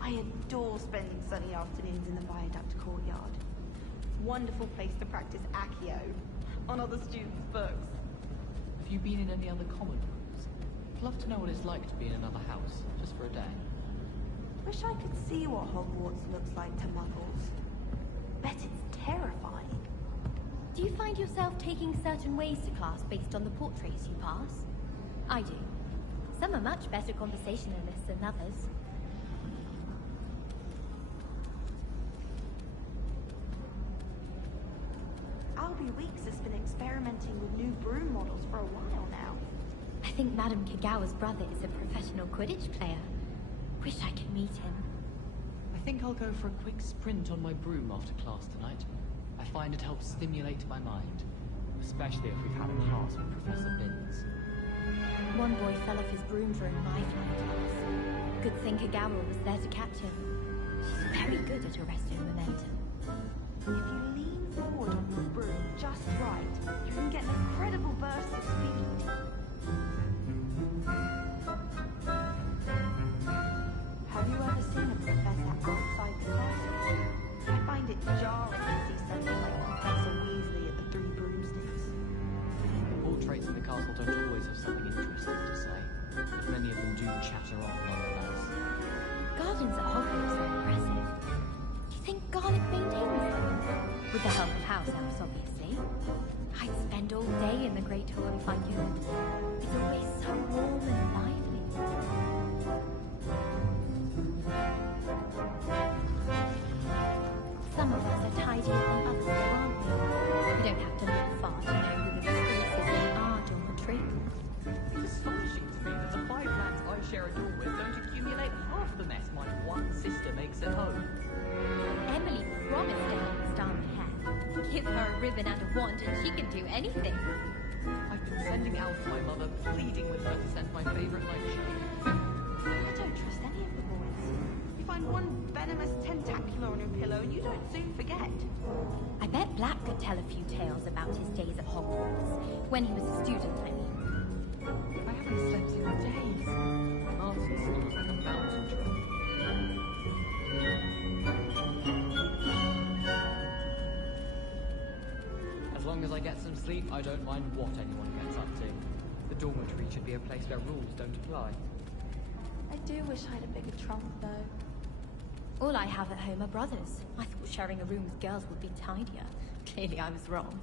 I adore spending sunny afternoons in the viaduct courtyard. Wonderful place to practice Accio on other students' books. Have you been in any other common rooms? I'd love to know what it's like to be in another house, just for a day. Wish I could see what Hogwarts looks like to muggles. Bet it's terrifying. Do you find yourself taking certain ways to class based on the portraits you pass? I do. Some are much better conversationalists than others. Albie Weeks has been experimenting with new broom models for a while now. I think Madame Kagawa's brother is a professional Quidditch player. Wish I could meet him. I think I'll go for a quick sprint on my broom after class tonight. I find it helps stimulate my mind, especially if we've had a class with Professor Binns. One boy fell off his broom during my flying class. Good thing Kagawa was there to catch him. She's very good at arresting momentum. If you lean forward on your broom just right, you can get an incredible burst of speed. Have you ever seen a professor outside the classroom? I find it jarring to see something like Professor Weasley at the Three Broomsticks. Portraits in the castle don't always have something interesting to say, but many of them do chatter on nonetheless. Gardens at Hogwarts are impressive. Do you think Garlic maintains them? With the help of house elves, obviously. I'd spend all day in the Great Hall if I could. It's always so warm and lively. Some of us are tidier than others, though, aren't we? You don't have to look far to know who the spaces in our dormitory. It's astonishing to me that the 5 lads I share a dorm with don't accumulate half the mess my one sister makes at home. Emily promised to help us dye my hair. Give her a ribbon and a wand and she can do anything. I've been sending Al to my mother, pleading with her to send my favourite nightshade. I don't trust any of the boys. You find one venomous tentacular on your pillow and you don't soon forget. I bet Black could tell a few tales about his days at Hogwarts. When he was a student, I mean. I haven't slept in days. Martin snores like a mountain drum. As long as I get some sleep, I don't mind what anyone gets up to. The dormitory should be a place where rules don't apply. I do wish I had a bigger trunk, though. All I have at home are brothers. I thought sharing a room with girls would be tidier. Clearly I was wrong.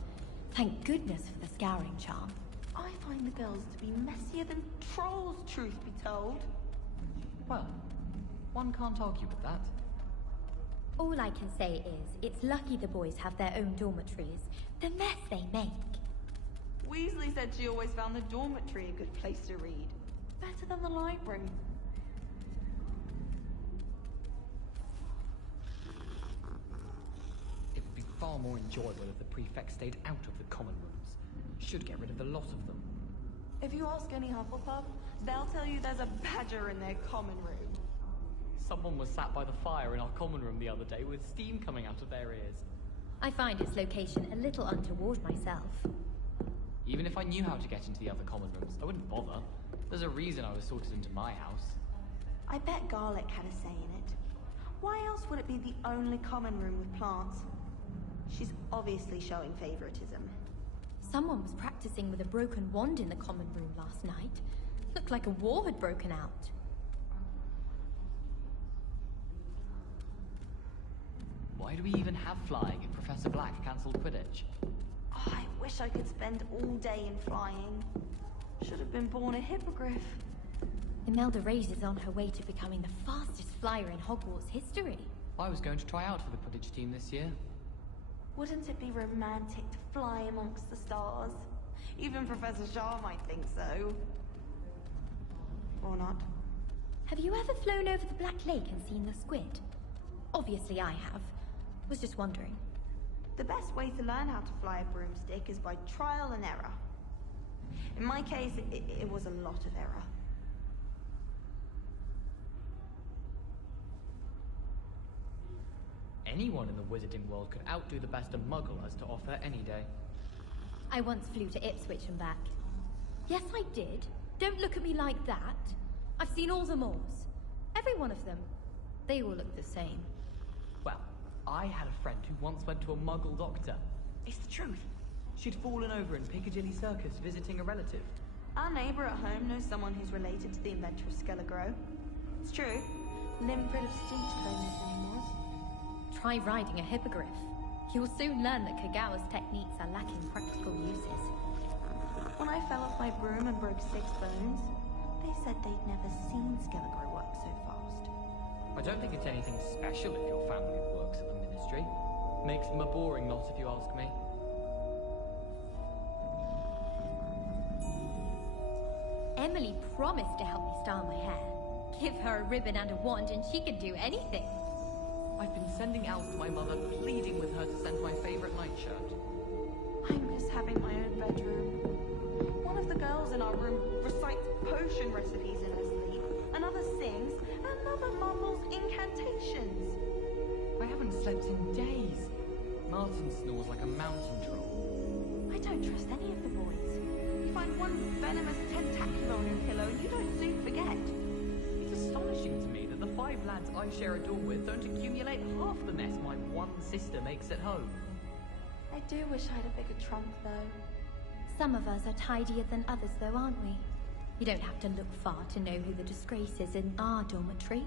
Thank goodness for the scouring charm. I find the girls to be messier than trolls, truth be told. Well, one can't argue with that. All I can say is, it's lucky the boys have their own dormitories. The mess they make. Weasley said she always found the dormitory a good place to read. Better than the library. It would be far more enjoyable if the prefect stayed out of the common rooms. Should get rid of the lot of them. If you ask any Hufflepuff, they'll tell you there's a badger in their common room. Someone was sat by the fire in our common room the other day with steam coming out of their ears. I find its location a little untoward myself. Even if I knew how to get into the other common rooms, I wouldn't bother. There's a reason I was sorted into my house. I bet Garlic had a say in it. Why else would it be the only common room with plants? She's obviously showing favoritism. Someone was practicing with a broken wand in the common room last night. Looked like a war had broken out. Why do we even have flying if Professor Black cancelled Quidditch? Oh, I wish I could spend all day in flying. Should have been born a hippogriff. Imelda Reyes is on her way to becoming the fastest flyer in Hogwarts history. I was going to try out for the Quidditch team this year. Wouldn't it be romantic to fly amongst the stars? Even Professor Shah might think so. Or not. Have you ever flown over the Black Lake and seen the squid? Obviously I have. Was just wondering. The best way to learn how to fly a broomstick is by trial and error. In my case, it was a lot of error. Anyone in the wizarding world could outdo the best a muggle has to offer any day. I once flew to Ipswich and back. Yes, I did. Don't look at me like that. I've seen all the moors. Every one of them. They all look the same. Well, I had a friend who once went to a muggle doctor. It's the truth. She'd fallen over in Piccadilly Circus visiting a relative. Our neighbour at home knows someone who's related to the inventor of Skelligro. It's true. Limfrid of Steechcombe his name was. Try riding a hippogriff. You'll soon learn that Kagawa's techniques are lacking practical uses. When I fell off my broom and broke 6 bones, they said they'd never seen Skelligro work so fast. I don't think it's anything special if your family works at the Ministry. Makes them a boring lot if you ask me. Emily promised to help me style my hair. Give her a ribbon and a wand and she can do anything. I've been sending out to my mother, pleading with her to send my favourite nightshirt. I miss having my own bedroom. One of the girls in our room recites potion recipes in her sleep, another sings, another mumbles incantations. I haven't slept in days. Martin snores like a mountain troll. I don't trust any of the boys. You find one venomous tentacular on your pillow and you don't soon forget. It's astonishing to me that the 5 lads I share a dorm with don't accumulate half the mess my one sister makes at home. I do wish I had a bigger trunk, though. Some of us are tidier than others, though, aren't we? You don't have to look far to know who the disgrace is in our dormitory.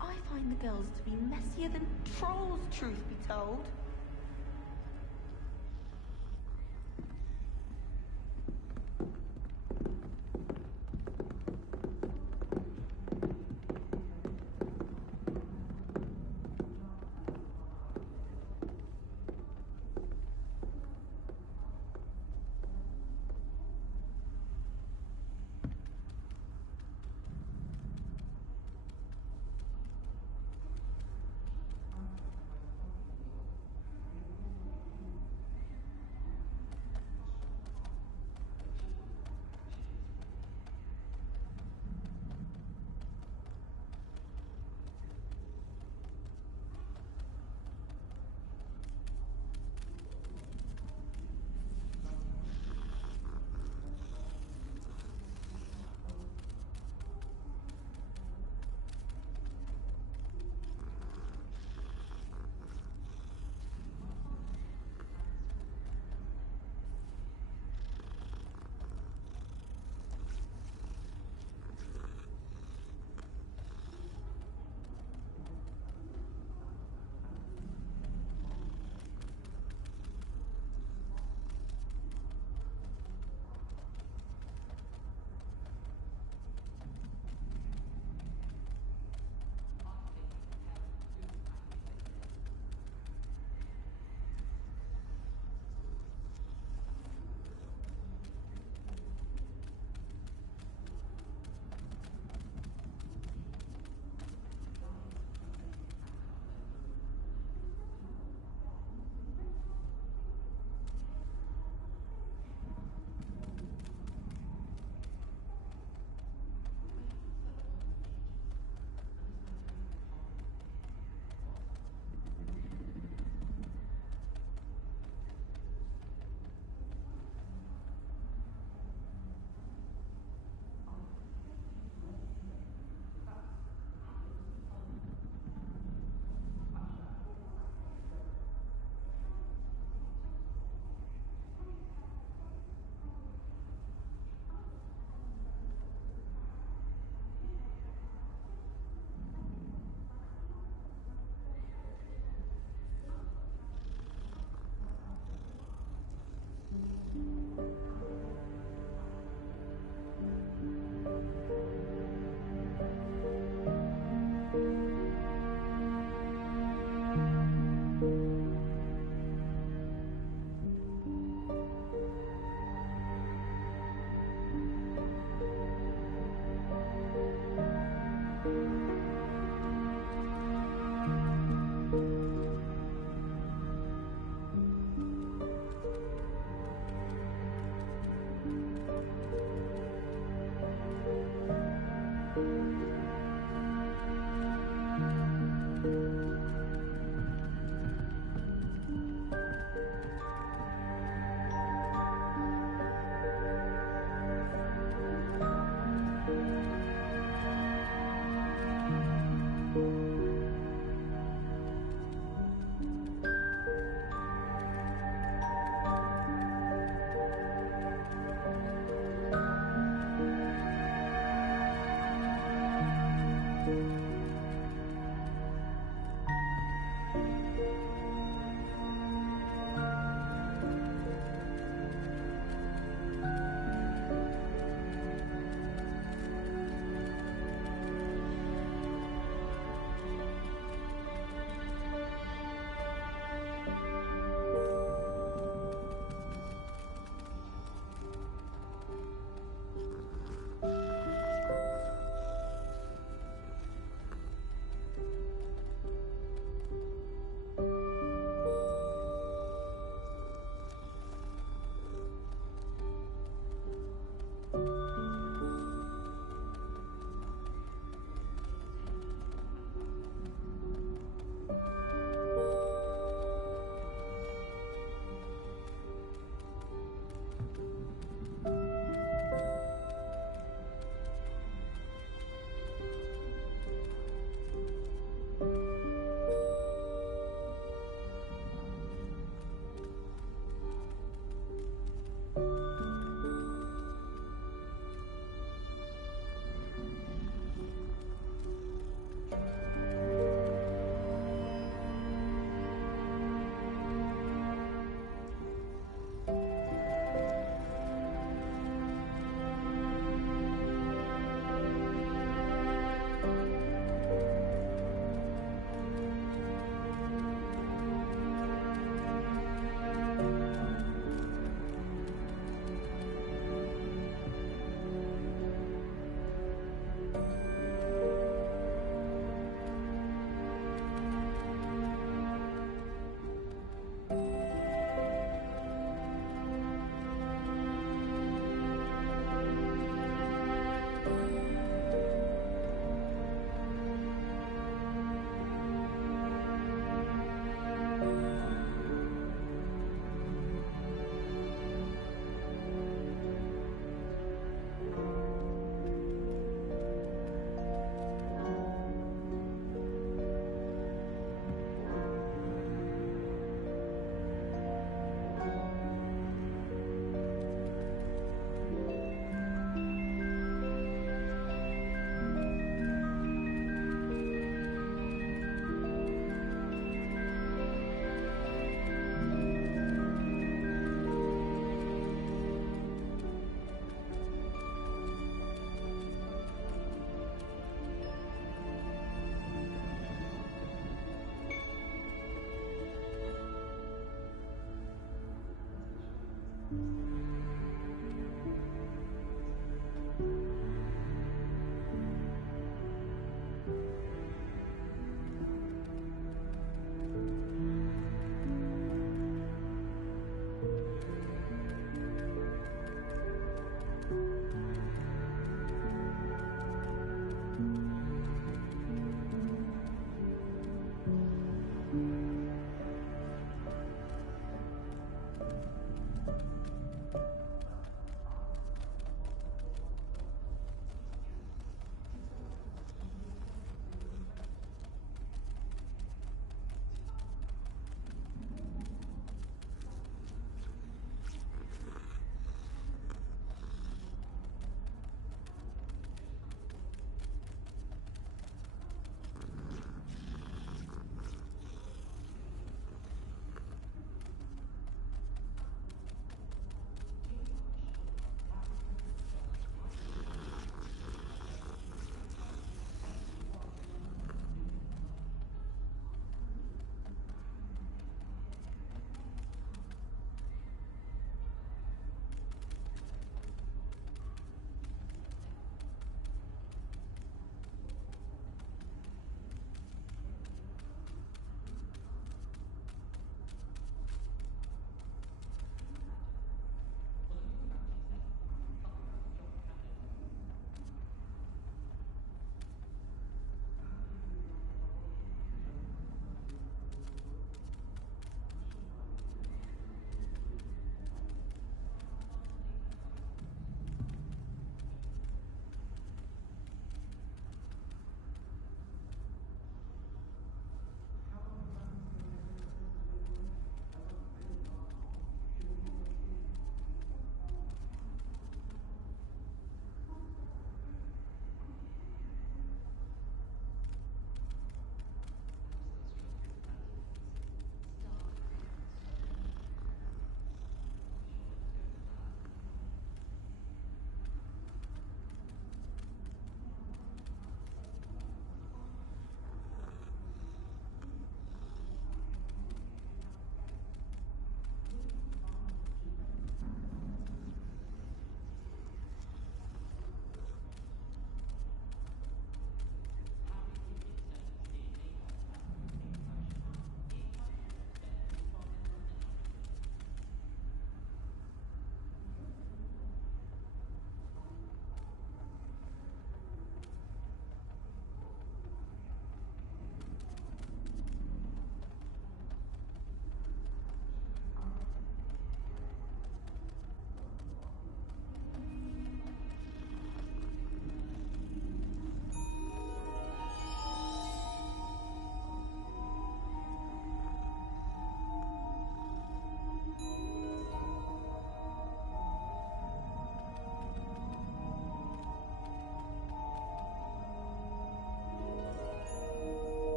I find the girls to be messier than trolls, truth be told.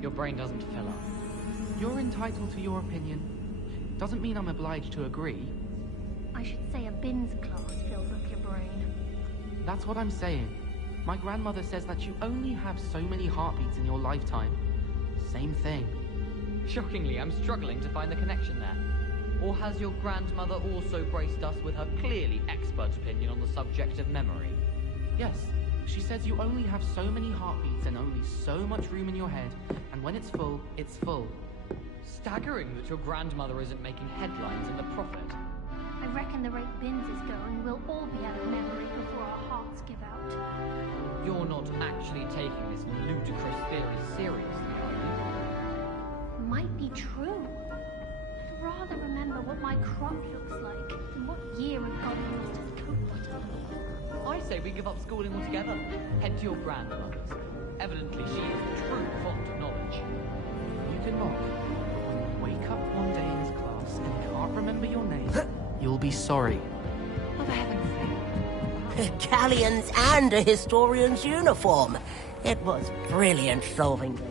Your brain doesn't fill up. You're entitled to your opinion. Doesn't mean I'm obliged to agree. I should say a bins class fills up your brain. That's what I'm saying. My grandmother says that you only have so many heartbeats in your lifetime. Same thing. Shockingly, I'm struggling to find the connection there. Or has your grandmother also graced us with her clearly expert opinion on the subject of memory? Yes, she says you only have so many heartbeats and only so much room in your head, and when it's full, it's full. Staggering that your grandmother isn't making headlines in the Prophet. I reckon the rate Bins is going, we'll all be out of memory before our hearts give out. You're not actually taking this ludicrous theory seriously, are you? Might be true. I'd rather remember what my crop looks like than what year of God used as coat butter. I say we give up schooling altogether. Head to your grandmother's. Evidently she is the true font of knowledge. You can mock. When you wake up one day in this class and can't remember your name, you'll be sorry. Oh, for heaven's sake. Galleons and a historian's uniform. It was brilliant solving them.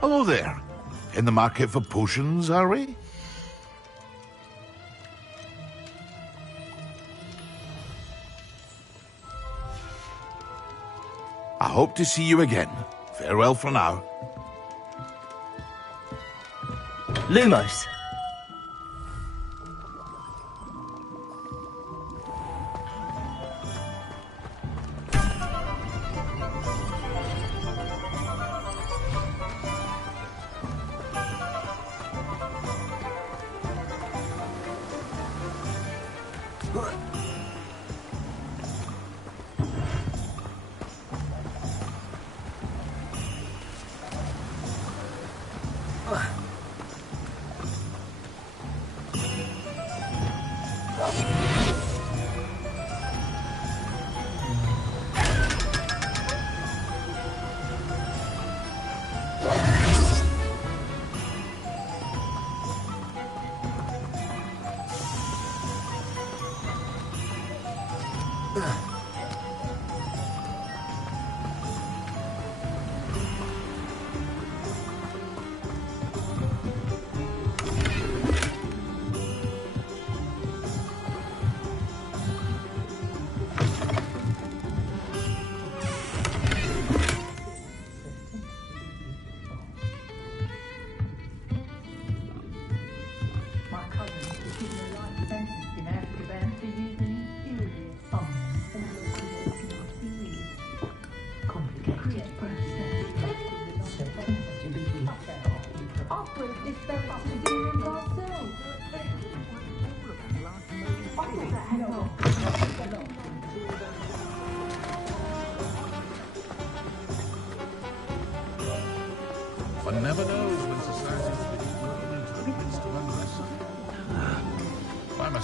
Hello there. In the market for potions, are we? I hope to see you again. Farewell for now. Lumos.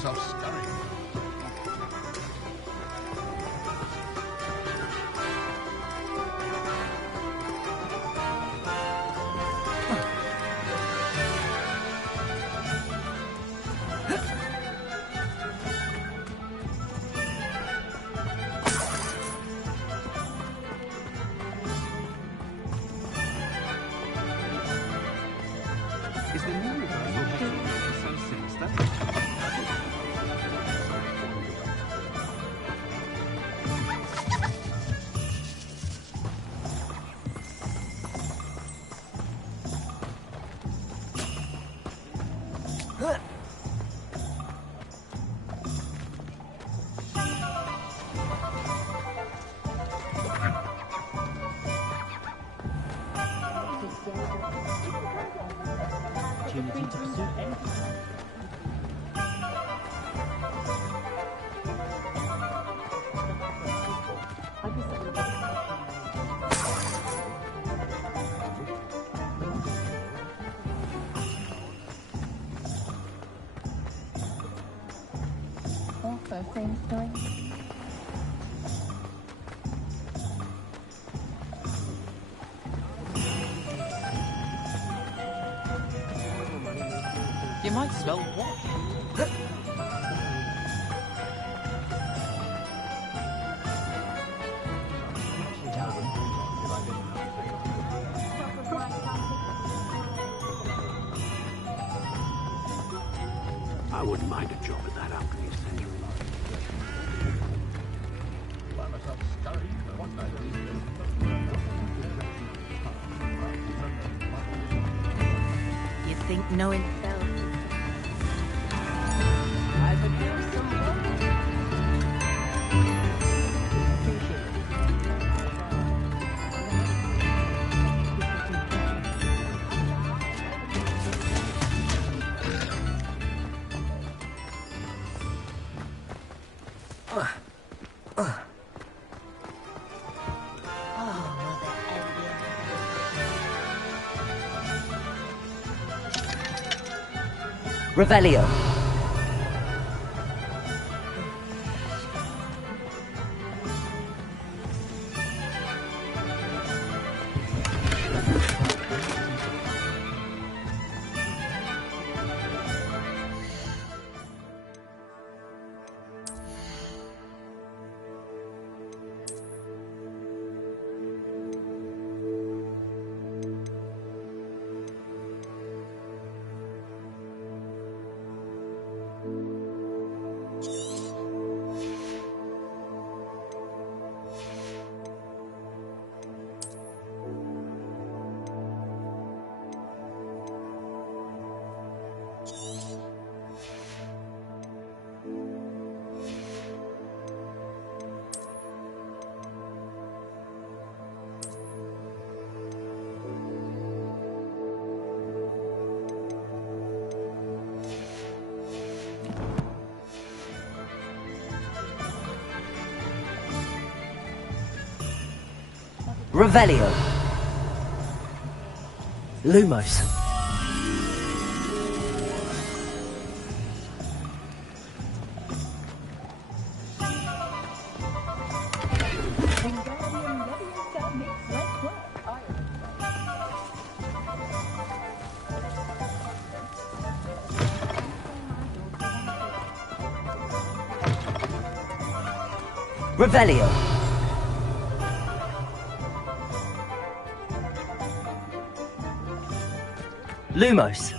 myself scurrying. Is the new reversal so sinister? Opportunity to pursue anything. Also, same story. You might smell what? I wouldn't mind a job at that alchemy centre. You think knowing I could use some help. Revelio. Revelio. Lumos. Revelio. Lumos.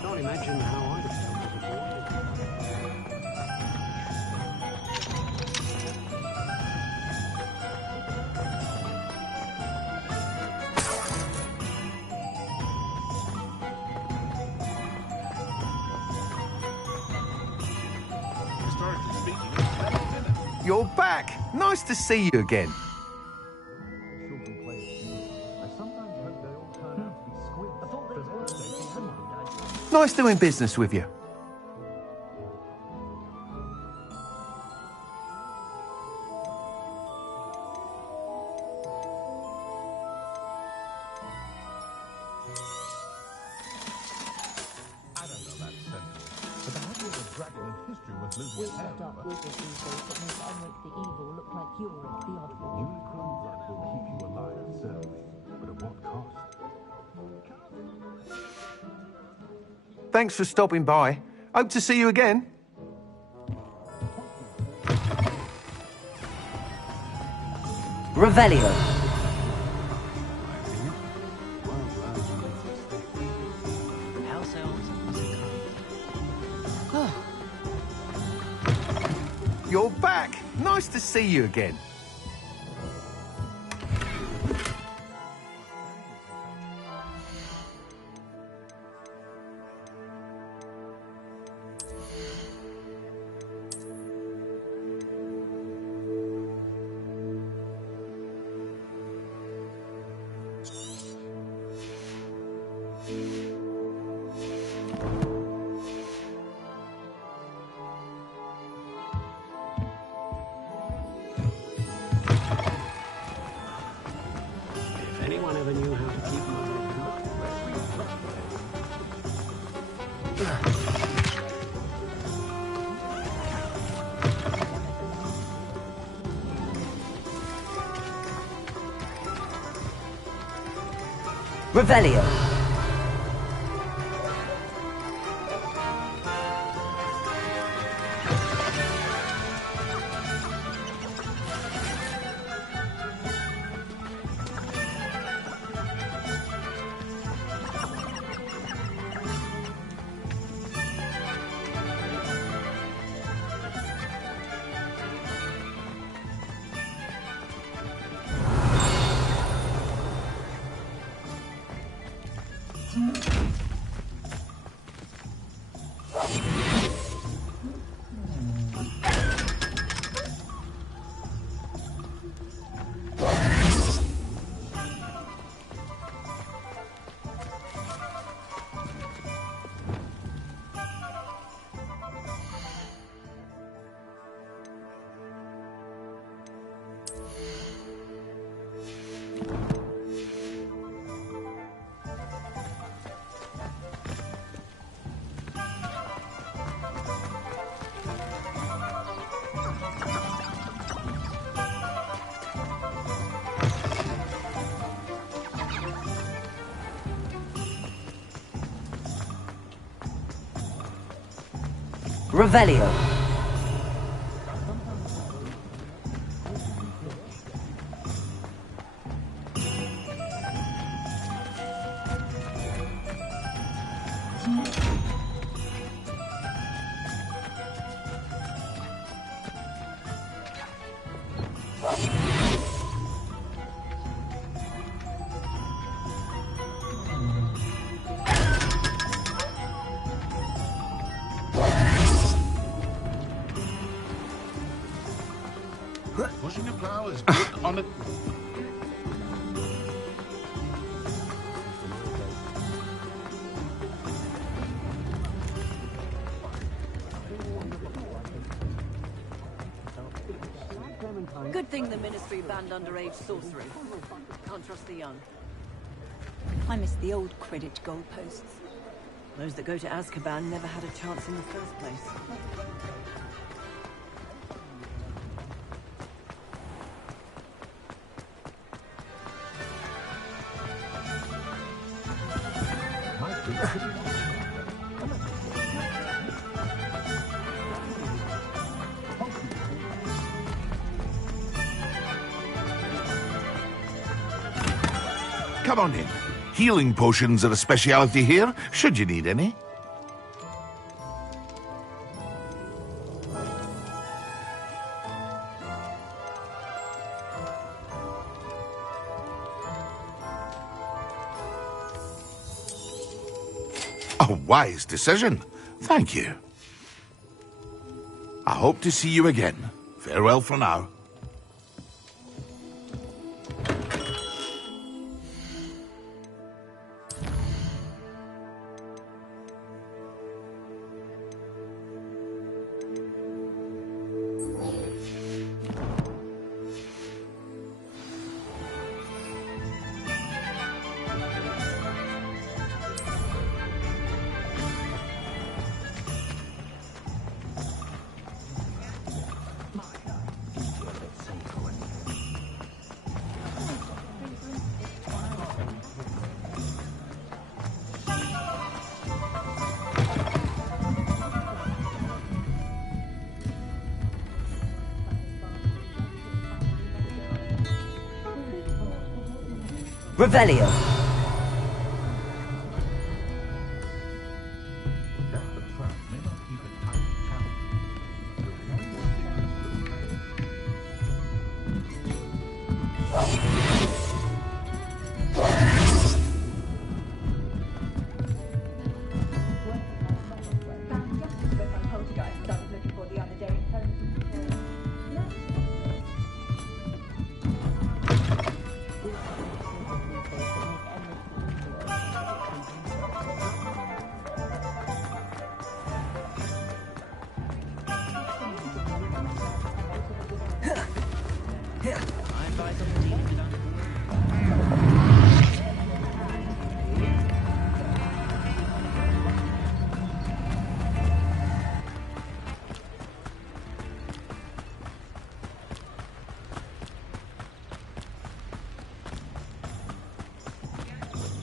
Can't imagine how I'd have felt You're back! Nice to see you again. Nice doing business with you. We set up wizard these days that make Unwake the evil look like you're the odd one. Unicorn blood will keep you alive, certainly, but at what cost? Thanks for stopping by. Hope to see you again. Revelio. House elves. You're back. Nice to see you again. If anyone ever knew how to keep Mother out, Revelio. Revelio. Pushing a plow is good on it. Good thing the Ministry banned underage sorcery. Can't trust the young. I miss the old Quidditch goalposts. Those that go to Azkaban never had a chance in the first place. Come on in. Healing potions are a speciality here, should you need any. A wise decision. Thank you. I hope to see you again. Farewell for now. Revelio.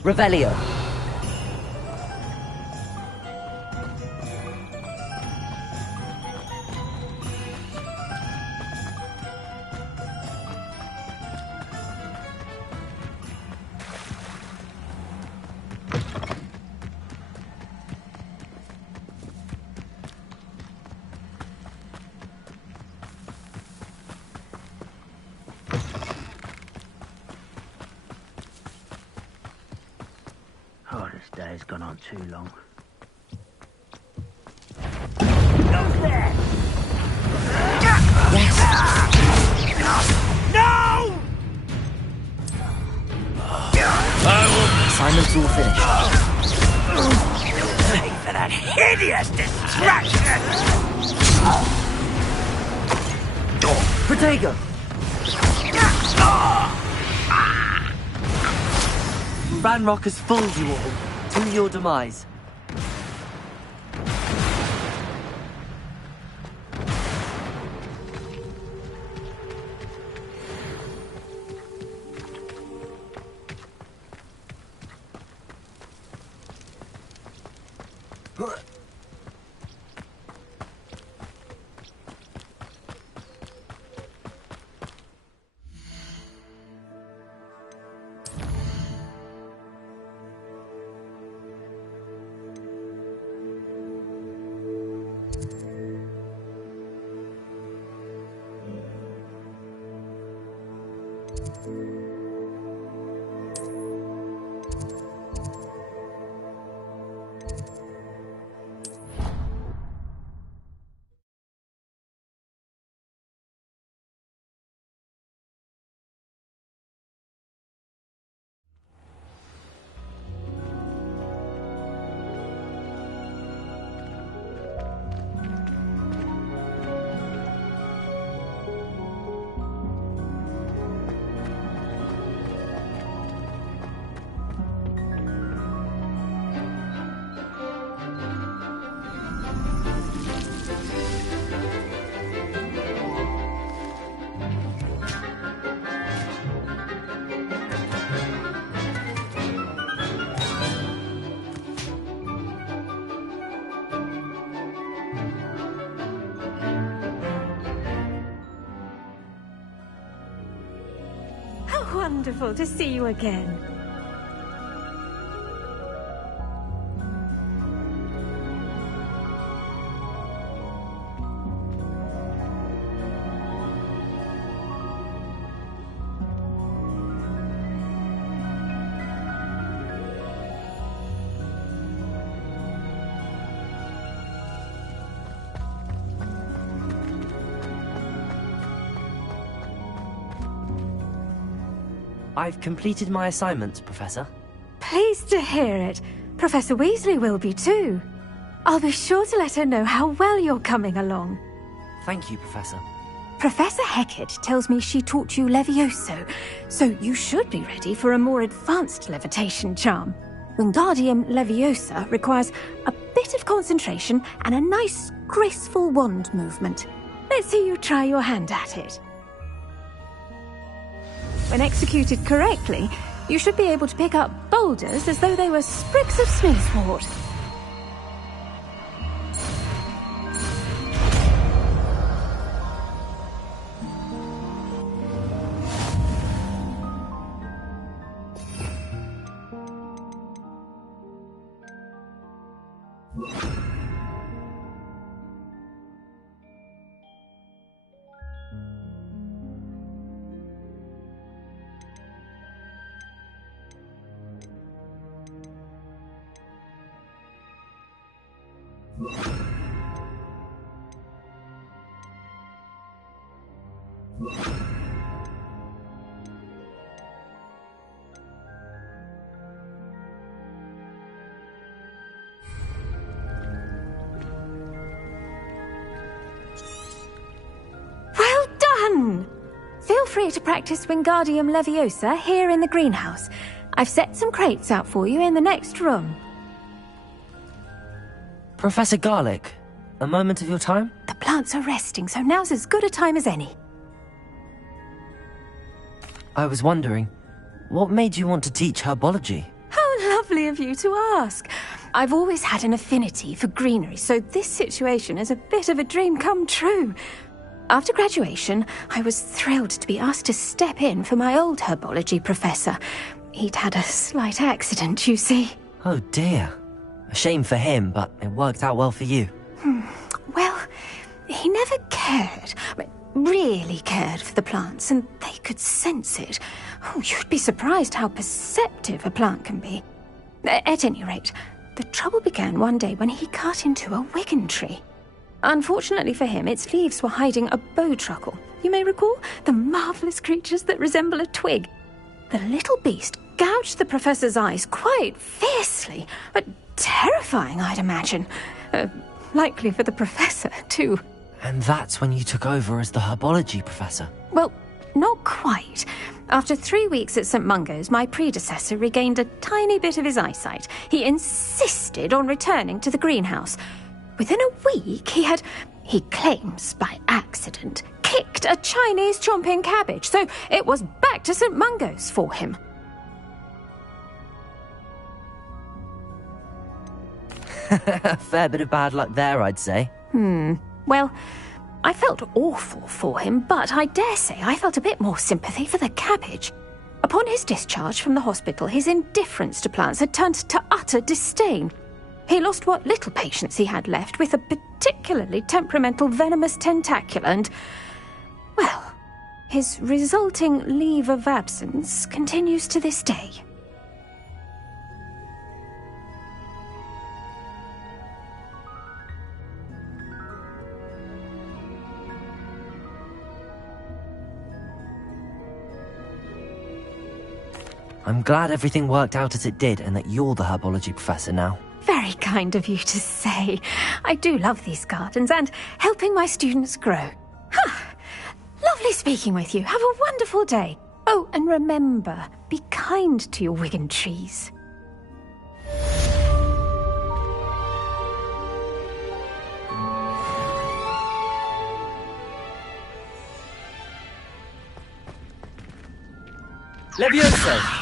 Revelio. Oh, this day's gone on too long. No! Assignment's all finished. Pay for that hideous distraction! Protego! Ranrock has fooled you all, to your demise. Wonderful to see you again. I've completed my assignments, Professor. Pleased to hear it. Professor Weasley will be too. I'll be sure to let her know how well you're coming along. Thank you, Professor. Professor Hecat tells me she taught you Levioso, so you should be ready for a more advanced levitation charm. Wingardium Leviosa requires a bit of concentration and a nice, graceful wand movement. Let's see you try your hand at it. When executed correctly, you should be able to pick up boulders as though they were sprigs of smoothwort. Well done! Feel free to practice Wingardium Leviosa here in the greenhouse. I've set some crates out for you in the next room. Professor Garlic, a moment of your time? The plants are resting, so now's as good a time as any. I was wondering, what made you want to teach herbology? How lovely of you to ask. I've always had an affinity for greenery, so this situation is a bit of a dream come true. After graduation, I was thrilled to be asked to step in for my old herbology professor. He'd had a slight accident, you see. Oh dear. A shame for him, but it worked out well for you. Well, he never cared, really cared for the plants, and they could sense it. Oh, you'd be surprised how perceptive a plant can be. At any rate, the trouble began one day when he cut into a wigan tree. Unfortunately for him, its leaves were hiding a bowtruckle. You may recall the marvellous creatures that resemble a twig. The little beast gouged the professor's eyes quite fiercely, but terrifying, I'd imagine. Likely for the professor, too. And that's when you took over as the herbology professor? Well, not quite. After 3 weeks at St. Mungo's, my predecessor regained a tiny bit of his eyesight. He insisted on returning to the greenhouse. Within a week, he claims by accident, kicked a Chinese chomping cabbage, so it was back to St. Mungo's for him. A fair bit of bad luck there, I'd say. Well, I felt awful for him, but I dare say I felt a bit more sympathy for the cabbage. Upon his discharge from the hospital, his indifference to plants had turned to utter disdain. He lost what little patience he had left with a particularly temperamental venomous tentacula and, well, his resulting leave of absence continues to this day. I'm glad everything worked out as it did and that you're the herbology professor now. Very kind of you to say. I do love these gardens and helping my students grow. Lovely speaking with you. Have a wonderful day. Oh, and remember, be kind to your wigan trees. Levioso!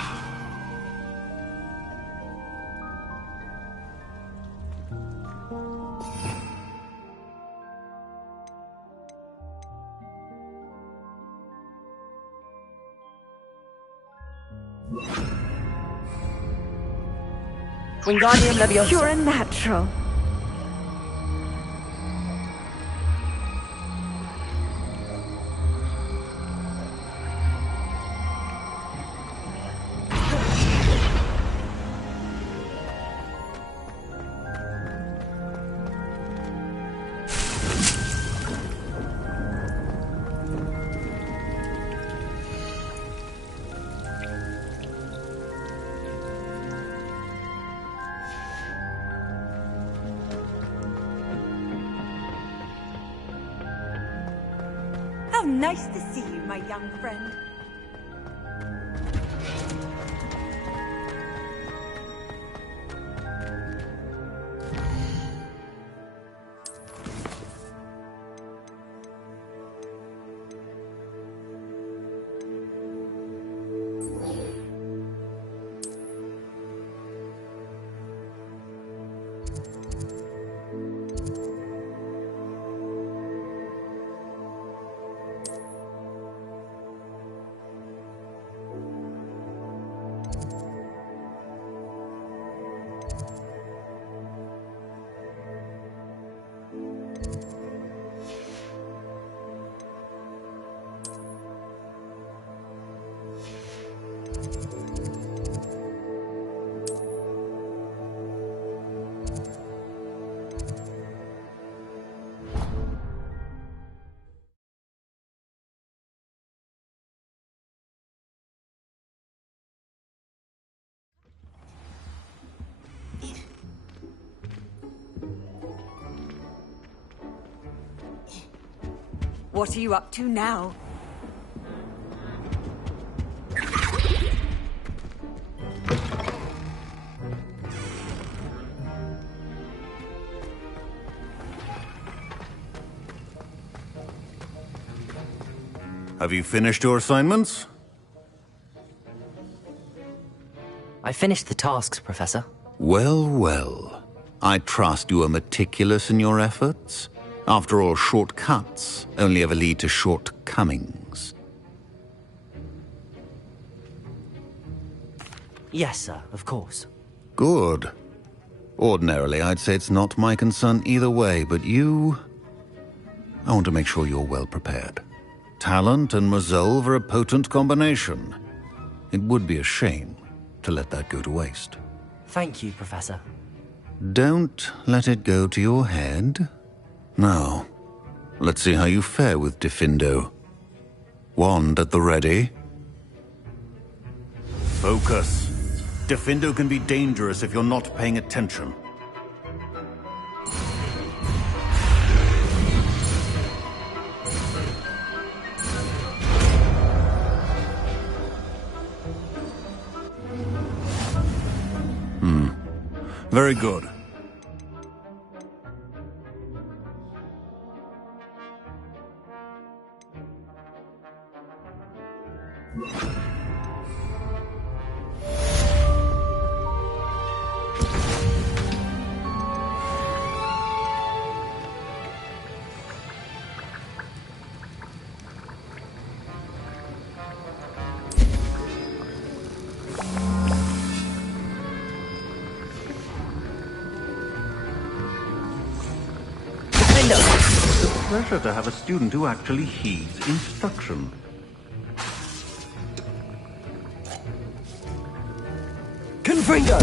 Wingardium Leviosa. You're a natural. How nice to see you, my young friend. What are you up to now? Have you finished your assignments? I finished the tasks, Professor. Well, well. I trust you are meticulous in your efforts. After all, shortcuts only ever lead to shortcomings. Yes, sir, of course. Good. Ordinarily, I'd say it's not my concern either way, but you... I want to make sure you're well prepared. Talent and resolve are a potent combination. It would be a shame to let that go to waste. Thank you, Professor. Don't let it go to your head. Now, let's see how you fare with Diffindo. Wand at the ready. Focus. Diffindo can be dangerous if you're not paying attention. Very good. It's a pleasure to have a student who actually heeds instruction. Confringo!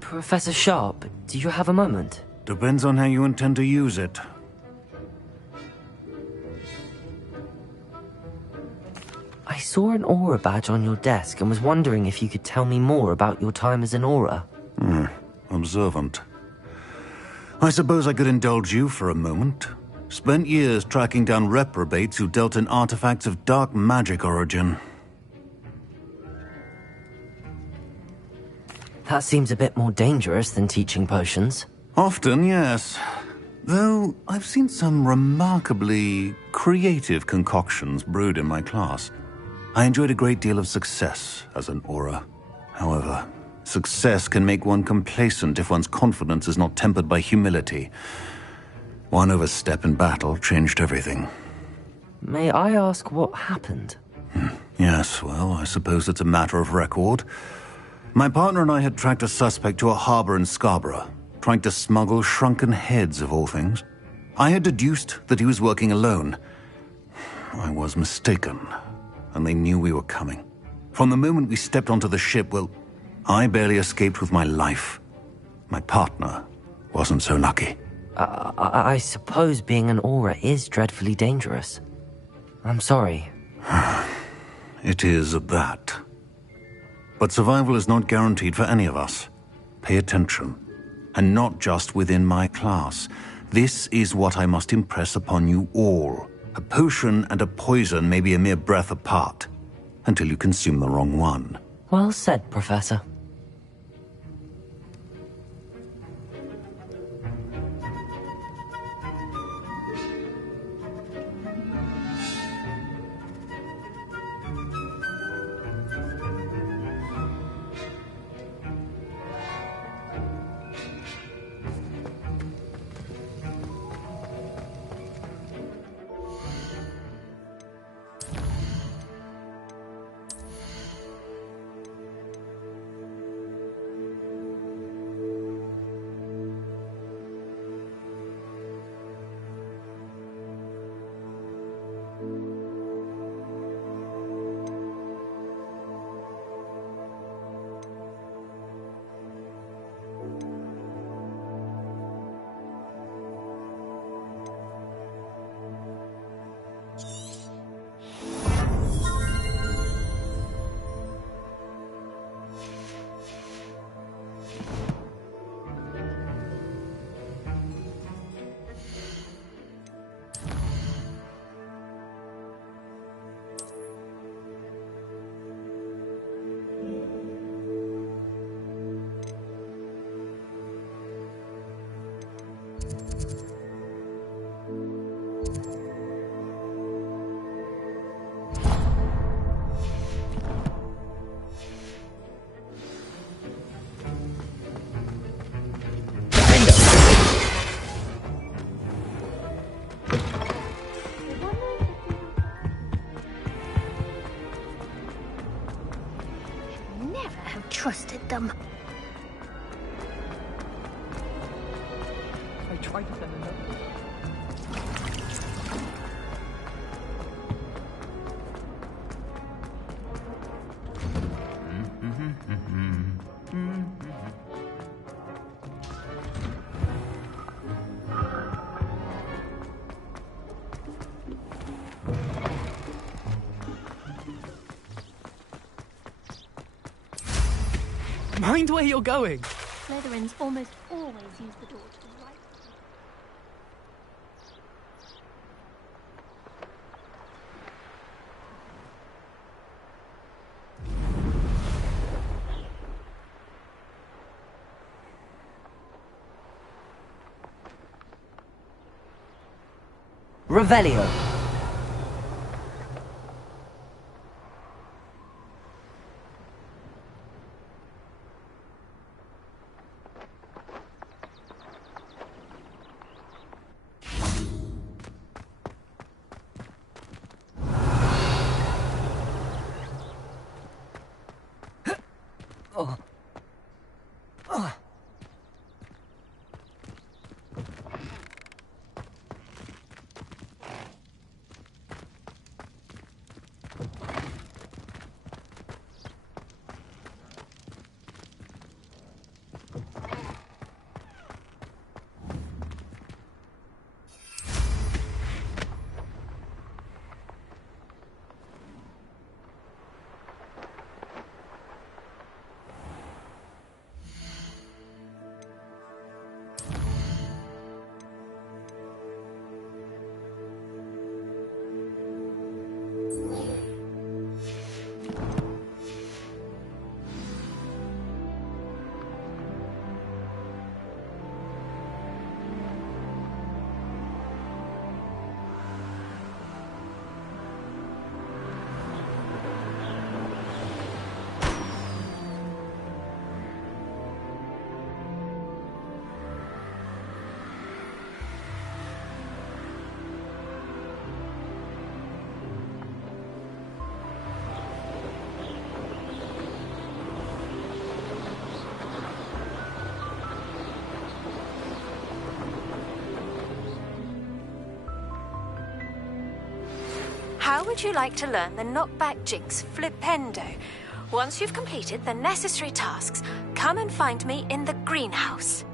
Professor Sharp, do you have a moment? Depends on how you intend to use it. I saw an aura badge on your desk and was wondering if you could tell me more about your time as an aura. Observant. I suppose I could indulge you for a moment. Spent years tracking down reprobates who dealt in artifacts of dark magic origin. That seems a bit more dangerous than teaching potions. Often, yes. Though I've seen some remarkably creative concoctions brewed in my class. I enjoyed a great deal of success as an aura. However, success can make one complacent if one's confidence is not tempered by humility. One overstep in battle changed everything. May I ask what happened? Yes, well, I suppose it's a matter of record. My partner and I had tracked a suspect to a harbor in Scarborough, trying to smuggle shrunken heads of all things. I had deduced that he was working alone. I was mistaken, and they knew we were coming. From the moment we stepped onto the ship, well, I barely escaped with my life. My partner wasn't so lucky. I suppose being an aura is dreadfully dangerous. I'm sorry. It is at that. But survival is not guaranteed for any of us. Pay attention. And not just within my class. This is what I must impress upon you all. A potion and a poison may be a mere breath apart, until you consume the wrong one. Well said, Professor. Trusted them. I tried to send a note. Mind where you're going. Slytherins almost always use the door to the right. Revelio. How would you like to learn the knockback jinx flipendo? Once you've completed the necessary tasks, come and find me in the greenhouse.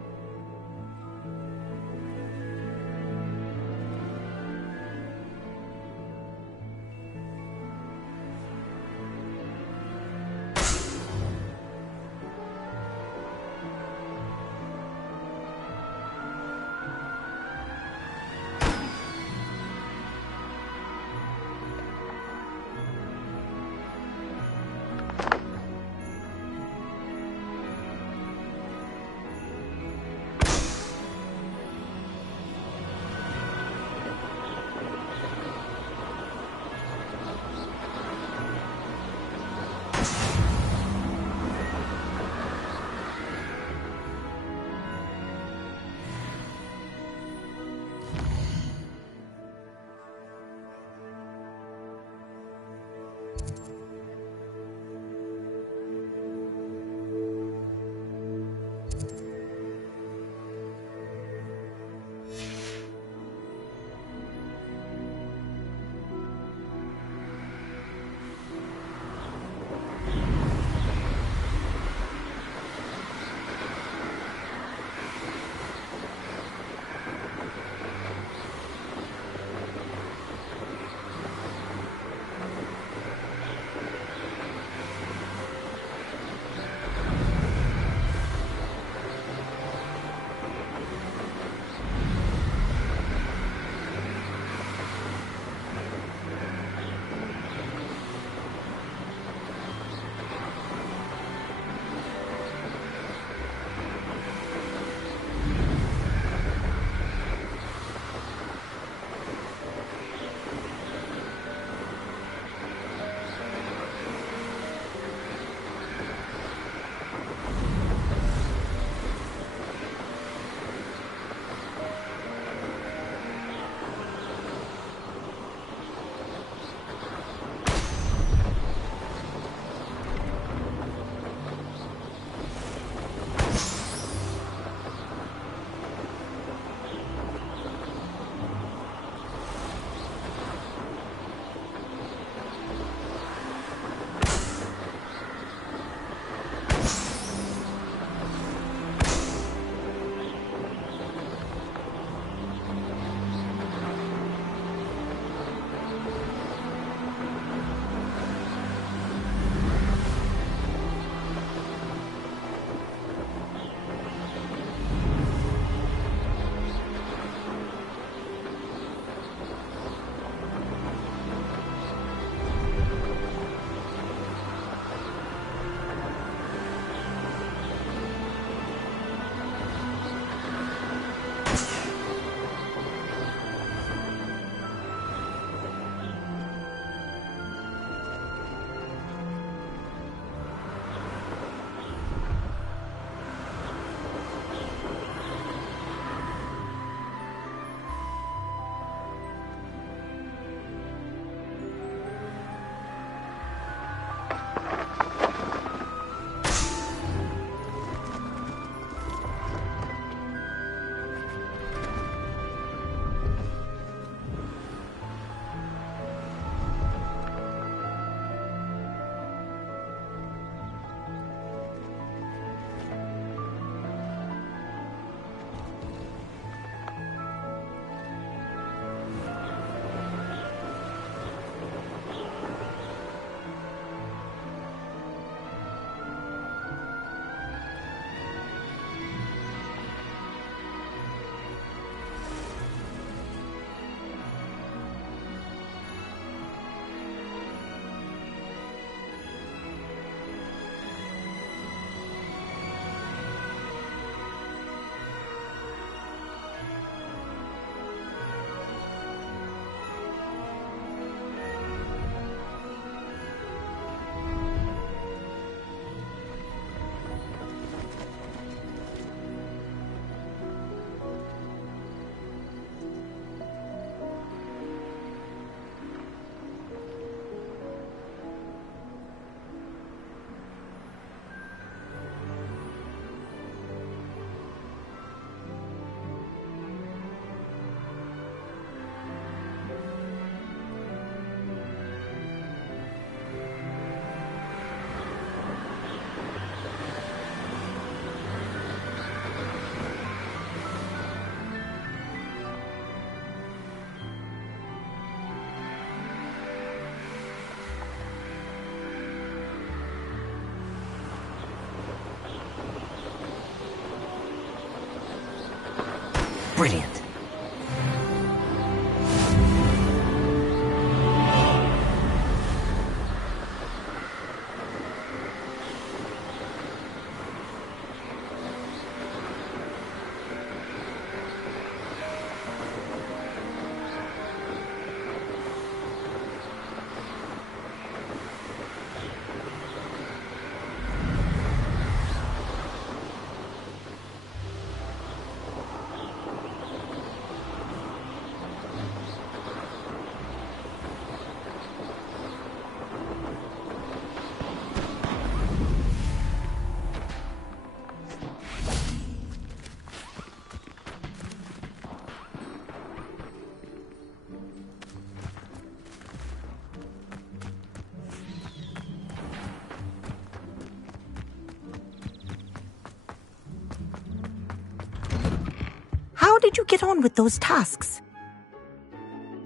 did you get on with those tasks?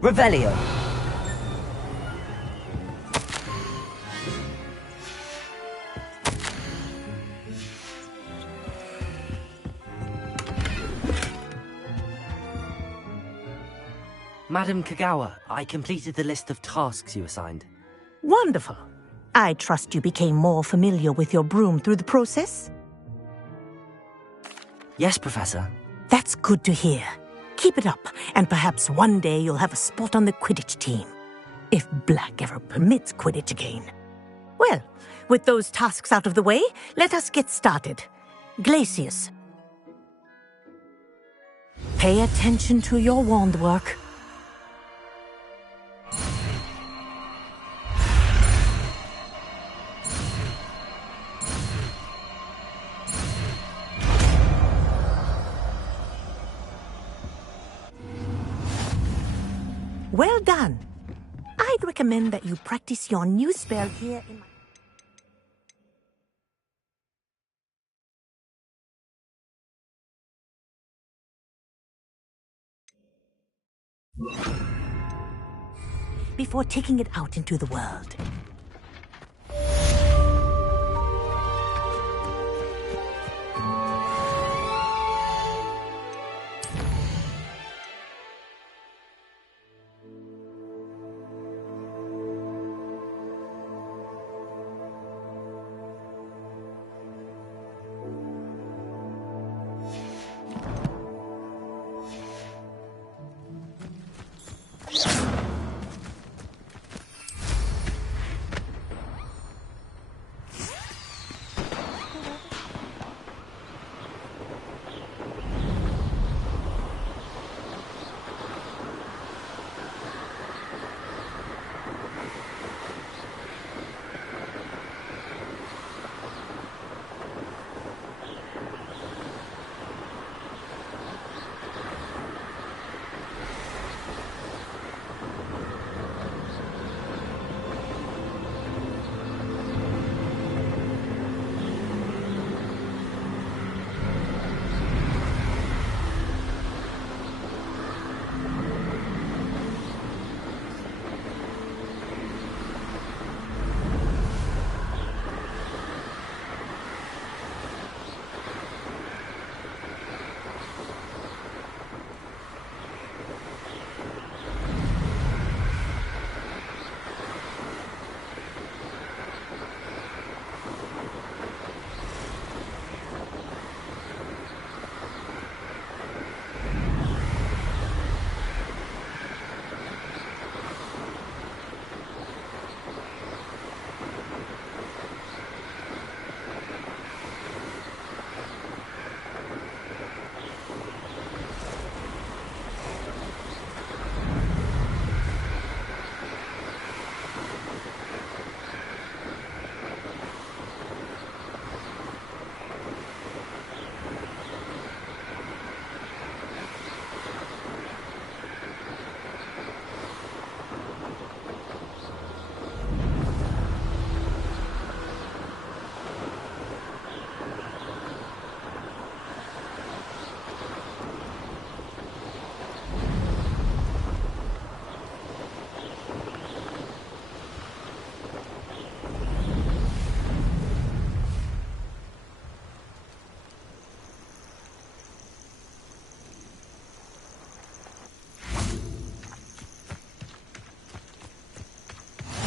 Revelio. Madam Kagawa, I completed the list of tasks you assigned. Wonderful. I trust you became more familiar with your broom through the process? Yes, Professor. That's good to hear. Keep it up, and perhaps one day you'll have a spot on the Quidditch team. If Black ever permits Quidditch again. Well, with those tasks out of the way, let us get started. Glacius. Pay attention to your wand work. Well done. I'd recommend that you practice your new spell here in my... before taking it out into the world.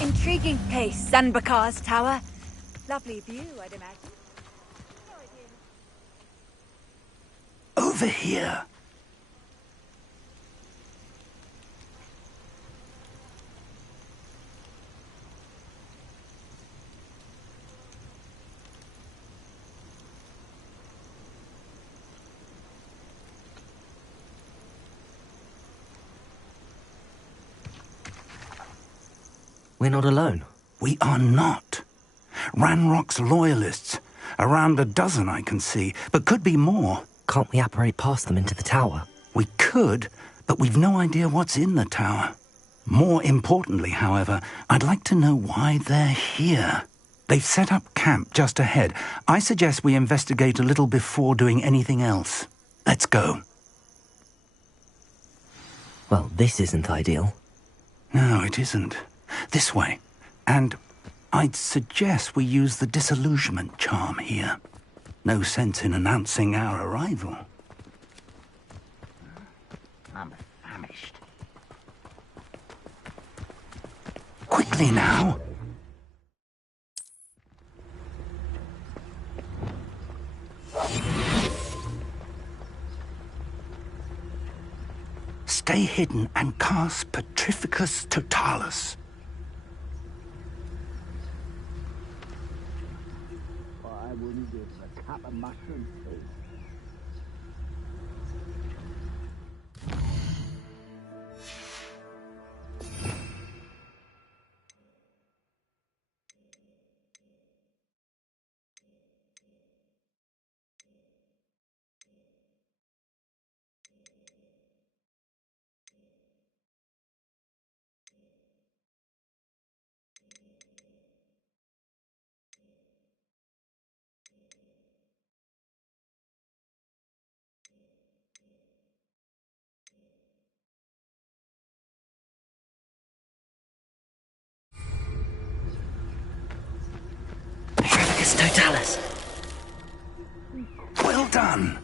Intriguing place, Zanbakar's tower. Lovely view, I'd imagine. Over here. We're not alone. We are not. Ranrock's loyalists. Around a dozen I can see, but could be more. Can't we apparate past them into the tower? We could, but we've no idea what's in the tower. More importantly, however, I'd like to know why they're here. They've set up camp just ahead. I suggest we investigate a little before doing anything else. Let's go. Well, this isn't ideal. No, it isn't. This way. And I'd suggest we use the disillusionment charm here. No sense in announcing our arrival. I'm famished. Quickly now. Stay hidden and cast Petrificus Totalis. I wouldn't give a cup of mushroom soup. Petrificus Totalis. Well done.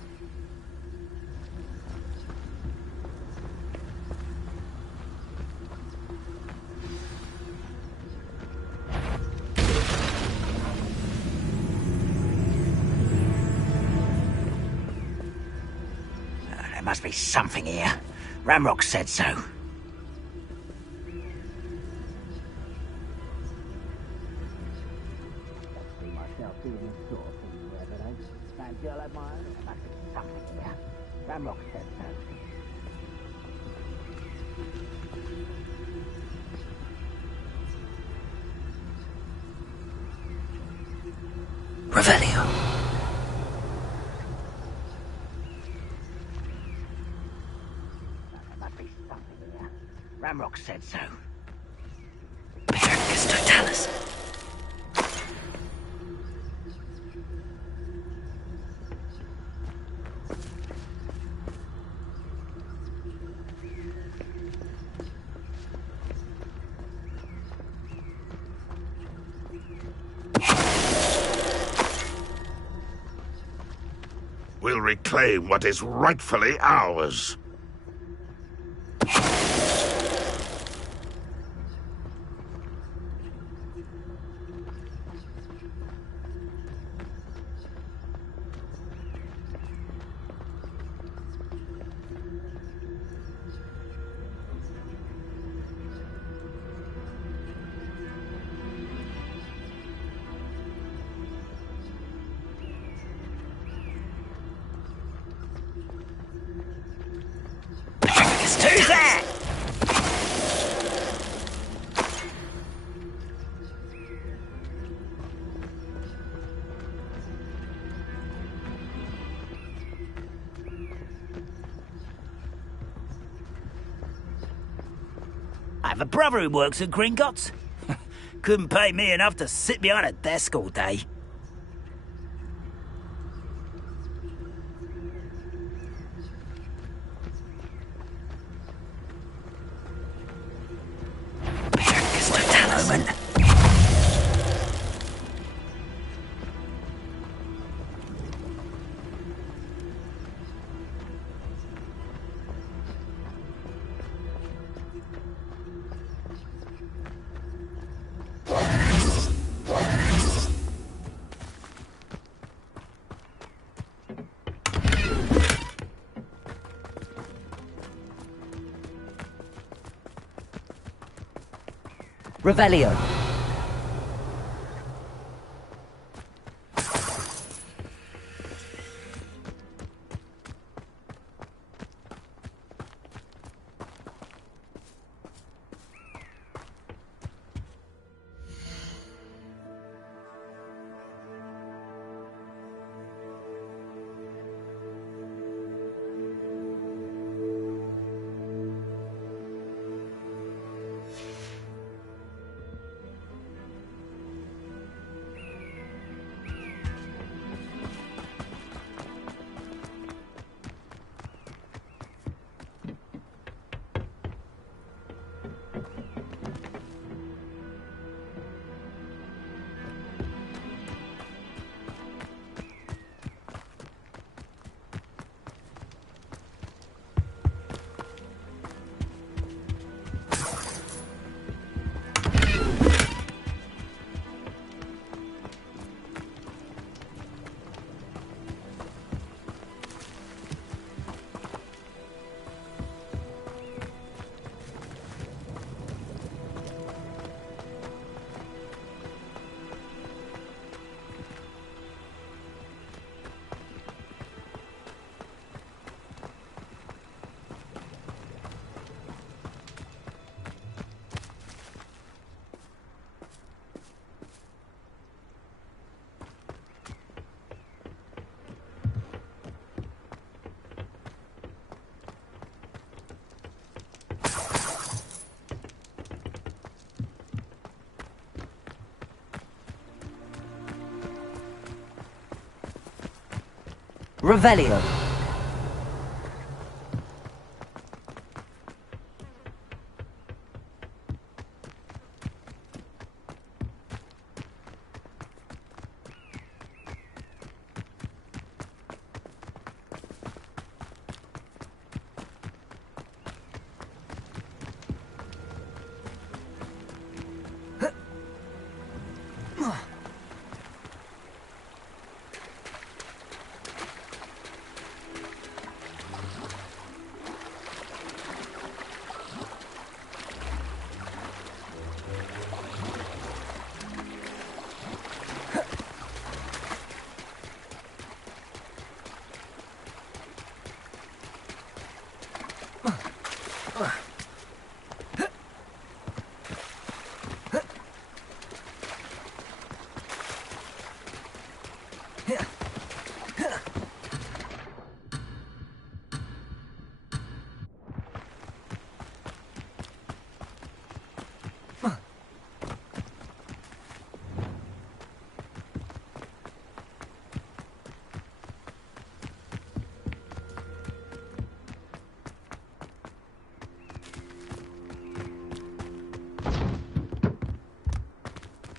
There must be something here. Ramrock said so. Myself doing this sort of thing there, but I can't girl at mine. There must be something here. Ramrock said so. Revelio. There must be something here. Ramrock said so. Petrificus Totalis. We'll reclaim what is rightfully ours. Who's that? I have a brother who works at Gringotts. Couldn't pay me enough to sit behind a desk all day. Moment. Revelio. Revelio.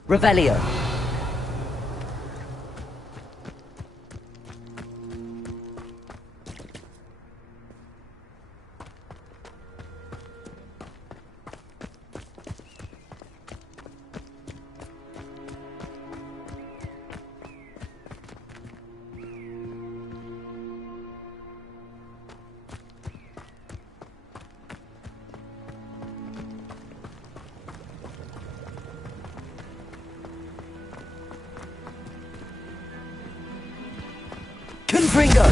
Revelio. Confringo!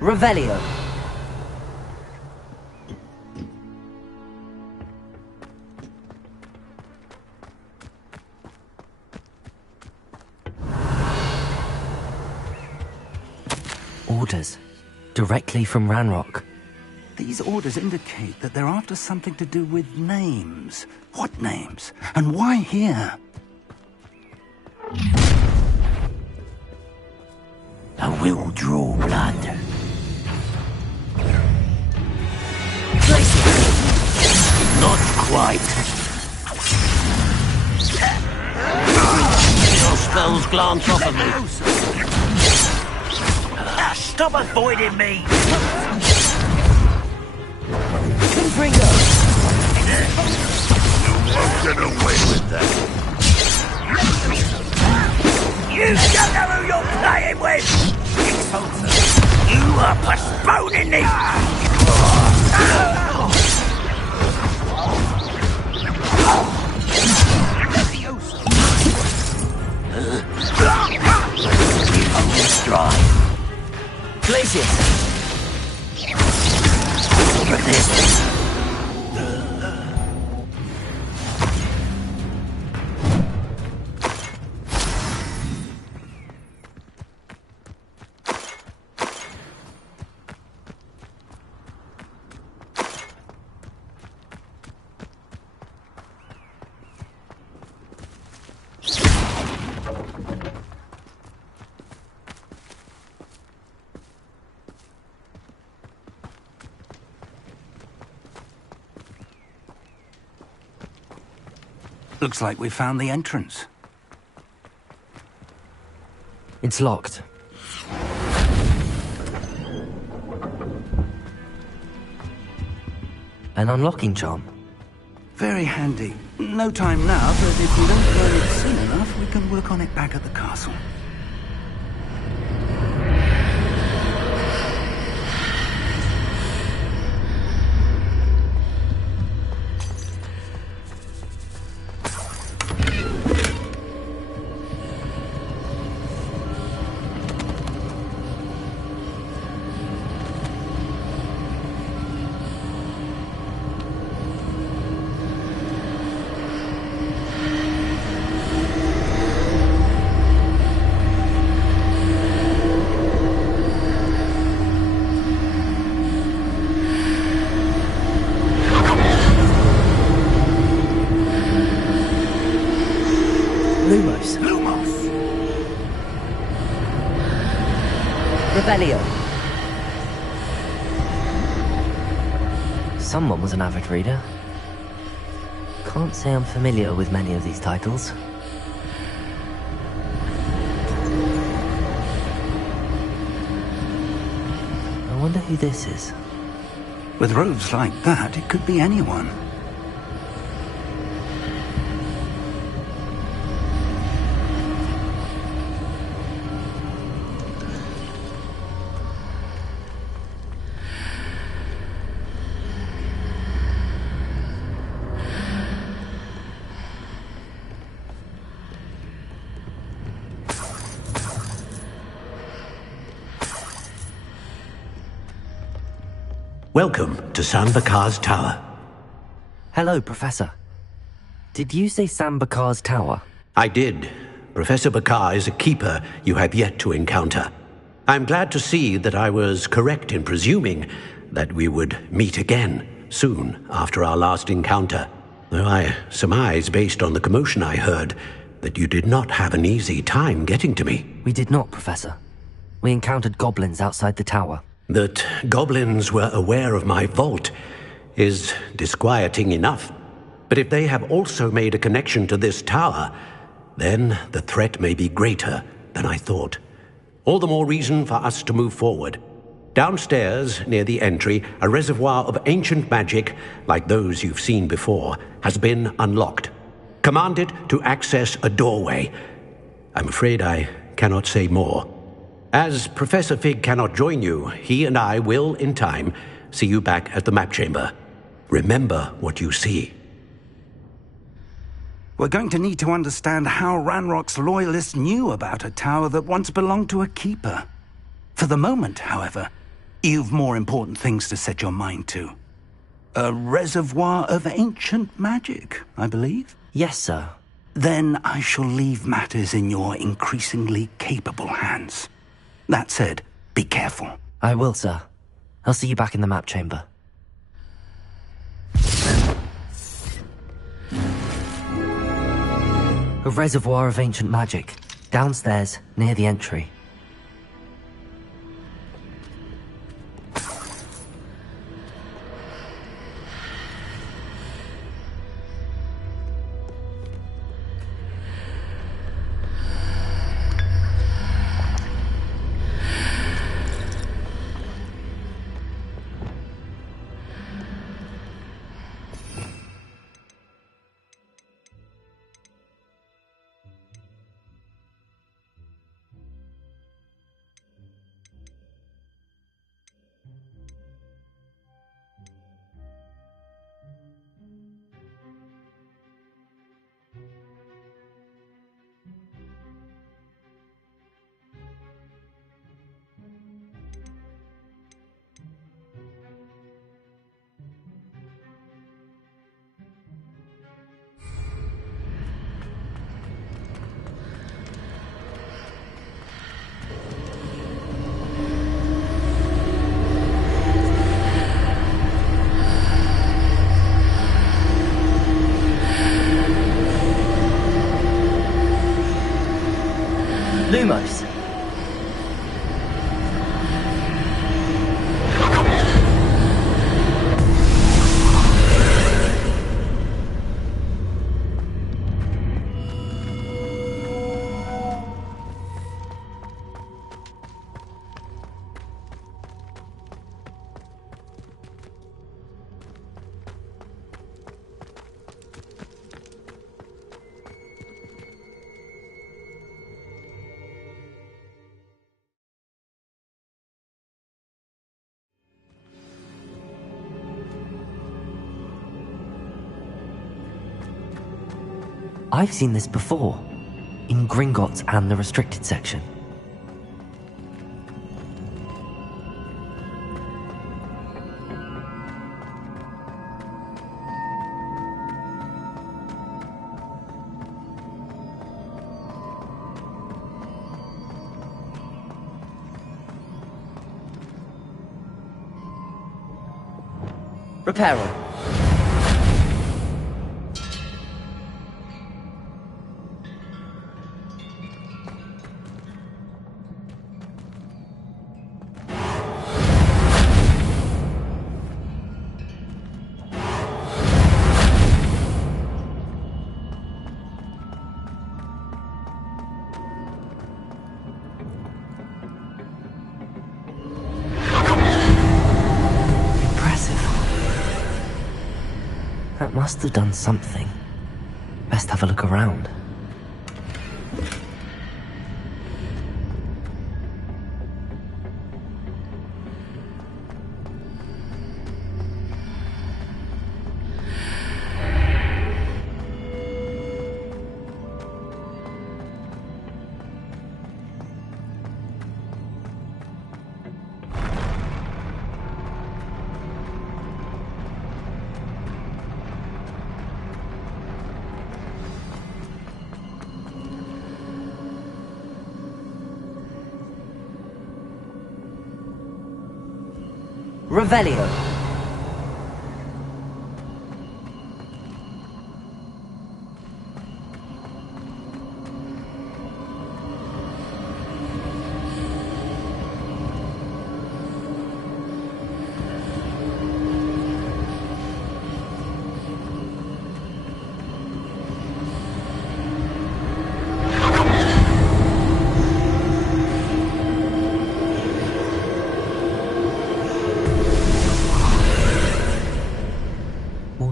Revelio. Orders. Directly from Ranrock. These orders indicate that they're after something to do with names. What names? And why here? I will draw blood. Not quite. Your spells glance off of me. Stop avoiding me! Confringo! You won't get away with that. You don't know who you're playing with! You are postponing this! Dry. Glacius! Resist. Looks like we found the entrance. It's locked. An unlocking charm. Very handy. No time now, but if we don't learn it soon enough, we can work on it back at the castle. Revelio. Someone was an avid reader. Can't say I'm familiar with many of these titles. I wonder who this is. With robes like that, it could be anyone. Welcome to Sambakar's Tower. Hello, Professor. Did you say Sambakar's Tower? I did. Professor Bakar is a keeper you have yet to encounter. I'm glad to see that I was correct in presuming that we would meet again soon after our last encounter, though I surmise, based on the commotion I heard, that you did not have an easy time getting to me. We did not, Professor. We encountered goblins outside the tower. That goblins were aware of my vault is disquieting enough. But if they have also made a connection to this tower, then the threat may be greater than I thought. All the more reason for us to move forward. Downstairs, near the entry, a reservoir of ancient magic, like those you've seen before, has been unlocked. Command it to access a doorway. I'm afraid I cannot say more. As Professor Fig cannot join you, he and I will, in time, see you back at the map chamber. Remember what you see. We're going to need to understand how Ranrock's loyalists knew about a tower that once belonged to a keeper. For the moment, however, you've more important things to set your mind to. A reservoir of ancient magic, I believe? Yes, sir. Then I shall leave matters in your increasingly capable hands. That said, be careful. I will, sir. I'll see you back in the map chamber. A reservoir of ancient magic, downstairs, near the entry. Lumos. I've seen this before, in Gringotts and the restricted section. Reparo. That must have done something. Best have a look around. Revelio.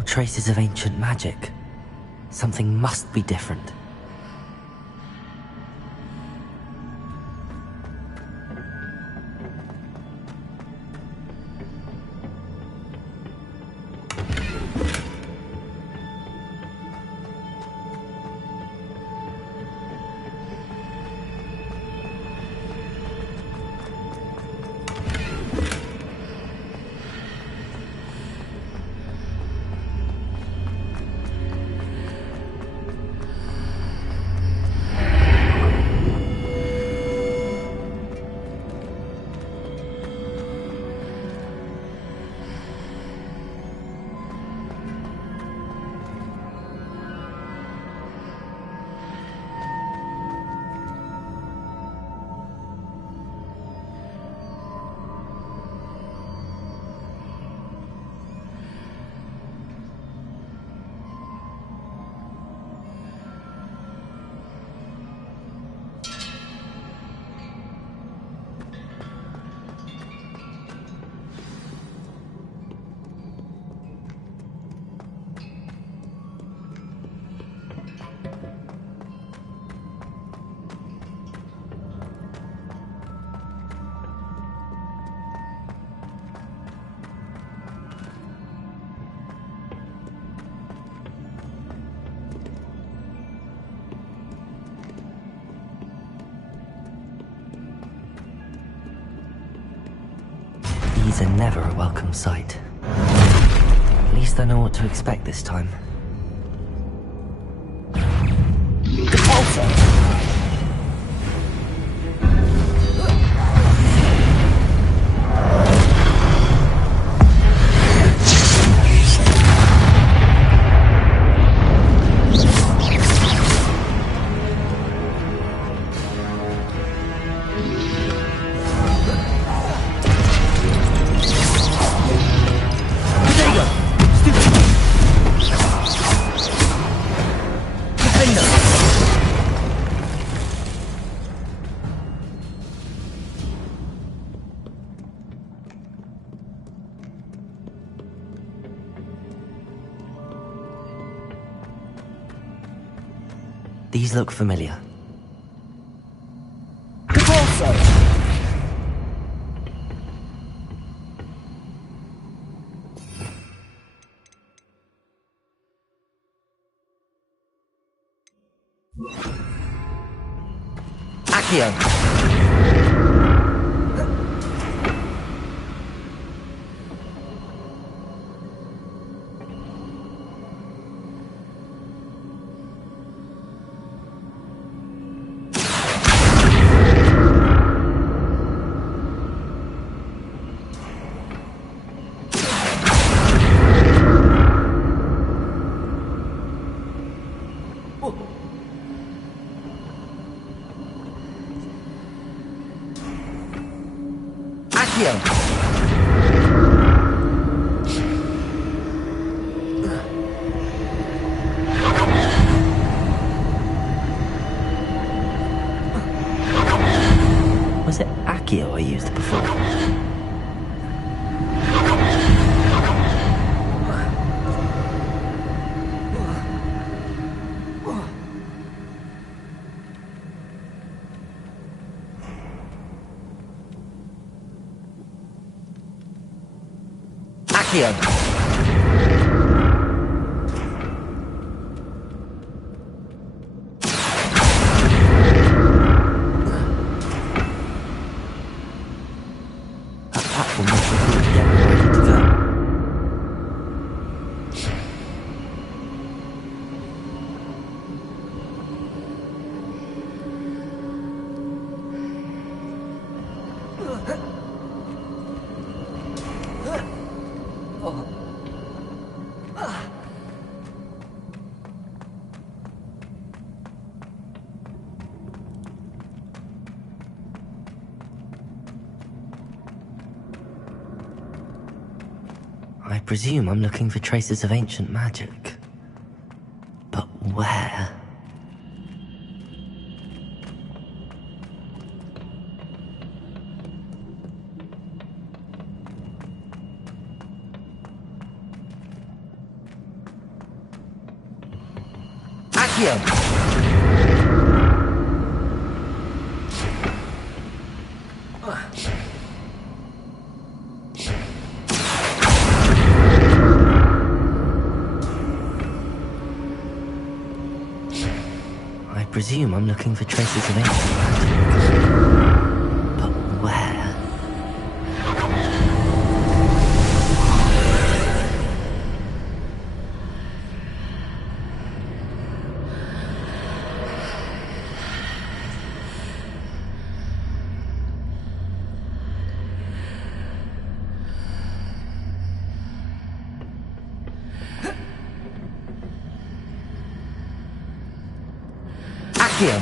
Traces of ancient magic. Something must be different. These are never a welcome sight. At least I know what to expect this time. These look familiar. Accio. Accio! I presume I'm looking for traces of ancient magic. But where? Accio! I presume I'm looking for traces of ancient magic. But where? Accio!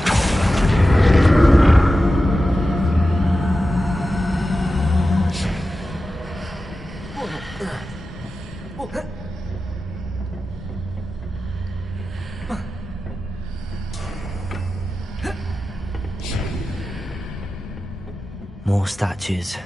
More statues.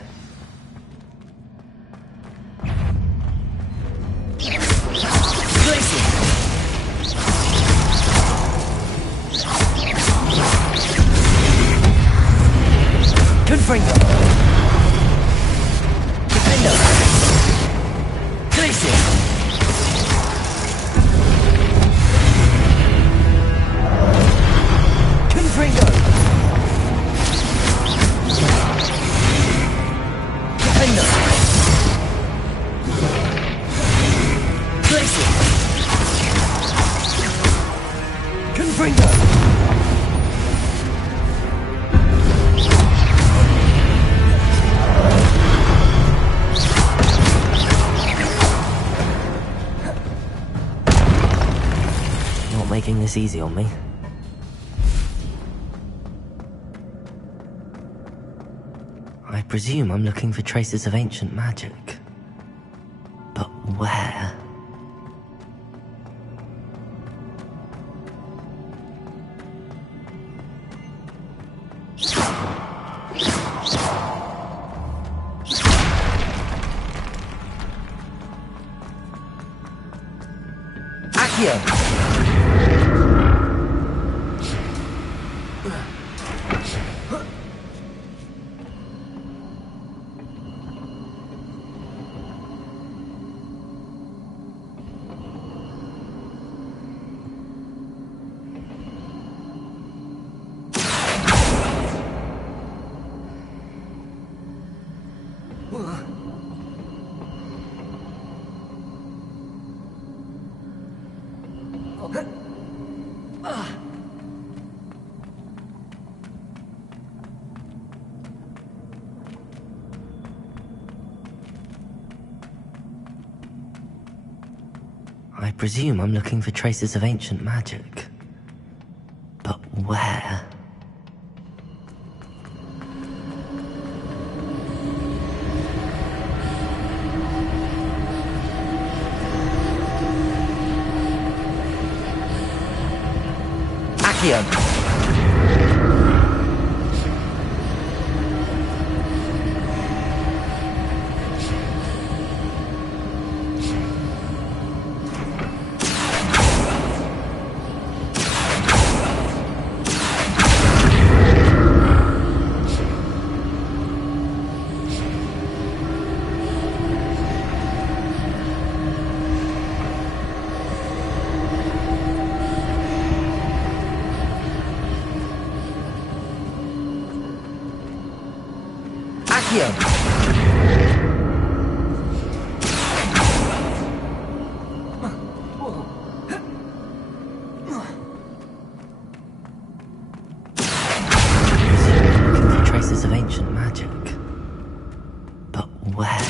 Confringo! Defendo! Glacier! Confringo! Defendo! Glacier! Confringo! Making this easy on me. I presume I'm looking for traces of ancient magic. But where? Accio! I presume I'm looking for traces of ancient magic. But where? Accio! Accio! Looking for traces of ancient magic. But where?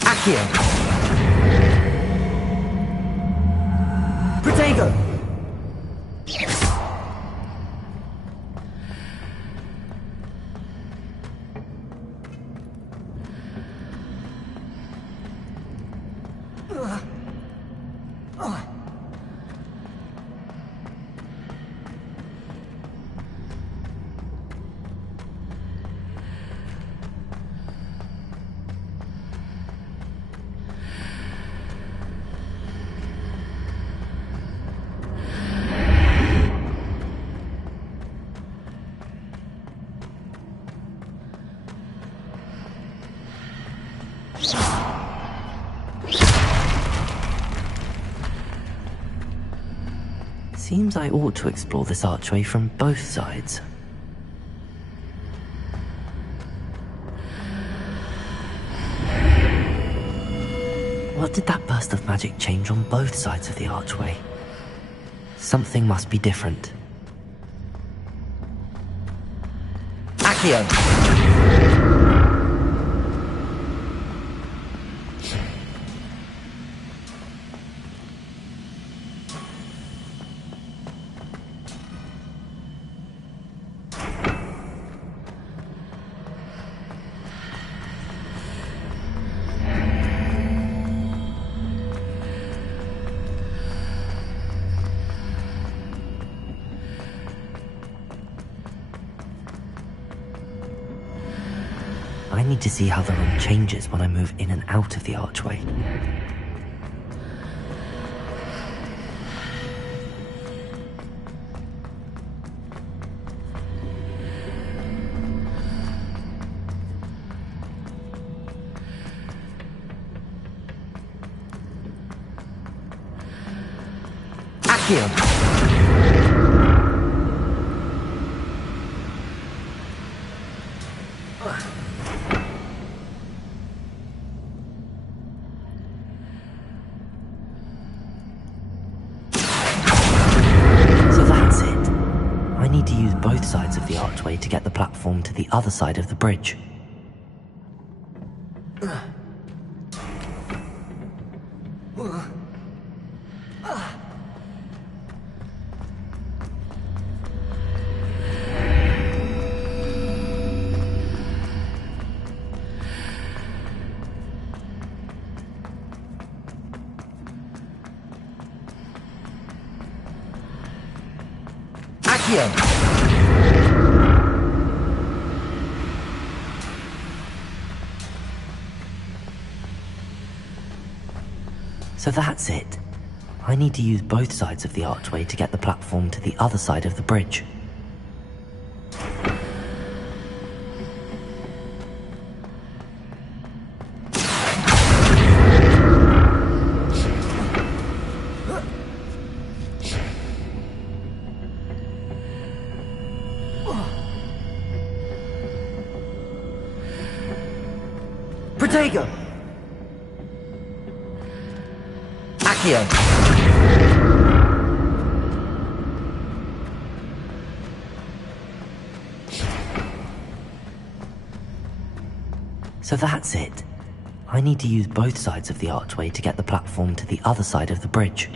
Accio! Protego! Seems I ought to explore this archway from both sides. What did that burst of magic change on both sides of the archway? Something must be different. Accio! I need to see how the room changes when I move in and out of the archway. Accio! I need to use both sides of the archway to get the platform to the other side of the bridge. Accio! So that's it. I need to use both sides of the archway to get the platform to the other side of the bridge. Protego! Accio! So that's it. I need to use both sides of the archway to get the platform to the other side of the bridge.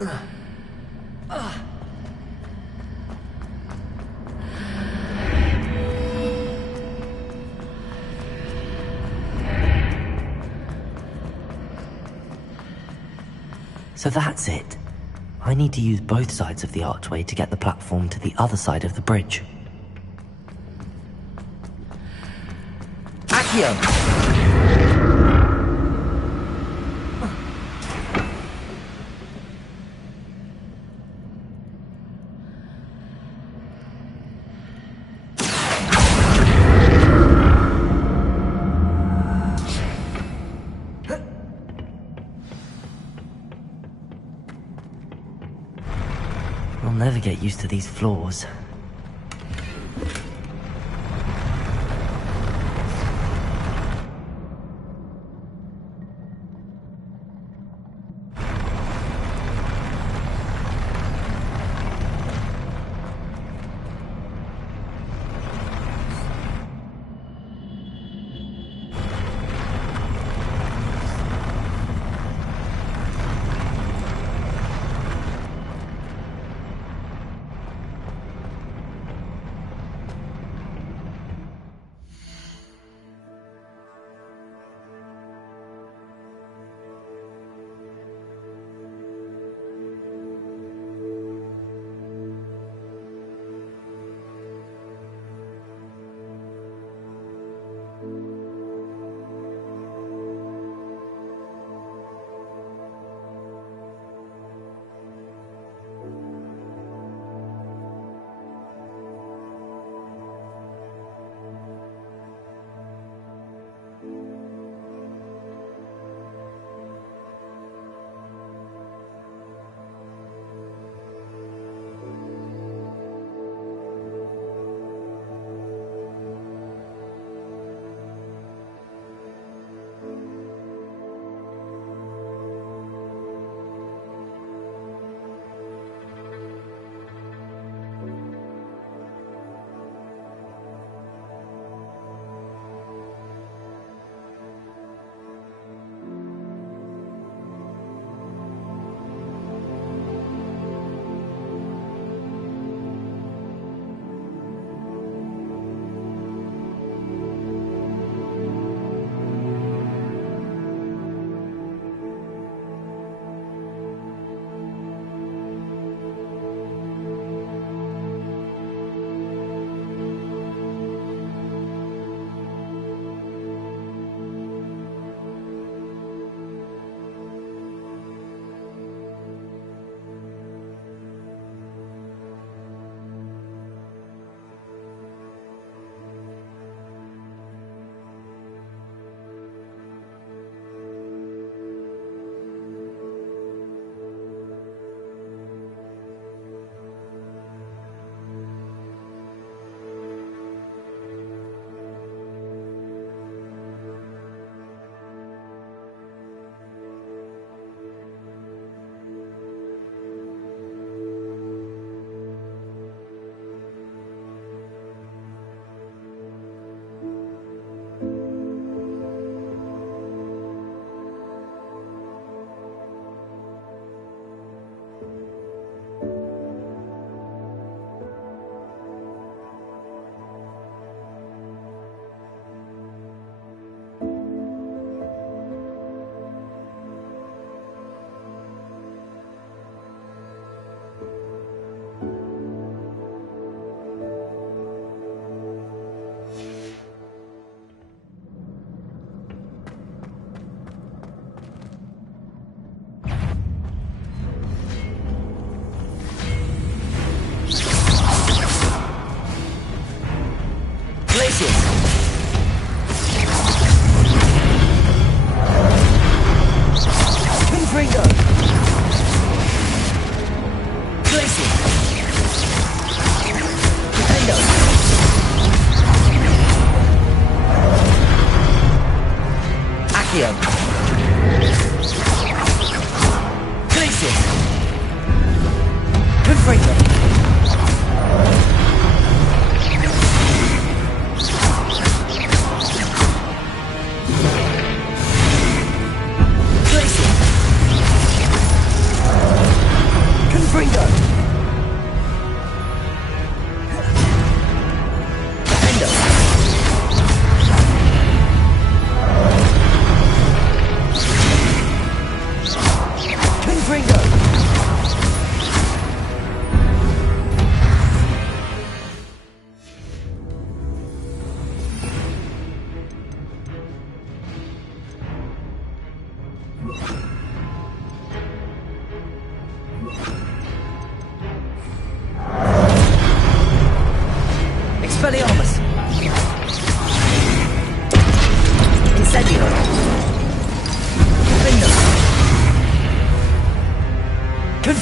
So that's it. I need to use both sides of the archway to get the platform to the other side of the bridge. Accio! I'll never get used to these floors.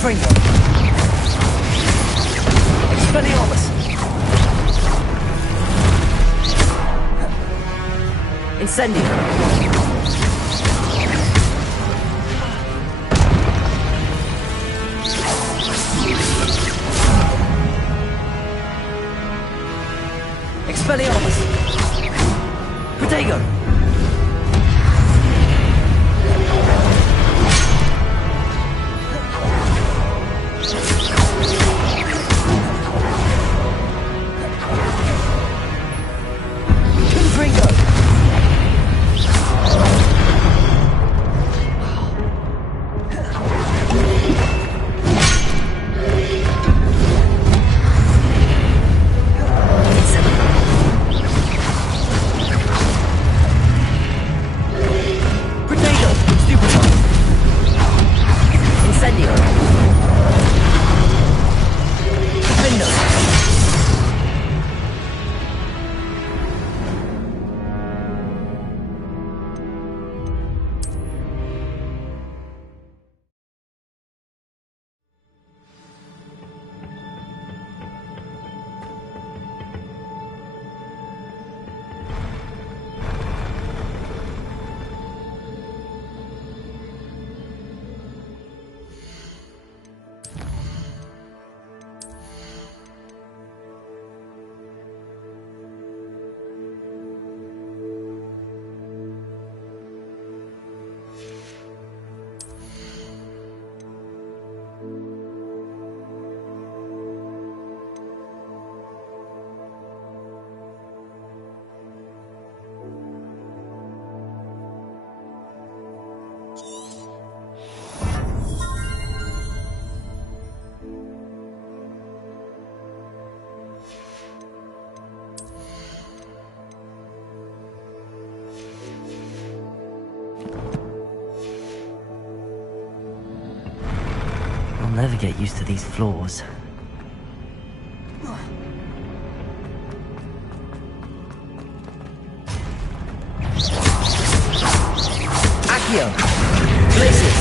Confringo. Expelliarmus. Incendio. Expelliarmus. Protego. Confringo. Protego. Stupefy. Incendio. Defendo. I'll never get used to these floors. Accio! Glacius!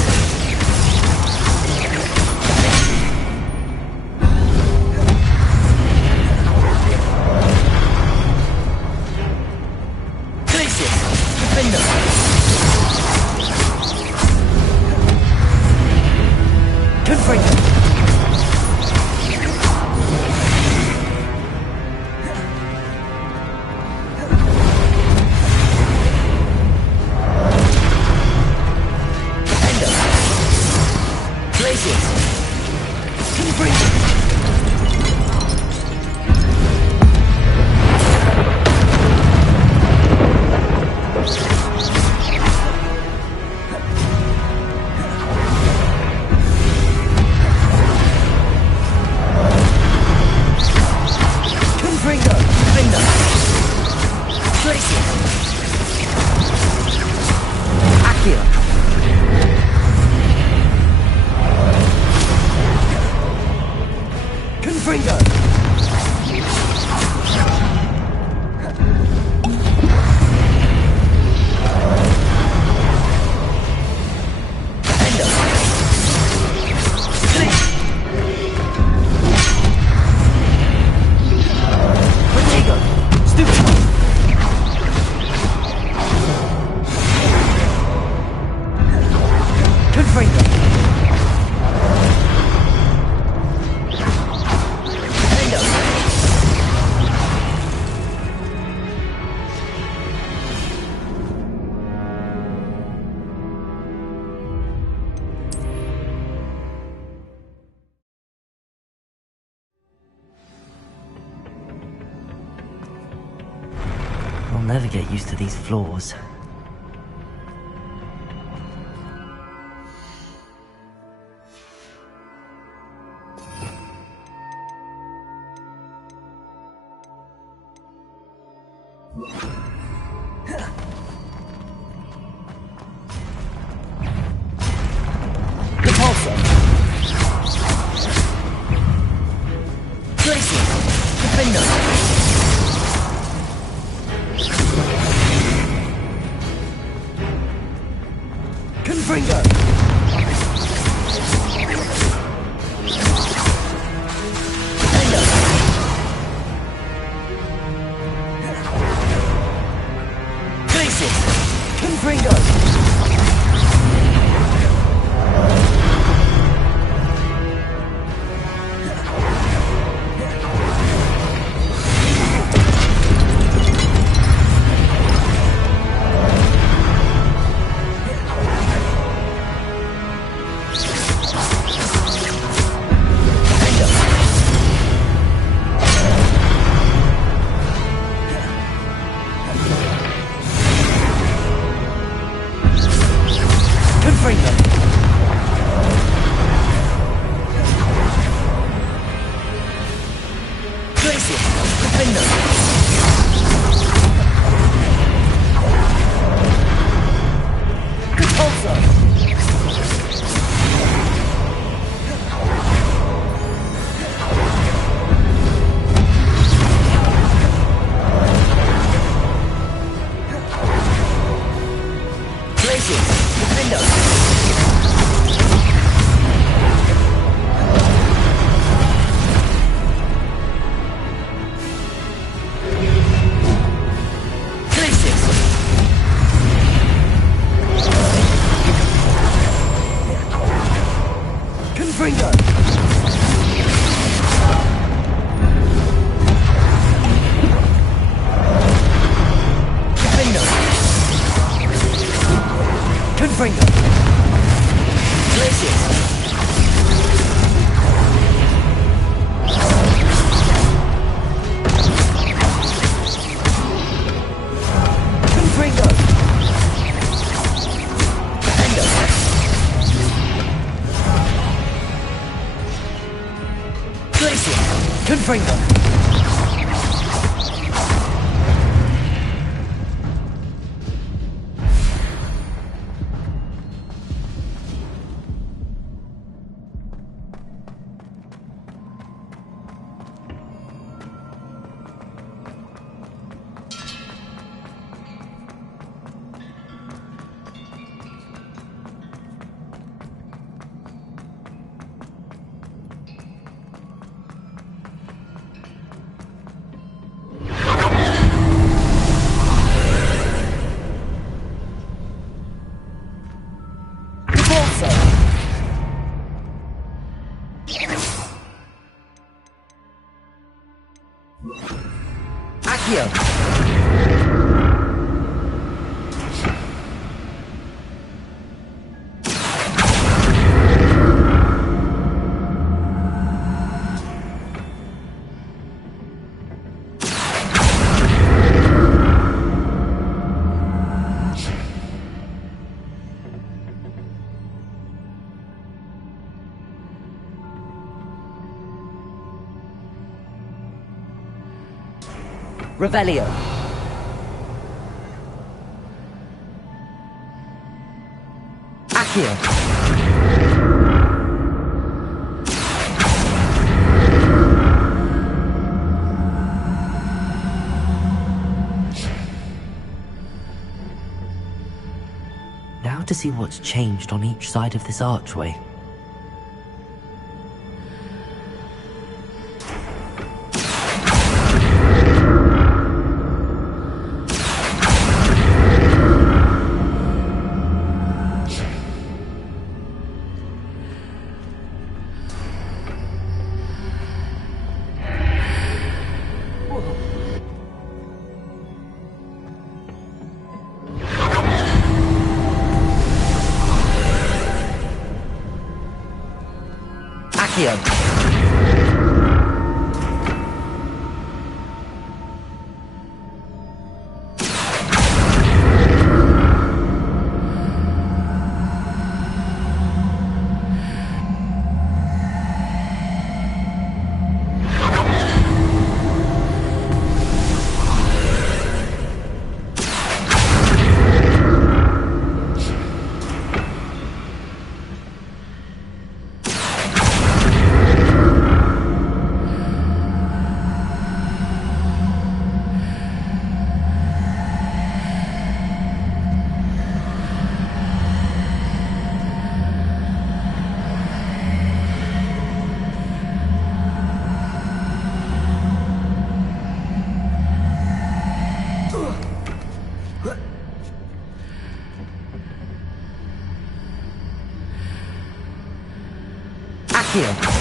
Glacius! Defender! Confringo! I'll never get used to these floors. Revelio. Accio. Now to see what's changed on each side of this archway. Accio.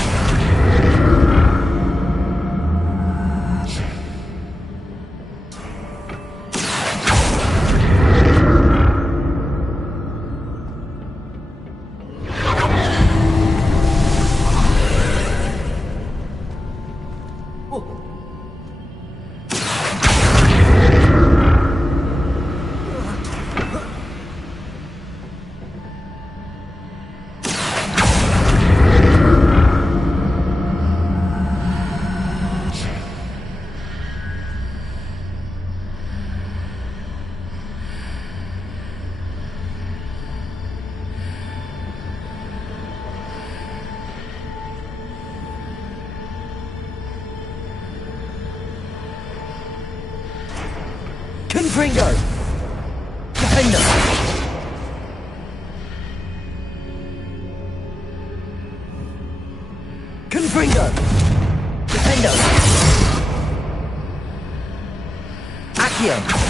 Confringo! Defender! Confringo! Defender! Accio!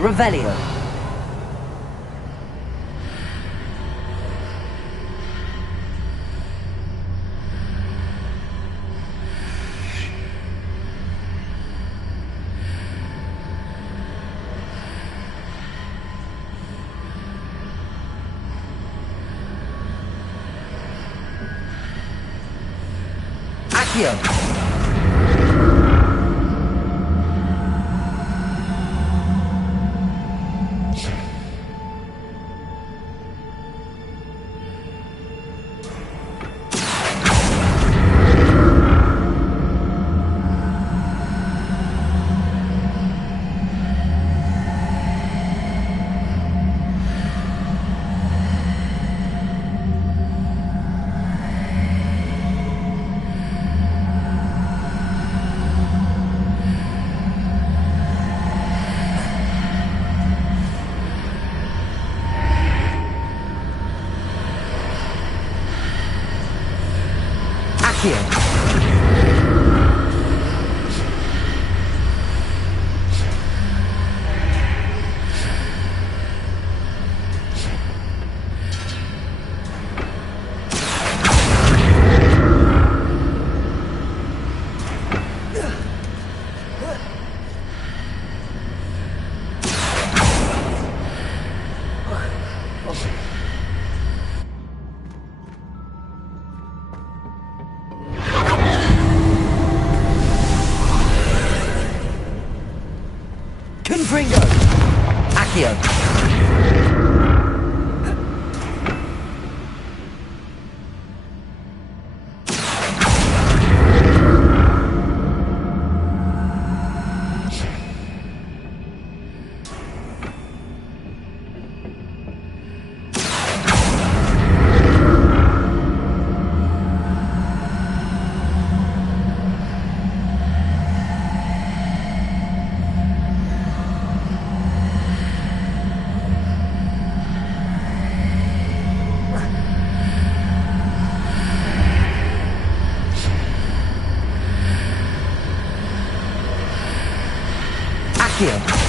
Revelio. Accio. Accio. Confringo! Accio! Accio!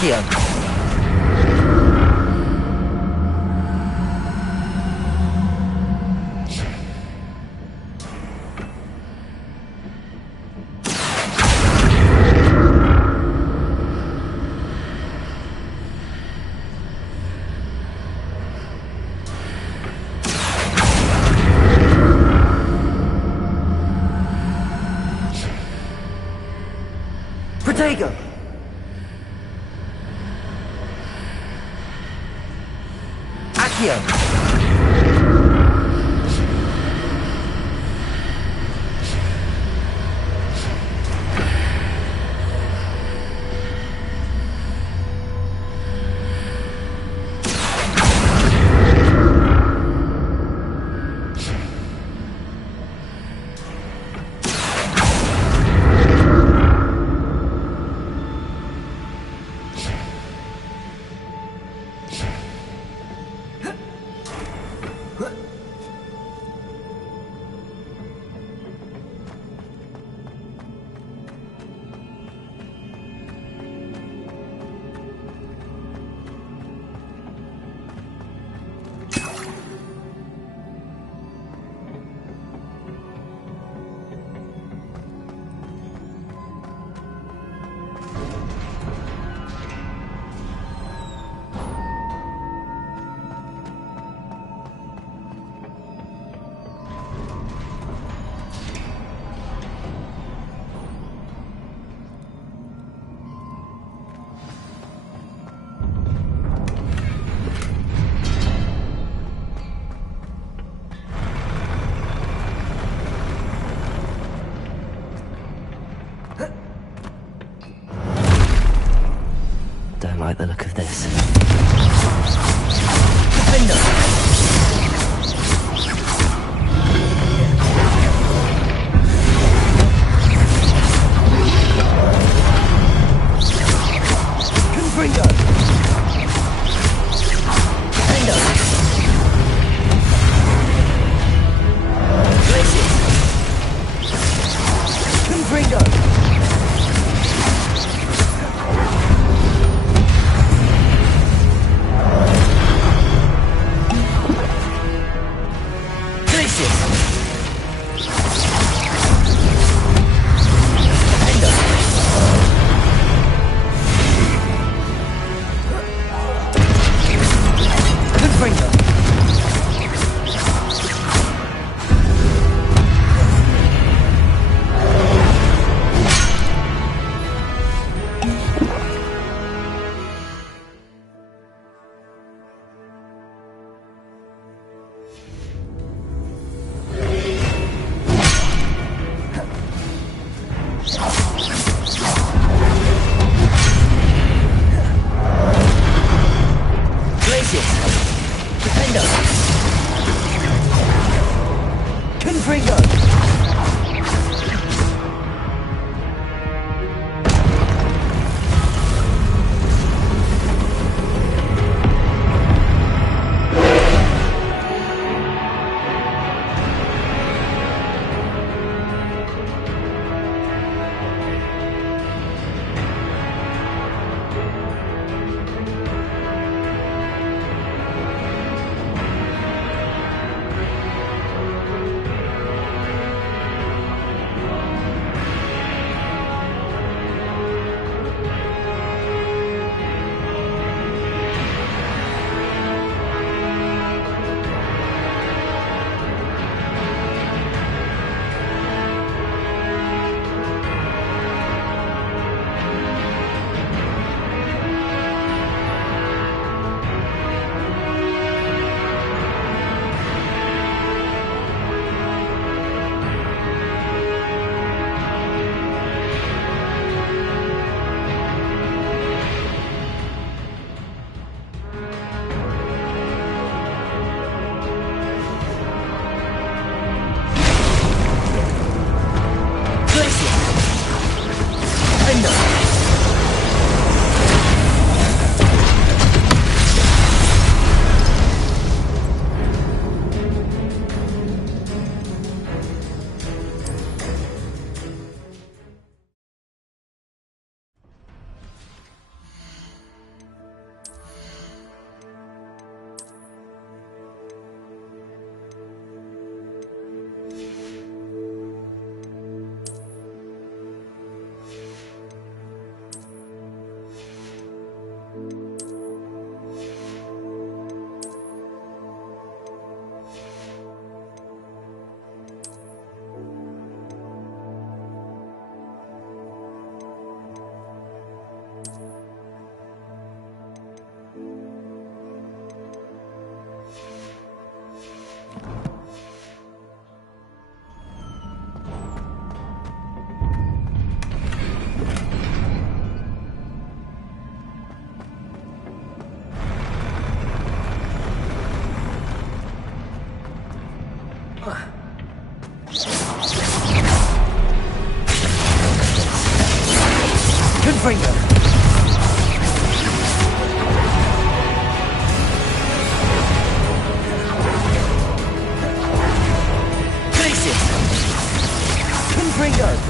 Accio. Protego! Accio! Don't like the look of this. Defender! Confringo! Defender! Glacius! Confringo! Confringo. Glacius. Confringo.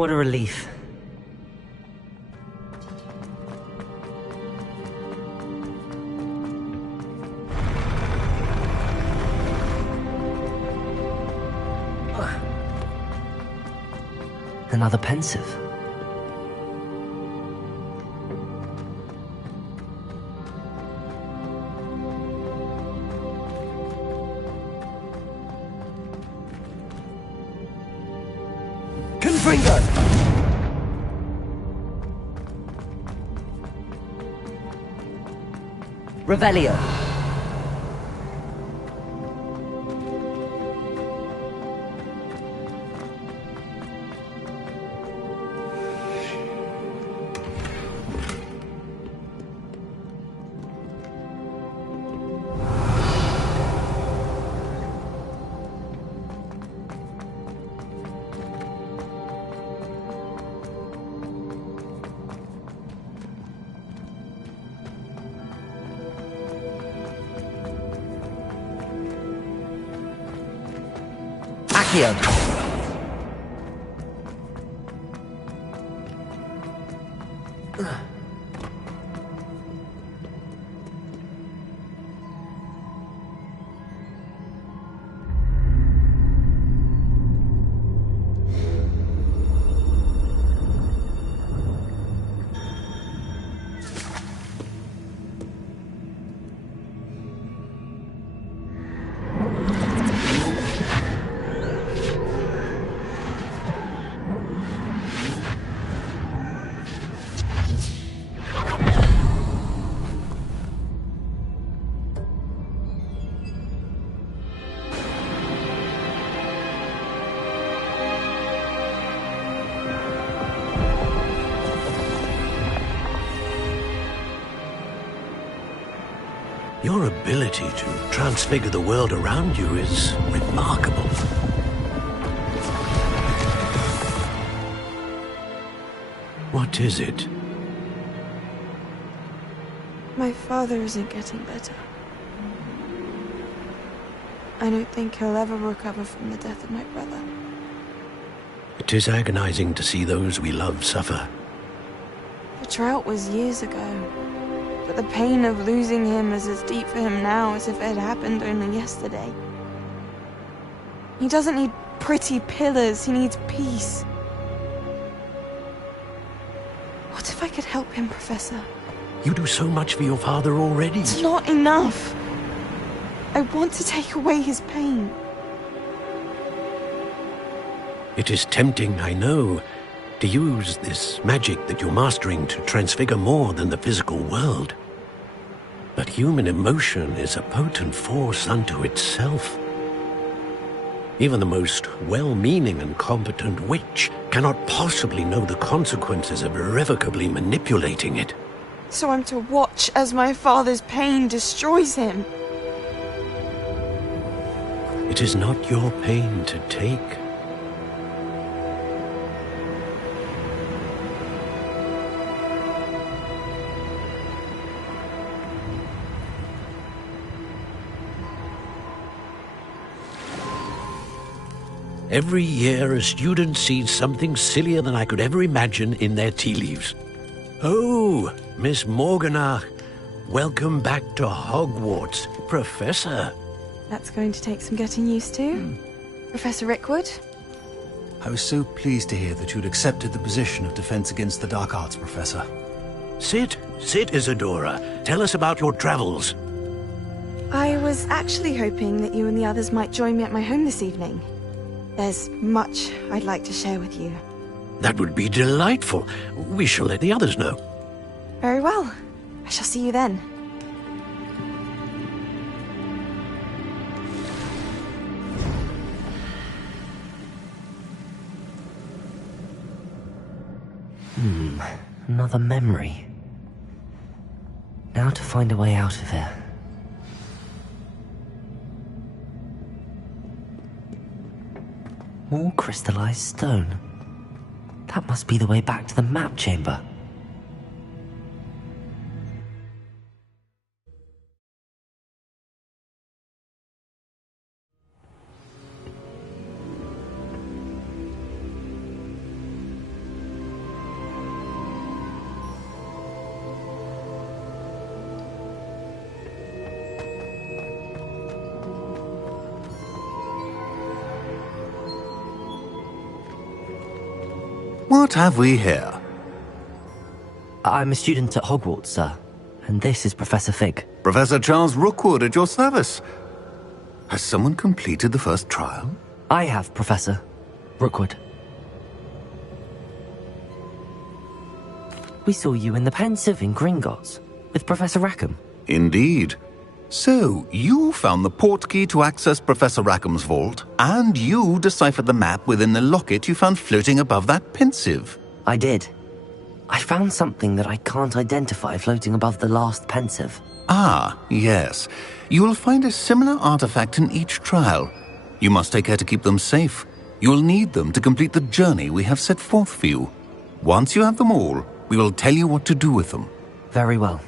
What a relief. Another pensive. Confringo! Revelio. Accio. Your ability to transfigure the world around you is remarkable. What is it? My father isn't getting better. I don't think he'll ever recover from the death of my brother. It is agonizing to see those we love suffer. The drought was years ago. But the pain of losing him is as deep for him now as if it had happened only yesterday. He doesn't need pretty pillars, he needs peace. What if I could help him, Professor? You do so much for your father already. It's not enough. I want to take away his pain. It is tempting, I know, to use this magic that you're mastering to transfigure more than the physical world. But human emotion is a potent force unto itself. Even the most well-meaning and competent witch cannot possibly know the consequences of irrevocably manipulating it. So I'm to watch as my father's pain destroys him. It is not your pain to take. Every year, a student sees something sillier than I could ever imagine in their tea leaves. Oh, Miss Morganach, welcome back to Hogwarts, Professor. That's going to take some getting used to. Professor Rickwood? I was so pleased to hear that you'd accepted the position of Defense Against the Dark Arts, Professor. Sit, Isadora. Tell us about your travels. I was actually hoping that you and the others might join me at my home this evening. There's much I'd like to share with you. That would be delightful. We shall let the others know. Very well. I shall see you then. Another memory. Now to find a way out of here. More crystallized stone. That must be the way back to the map chamber. What have we here? I'm a student at Hogwarts, sir. And this is Professor Fig. Professor Charles Rookwood at your service. Has someone completed the first trial? I have, Professor Rookwood. We saw you in the Pensive in Gringotts with Professor Rackham. Indeed. So, you found the portkey to access Professor Rackham's vault, and you deciphered the map within the locket you found floating above that Pensive. I did. I found something that I can't identify floating above the last Pensive. Ah, yes. You will find a similar artifact in each trial. You must take care to keep them safe. You will need them to complete the journey we have set forth for you. Once you have them all, we will tell you what to do with them. Very well.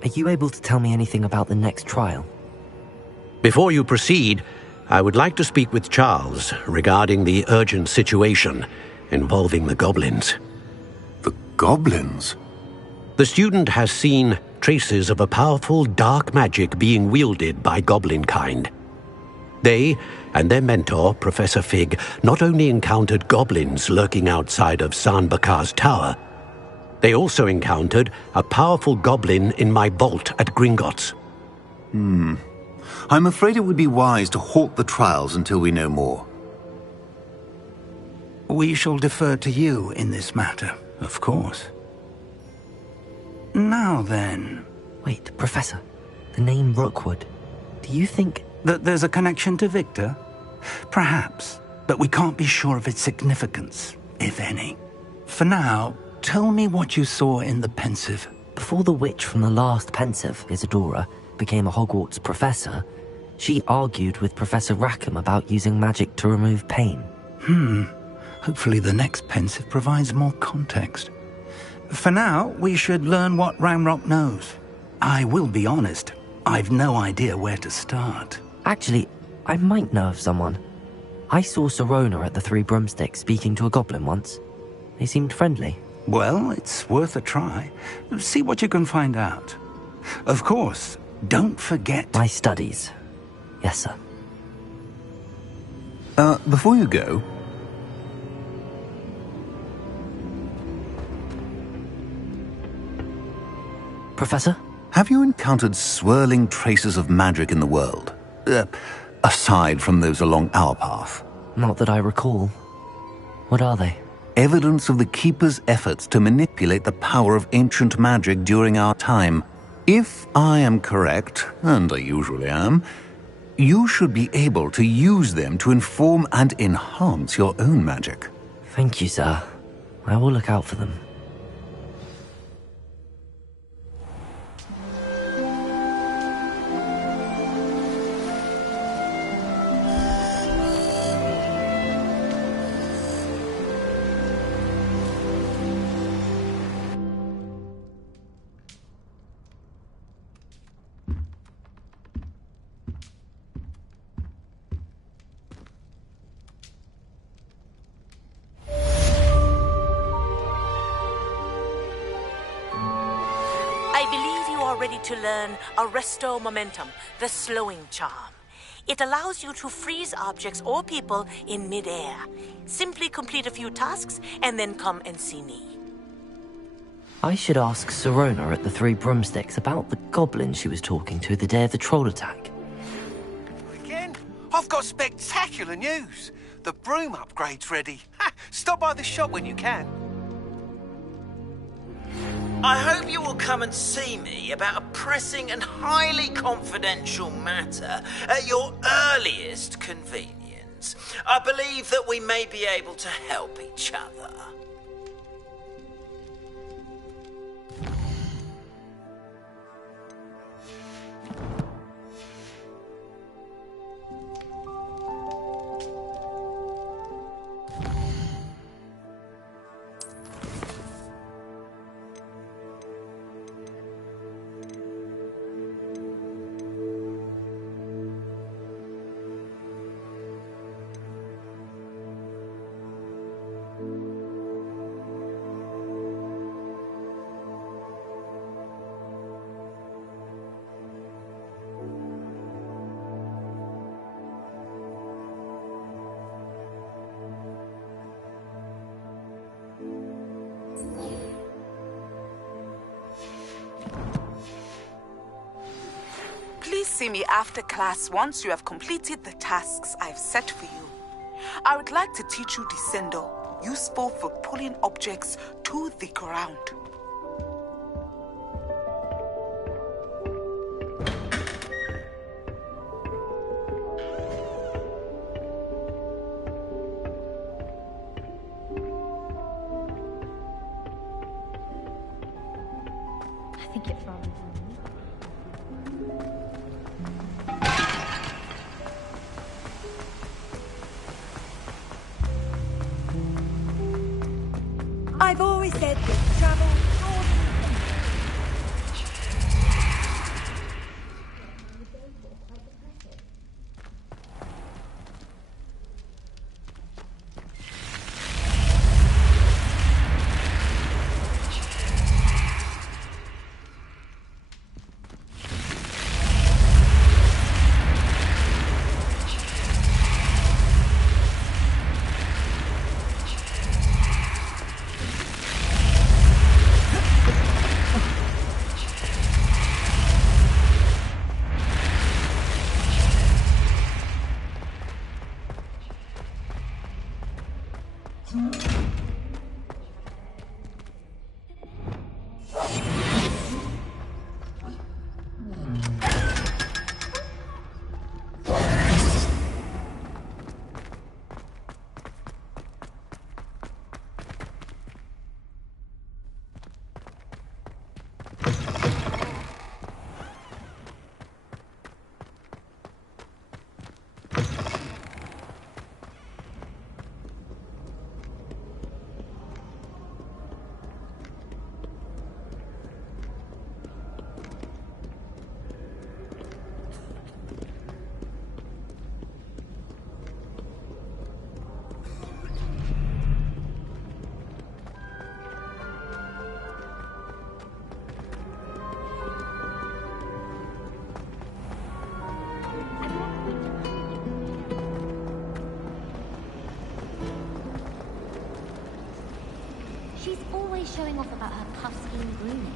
Are you able to tell me anything about the next trial? Before you proceed, I would like to speak with Charles regarding the urgent situation involving the goblins. The goblins? The student has seen traces of a powerful dark magic being wielded by goblin kind. They and their mentor, Professor Fig, not only encountered goblins lurking outside of Sanbakar's tower, they also encountered a powerful goblin in my vault at Gringotts. I'm afraid it would be wise to halt the trials until we know more. We shall defer to you in this matter, of course. Now then... Wait, Professor. The name Rookwood. Do you think... that there's a connection to Victor? Perhaps, but we can't be sure of its significance, if any. For now, tell me what you saw in the Pensive. Before the witch from the last Pensive, Isadora, became a Hogwarts professor, she argued with Professor Rackham about using magic to remove pain. Hopefully the next Pensive provides more context. For now, we should learn what Ramrock knows. I will be honest, I've no idea where to start. Actually, I might know of someone. I saw Sirona at the Three Broomsticks speaking to a goblin once. They seemed friendly. Well, it's worth a try. See what you can find out. Of course, don't forget... my studies. Yes, sir. Before you go... Professor? Have you encountered swirling traces of magic in the world? Aside from those along our path? Not that I recall. What are they? Evidence of the Keeper's efforts to manipulate the power of ancient magic during our time. If I am correct, and I usually am, You should be able to use them to inform and enhance your own magic. Thank you, sir. I will look out for them. To learn Arresto Momentum, the slowing charm. It allows you to freeze objects or people in midair. Simply complete a few tasks and then come and see me. I should ask Sirona at the Three Broomsticks about the goblin she was talking to the day of the troll attack. Again? I've got spectacular news. The broom upgrade's ready. Ha! Stop by the shop when you can. I hope you will come and see me about a pressing and highly confidential matter at your earliest convenience. I believe that we may be able to help each other. Please see me after class once you have completed the tasks I've set for you. I would like to teach you Descendo, useful for pulling objects to the ground. I think it's rather I've always said this travel. She's always showing off about her puff scheme grooming.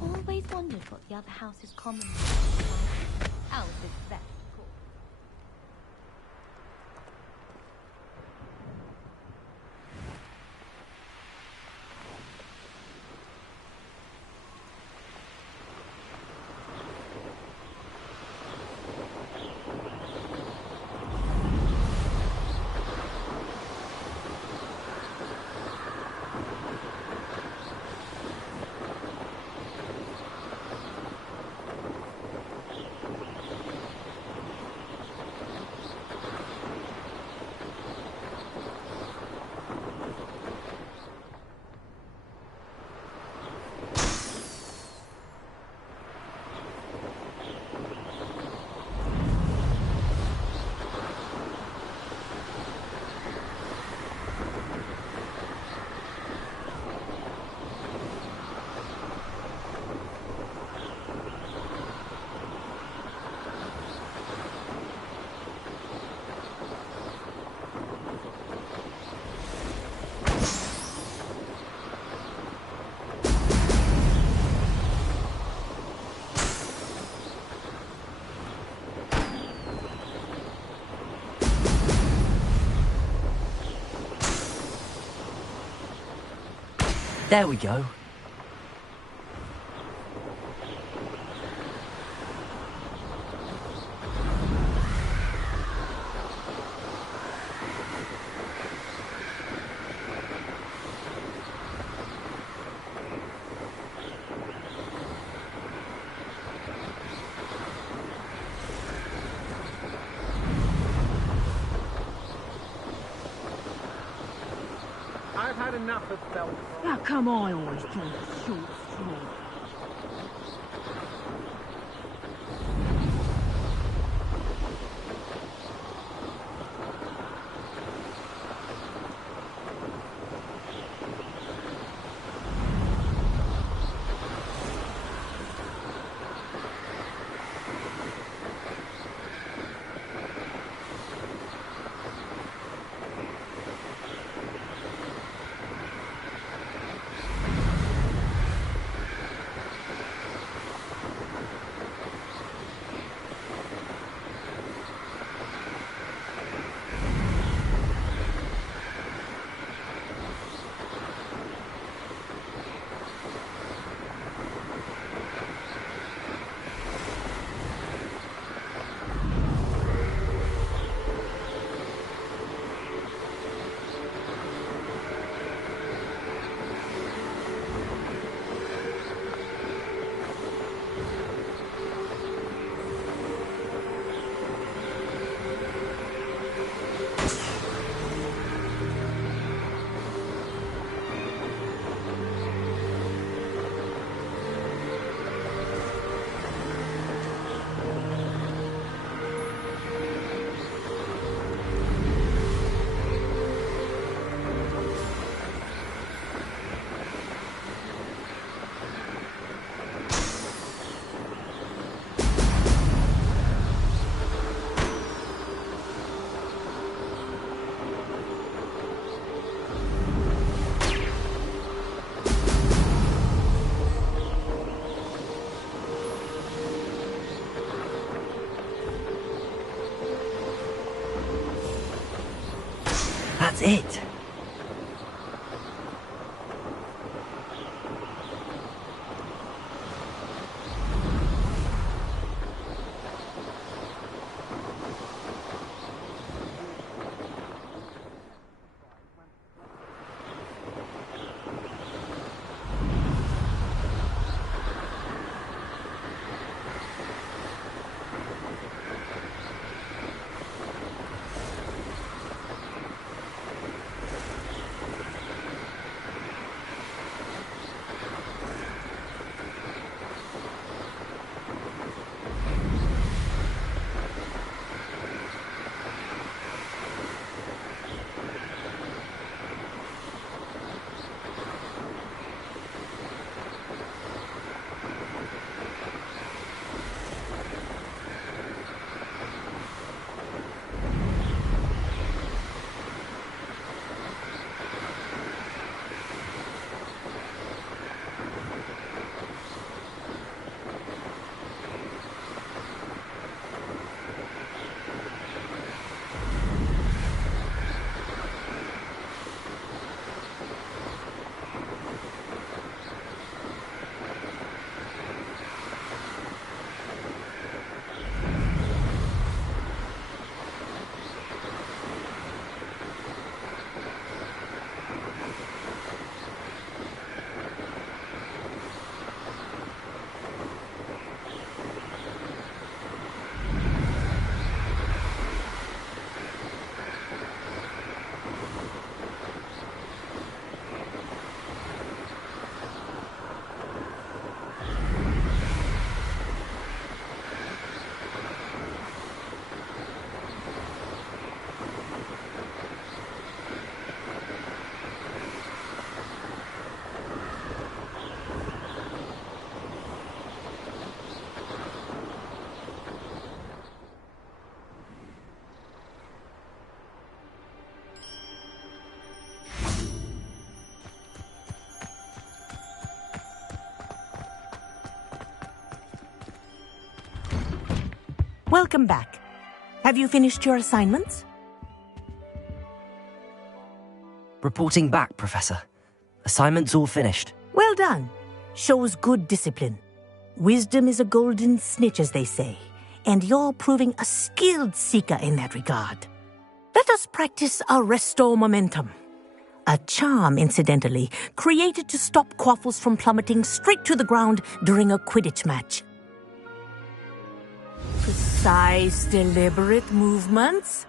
Always wondered what the other house's common room was like. Ours is best, of course. There we go. I've had enough of Belfast. How come I always draw the short straw? That's it. Welcome back. Have you finished your assignments? Reporting back, Professor. Assignments all finished. Well done. Shows good discipline. Wisdom is a golden snitch, as they say, and you're proving a skilled seeker in that regard. Let us practice our Restore Momentum. A charm, incidentally, created to stop quaffles from plummeting straight to the ground during a Quidditch match. Precise, deliberate movements.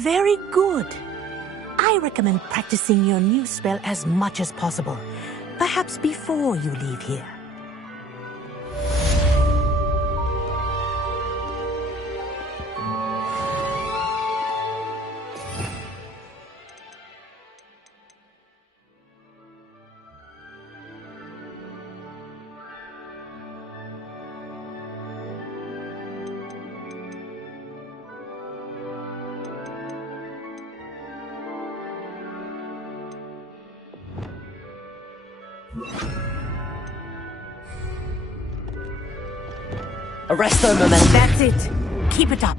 Very good. I recommend practicing your new spell as much as possible, perhaps before you leave here. Arresto Momentum. That's it. Keep it up.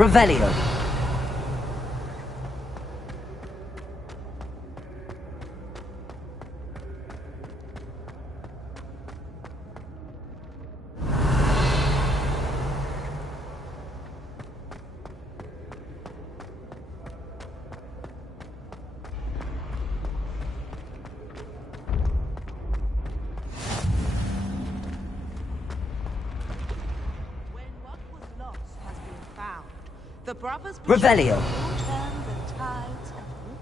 Revelio. The brothers Revelio. turn the tides of war.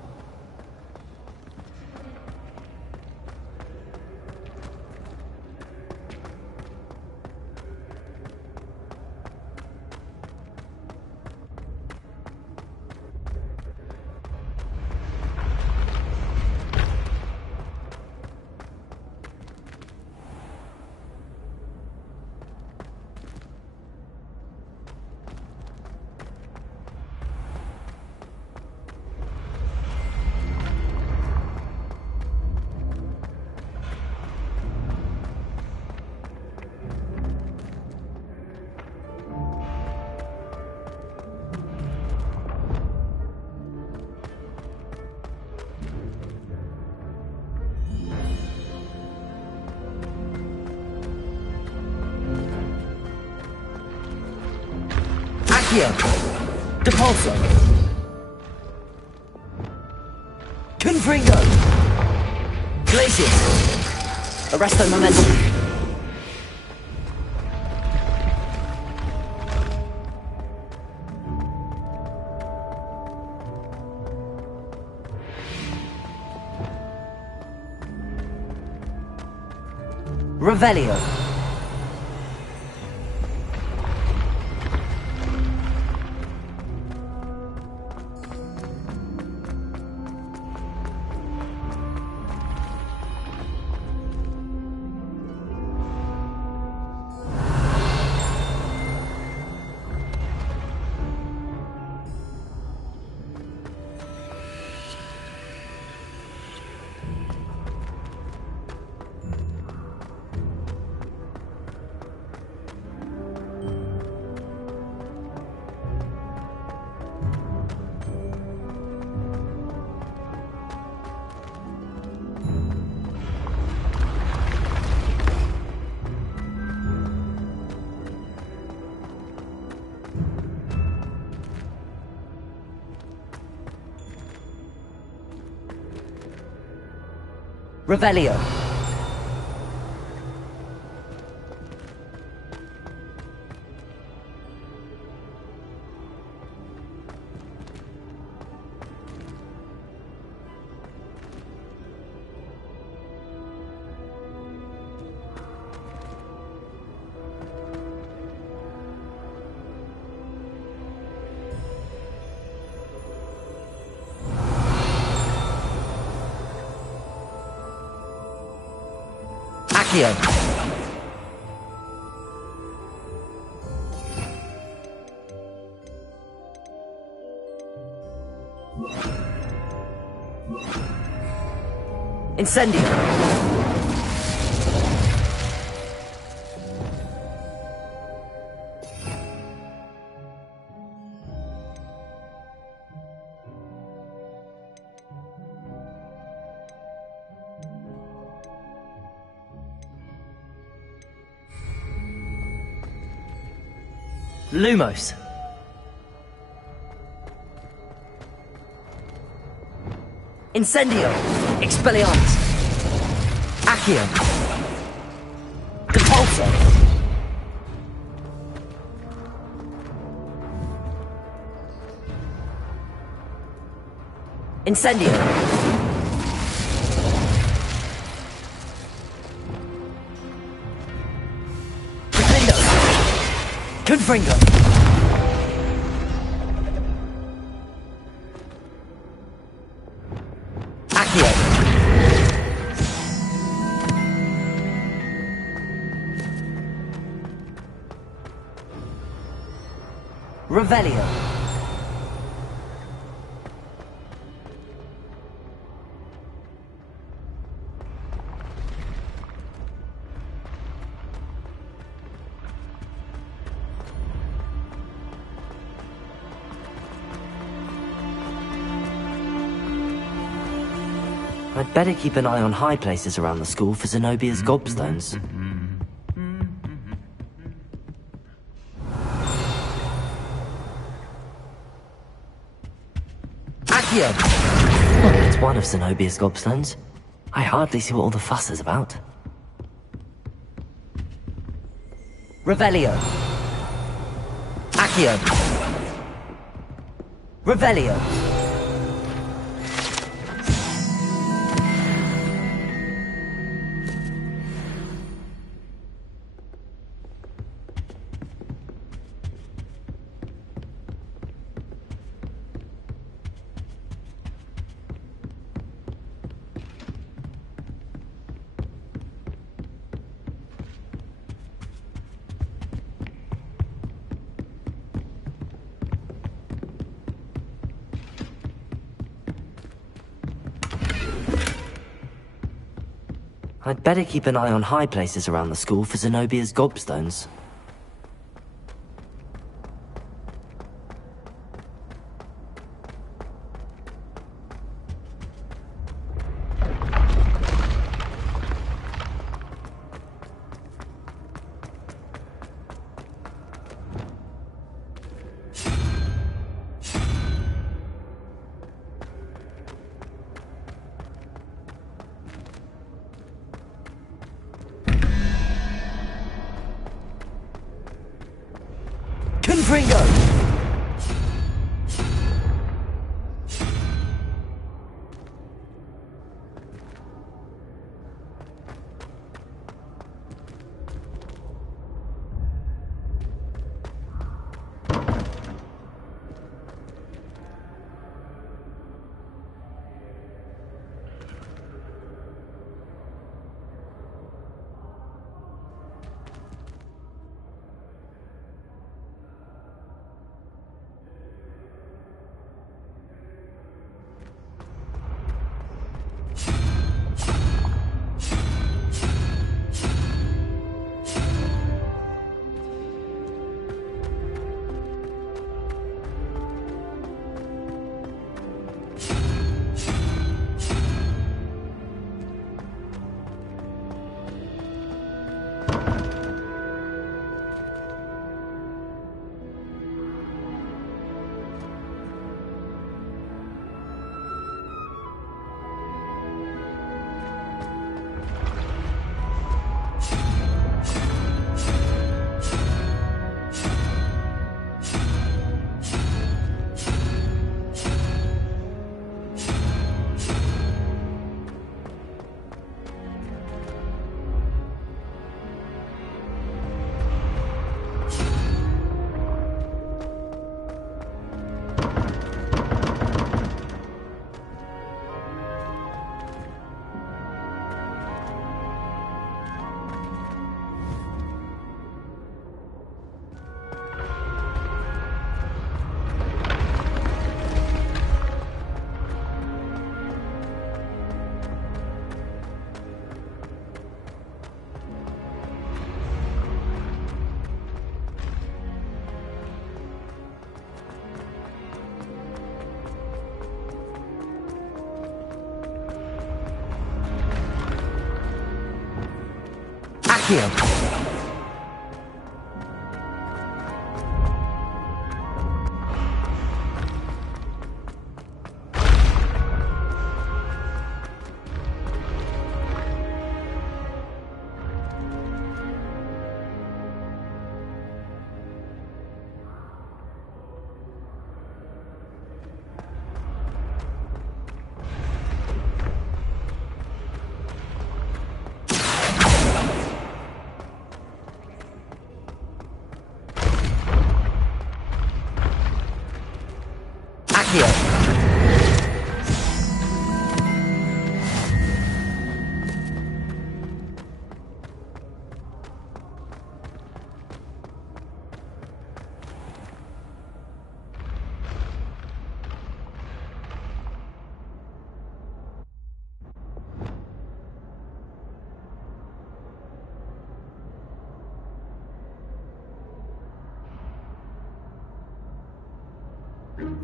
Accio. Depulso. Confringo. Glacius. Arresto Momentum. Revelio. Revelio. Accio. Incendio. Lumos. Incendio. Expelliarmus. Accio. Depulso. Incendio. Crescendo. Confringo. Accio. Revelio. I'd better keep an eye on high places around the school for Zenobia's gobstones. Accio! Well, it's one of Zenobia's gobstones. I hardly see what all the fuss is about. Revelio! Accio! Revelio! I'd better keep an eye on high places around the school for Zenobia's gobstones. Confringo! Accio!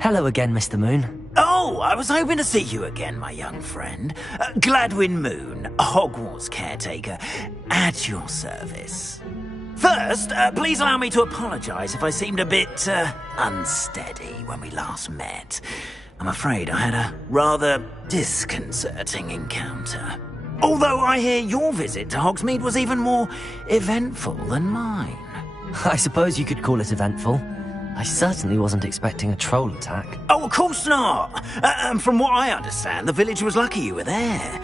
Hello again, Mr. Moon. Oh, Oh, I was hoping to see you again, my young friend. Gladwin Moon, Hogwarts caretaker, at your service. First, please allow me to apologise if I seemed a bit unsteady when we last met. I'm afraid I had a rather disconcerting encounter. Although I hear your visit to Hogsmeade was even more eventful than mine. I suppose you could call it eventful. I certainly wasn't expecting a troll attack. Oh, of course not! And from what I understand, the village was lucky you were there.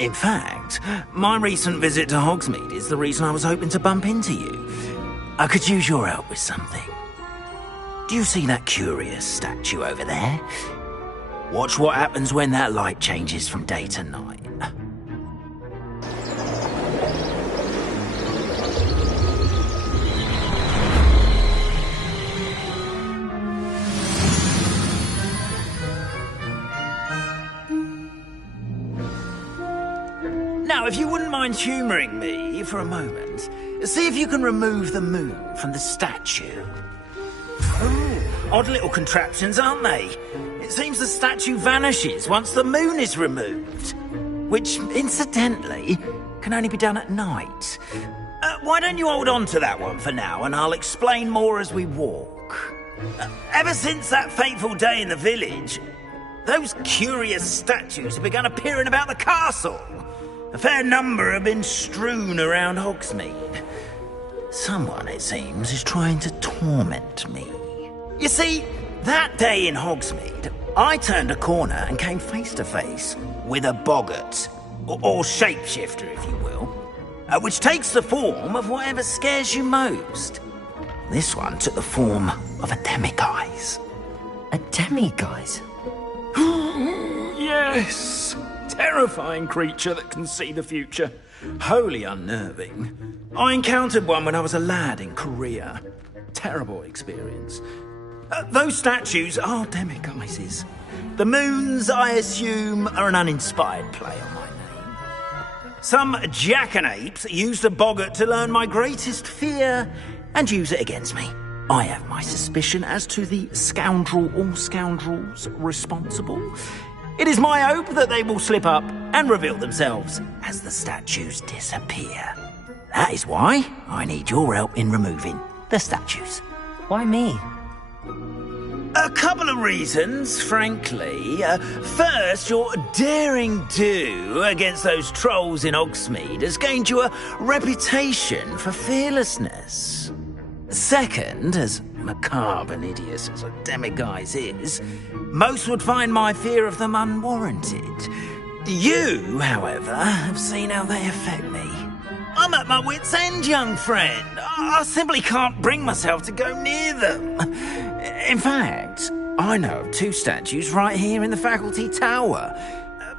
In fact, my recent visit to Hogsmeade is the reason I was hoping to bump into you. I could use your help with something. Do you see that curious statue over there? Watch what happens when that light changes from day to night. Now, if you wouldn't mind humouring me for a moment, see if you can remove the moon from the statue. Ooh, odd little contraptions, aren't they? It seems the statue vanishes once the moon is removed. Which, incidentally, can only be done at night. Why don't you hold on to that one for now, and I'll explain more as we walk. Ever since that fateful day in the village, those curious statues have begun appearing about the castle. A fair number have been strewn around Hogsmeade. Someone, it seems, is trying to torment me. You see, that day in Hogsmeade, I turned a corner and came face to face with a boggart, or shapeshifter, if you will, which takes the form of whatever scares you most. This one took the form of a demiguise. A demiguise? Yes! Terrifying creature that can see the future. Wholly unnerving. I encountered one when I was a lad in Korea. Terrible experience. Those statues are demiguises. The moons, I assume, are an uninspired play on my name. Some jackanapes used a boggart to learn my greatest fear and use it against me. I have my suspicion as to the scoundrel or scoundrels responsible. It is my hope that they will slip up and reveal themselves as the statues disappear. That is why I need your help in removing the statues. Why me? A couple of reasons, frankly. First, your daring do against those trolls in Hogsmeade has gained you a reputation for fearlessness. Second, as macabre and hideous as a demiguise is, most would find my fear of them unwarranted. You, however, have seen how they affect me. I'm at my wit's end, young friend. I simply can't bring myself to go near them. In fact, I know of two statues right here in the faculty tower.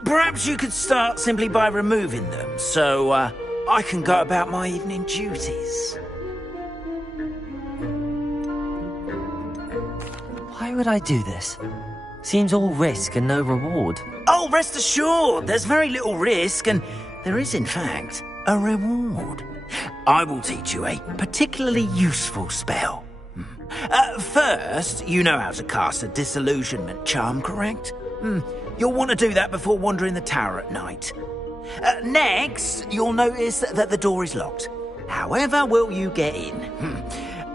Perhaps you could start simply by removing them, so I can go about my evening duties. Why would I do this? Seems all risk and no reward. Oh, rest assured, there's very little risk, and there is, in fact, a reward. I will teach you a particularly useful spell. First, you know how to cast a disillusionment charm, correct? You'll want to do that before wandering the tower at night. Next, you'll notice that the door is locked. However will you get in?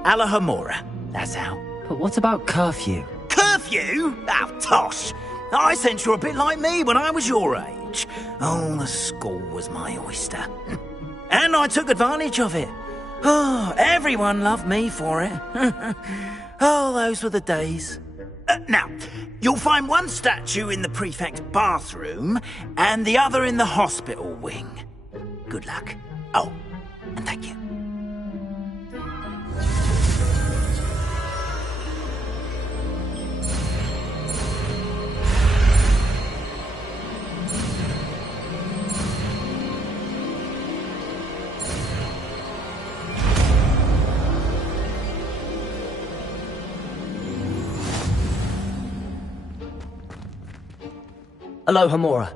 Alahomora, that's how. But what about curfew? Curfew? Oh, tosh! I sense you're a bit like me when I was your age. Oh, the school was my oyster. And I took advantage of it. Oh, everyone loved me for it. Oh, those were the days. Now, you'll find one statue in the prefect's bathroom and the other in the hospital wing. Good luck. Oh, and thank you. Alohomora.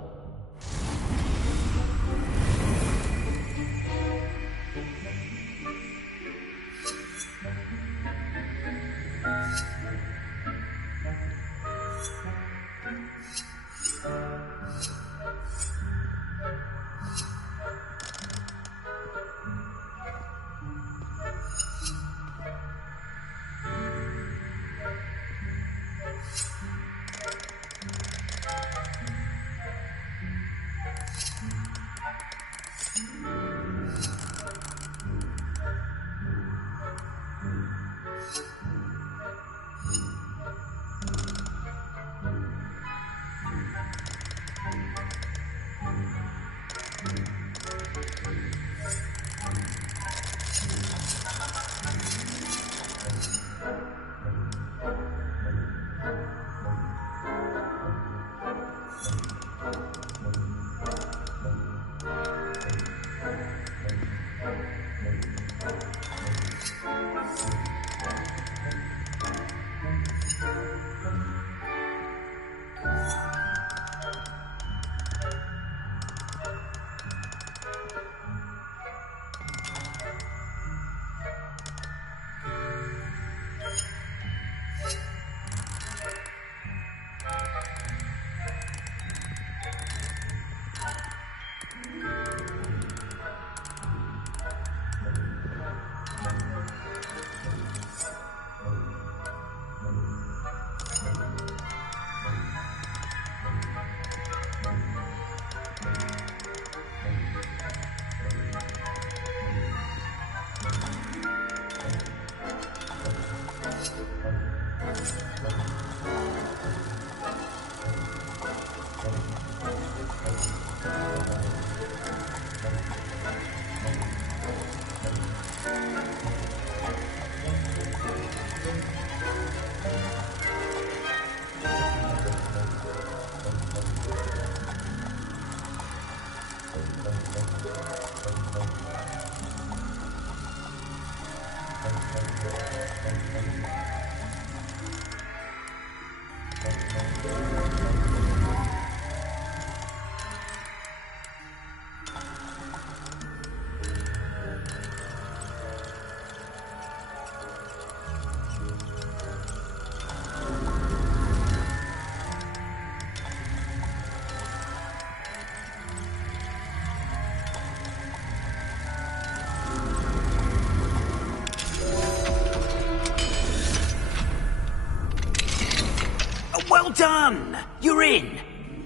Well done! You're in!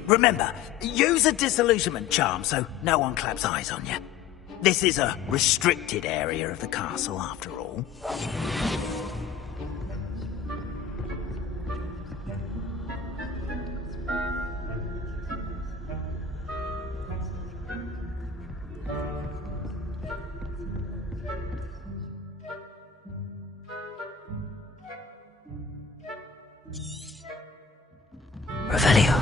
Remember, use a disillusionment charm so no one claps eyes on you. This is a restricted area of the castle, after all. Revelio.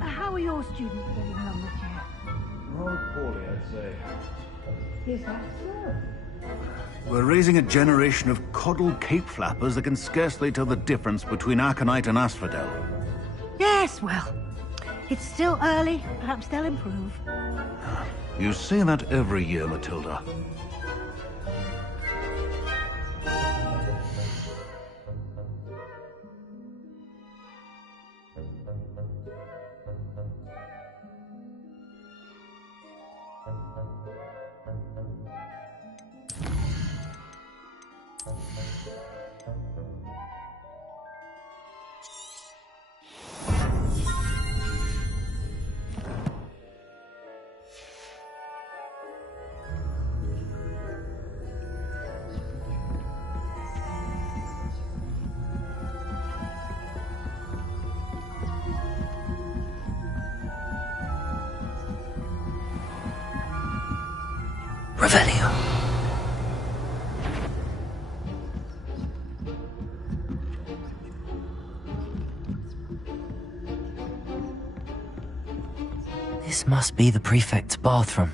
How are your students getting along this year? Rather poorly, I'd say. Is that so? We're raising a generation of coddled cape flappers that can scarcely tell the difference between aconite and asphodel. Yes, well, it's still early. Perhaps they'll improve. You say that every year, Matilda. Revelio. This must be the prefect's bathroom.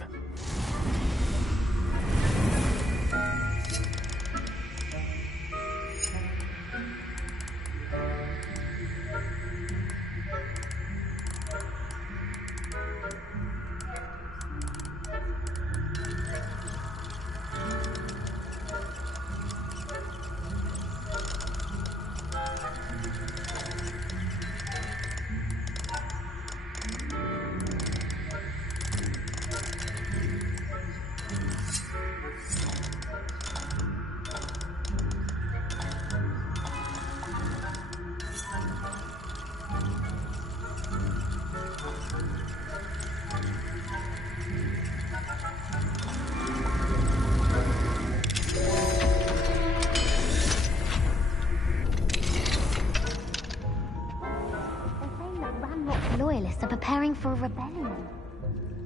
Loyalists are preparing for a rebellion.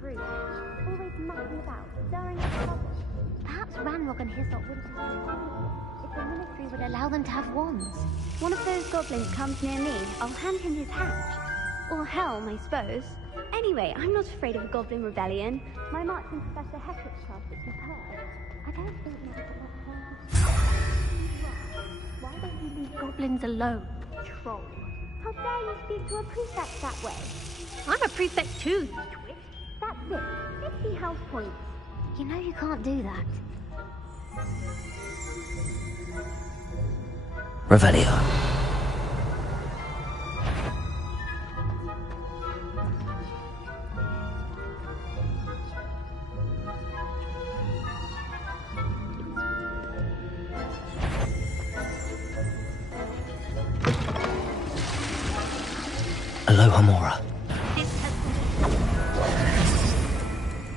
Bruce, always mucking about, stirring up trouble. Perhaps Ranrock and Hyssop would have if the Ministry would allow them to have wands. One of those goblins comes near me, I'll hand him his hatch. Or helm, I suppose. Anyway, I'm not afraid of a goblin rebellion. My marching Professor Hector's class is superb. I don't think much. Why don't you leave goblins alone, troll? How dare you speak to a prefect that way? I'm a prefect too, you twit. That's it. 50 health points. You know you can't do that. Revelio. Aloha Mora.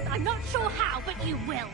I'm not sure how, but you will.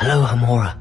Aloha Mora.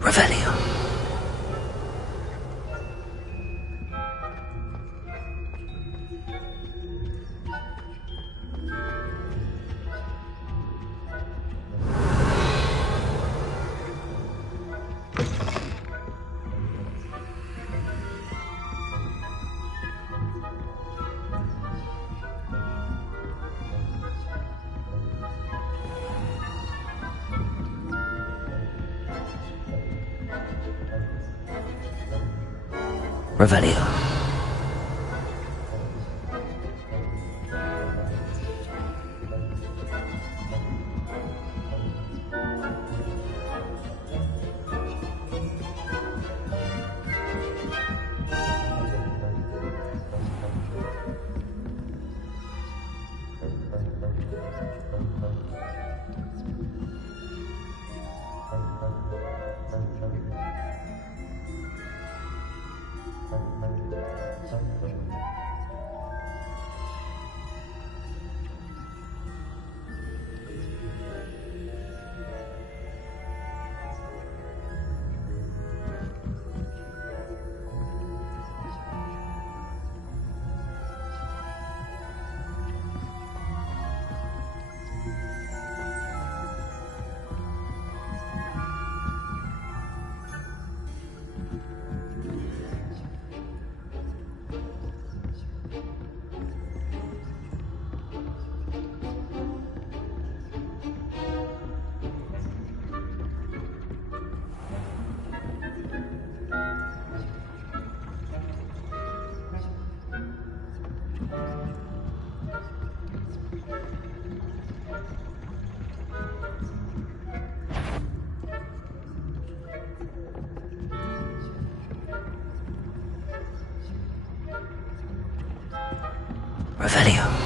Revelio. Revelio. Revelio.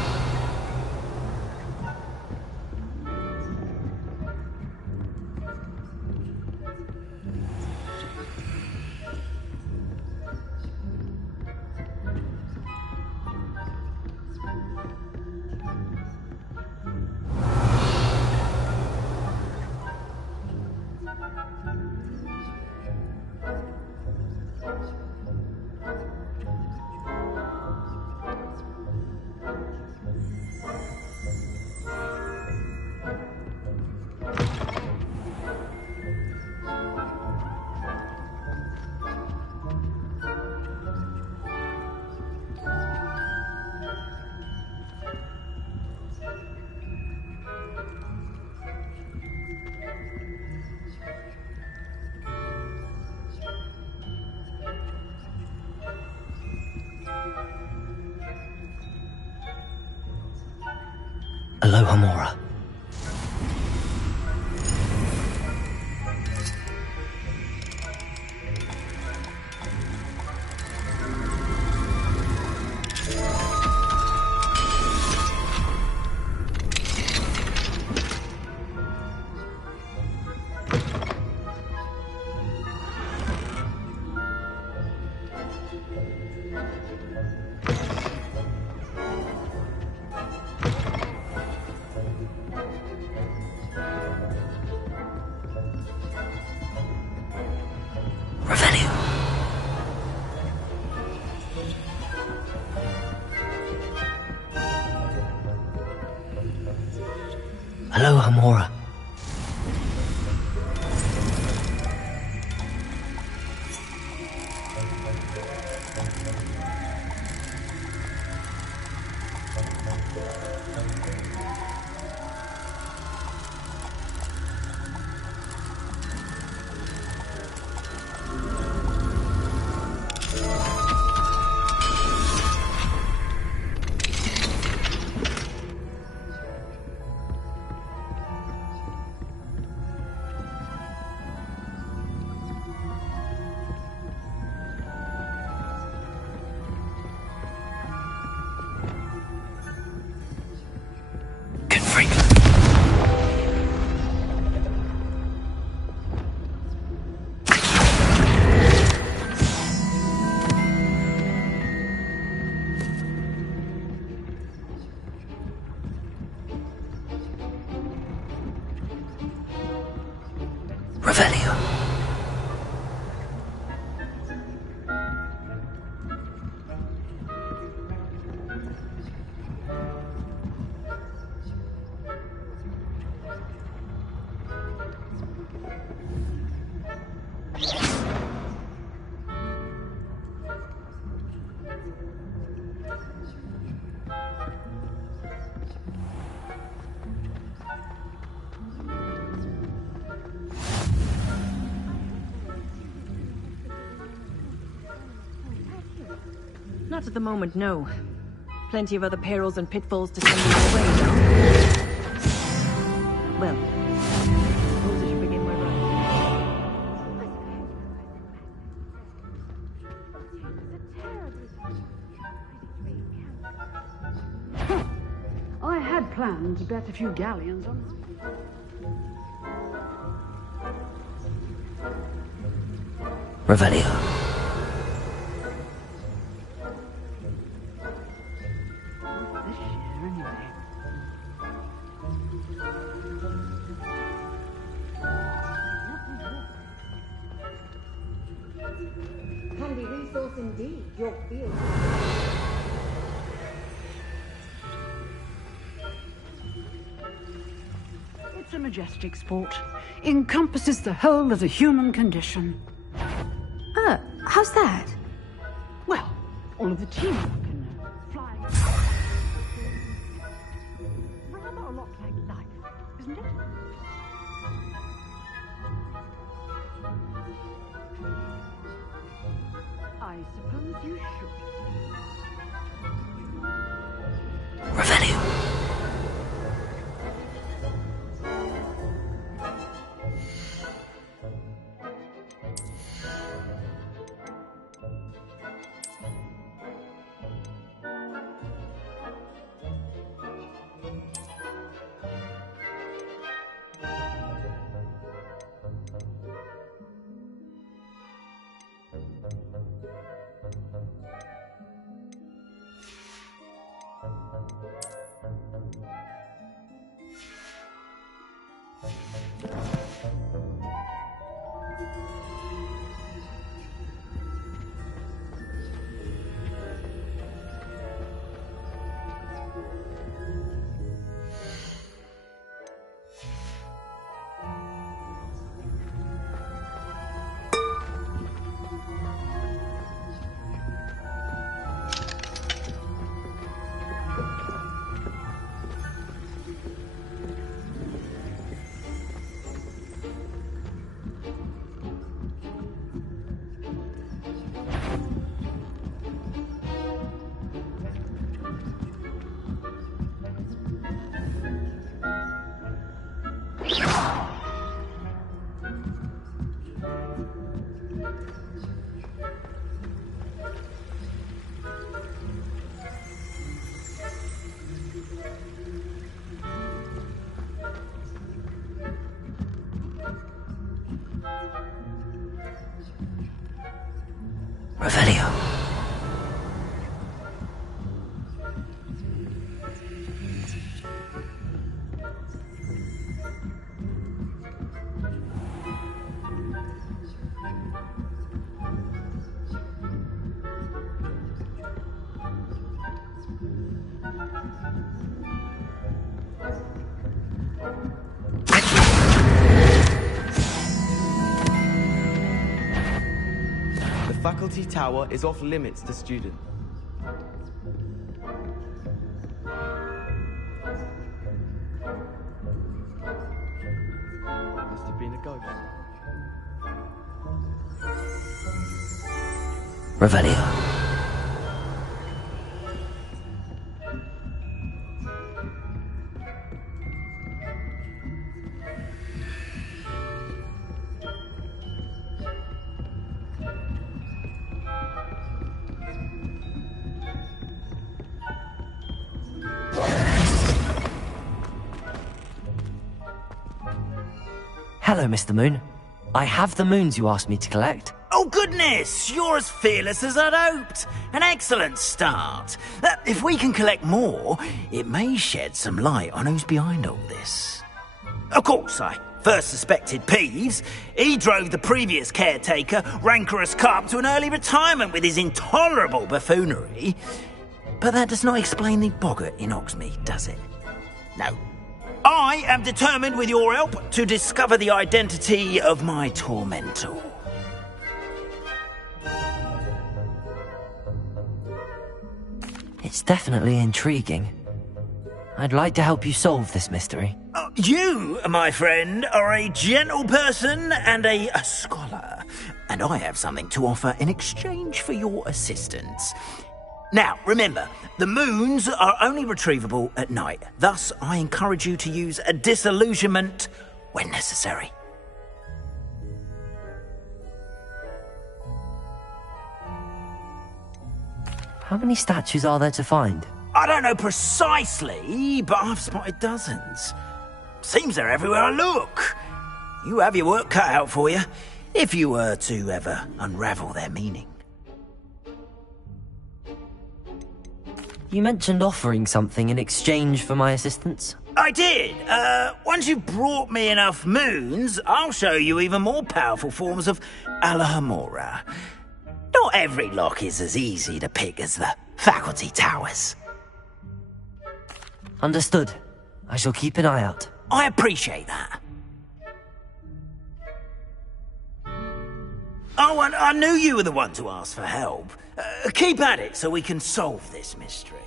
Aloha Mora. Aloha Mora. Not at the moment, no. Plenty of other perils and pitfalls to send me away, though. Well, I suppose I should begin my ride. I had planned to bet a few galleons on this. Revelio. Handy resource indeed, your field. It's a majestic sport. Encompasses the whole of the human condition. How's that? Well, all of the teamwork and flying. Rather a lot like life, isn't it? I suppose you should. Revelio. Revelio. Faculty Tower is off limits to students. Must have been a ghost. Revelio. Hello, Mr. Moon. I have the moons you asked me to collect. Oh, goodness! You're as fearless as I'd hoped. An excellent start. If we can collect more, it may shed some light on who's behind all this. Of course, I first suspected Peeves. He drove the previous caretaker, Rancorous Carp, to an early retirement with his intolerable buffoonery. But that does not explain the boggart in Oxmead, does it? No. I am determined, with your help, to discover the identity of my tormentor. It's definitely intriguing. I'd like to help you solve this mystery. You, my friend, are a gentle person and a scholar, and I have something to offer in exchange for your assistance. Now, remember, the moons are only retrievable at night. Thus, I encourage you to use a disillusionment when necessary. How many statues are there to find? I don't know precisely, but I've spotted dozens. Seems they're everywhere I look. You have your work cut out for you, if you were to ever unravel their meaning. You mentioned offering something in exchange for my assistance? I did. Once you've brought me enough moons, I'll show you even more powerful forms of Alohomora. Not every lock is as easy to pick as the faculty towers. Understood. I shall keep an eye out. I appreciate that. Oh, and I knew you were the one to ask for help. Keep at it so we can solve this mystery.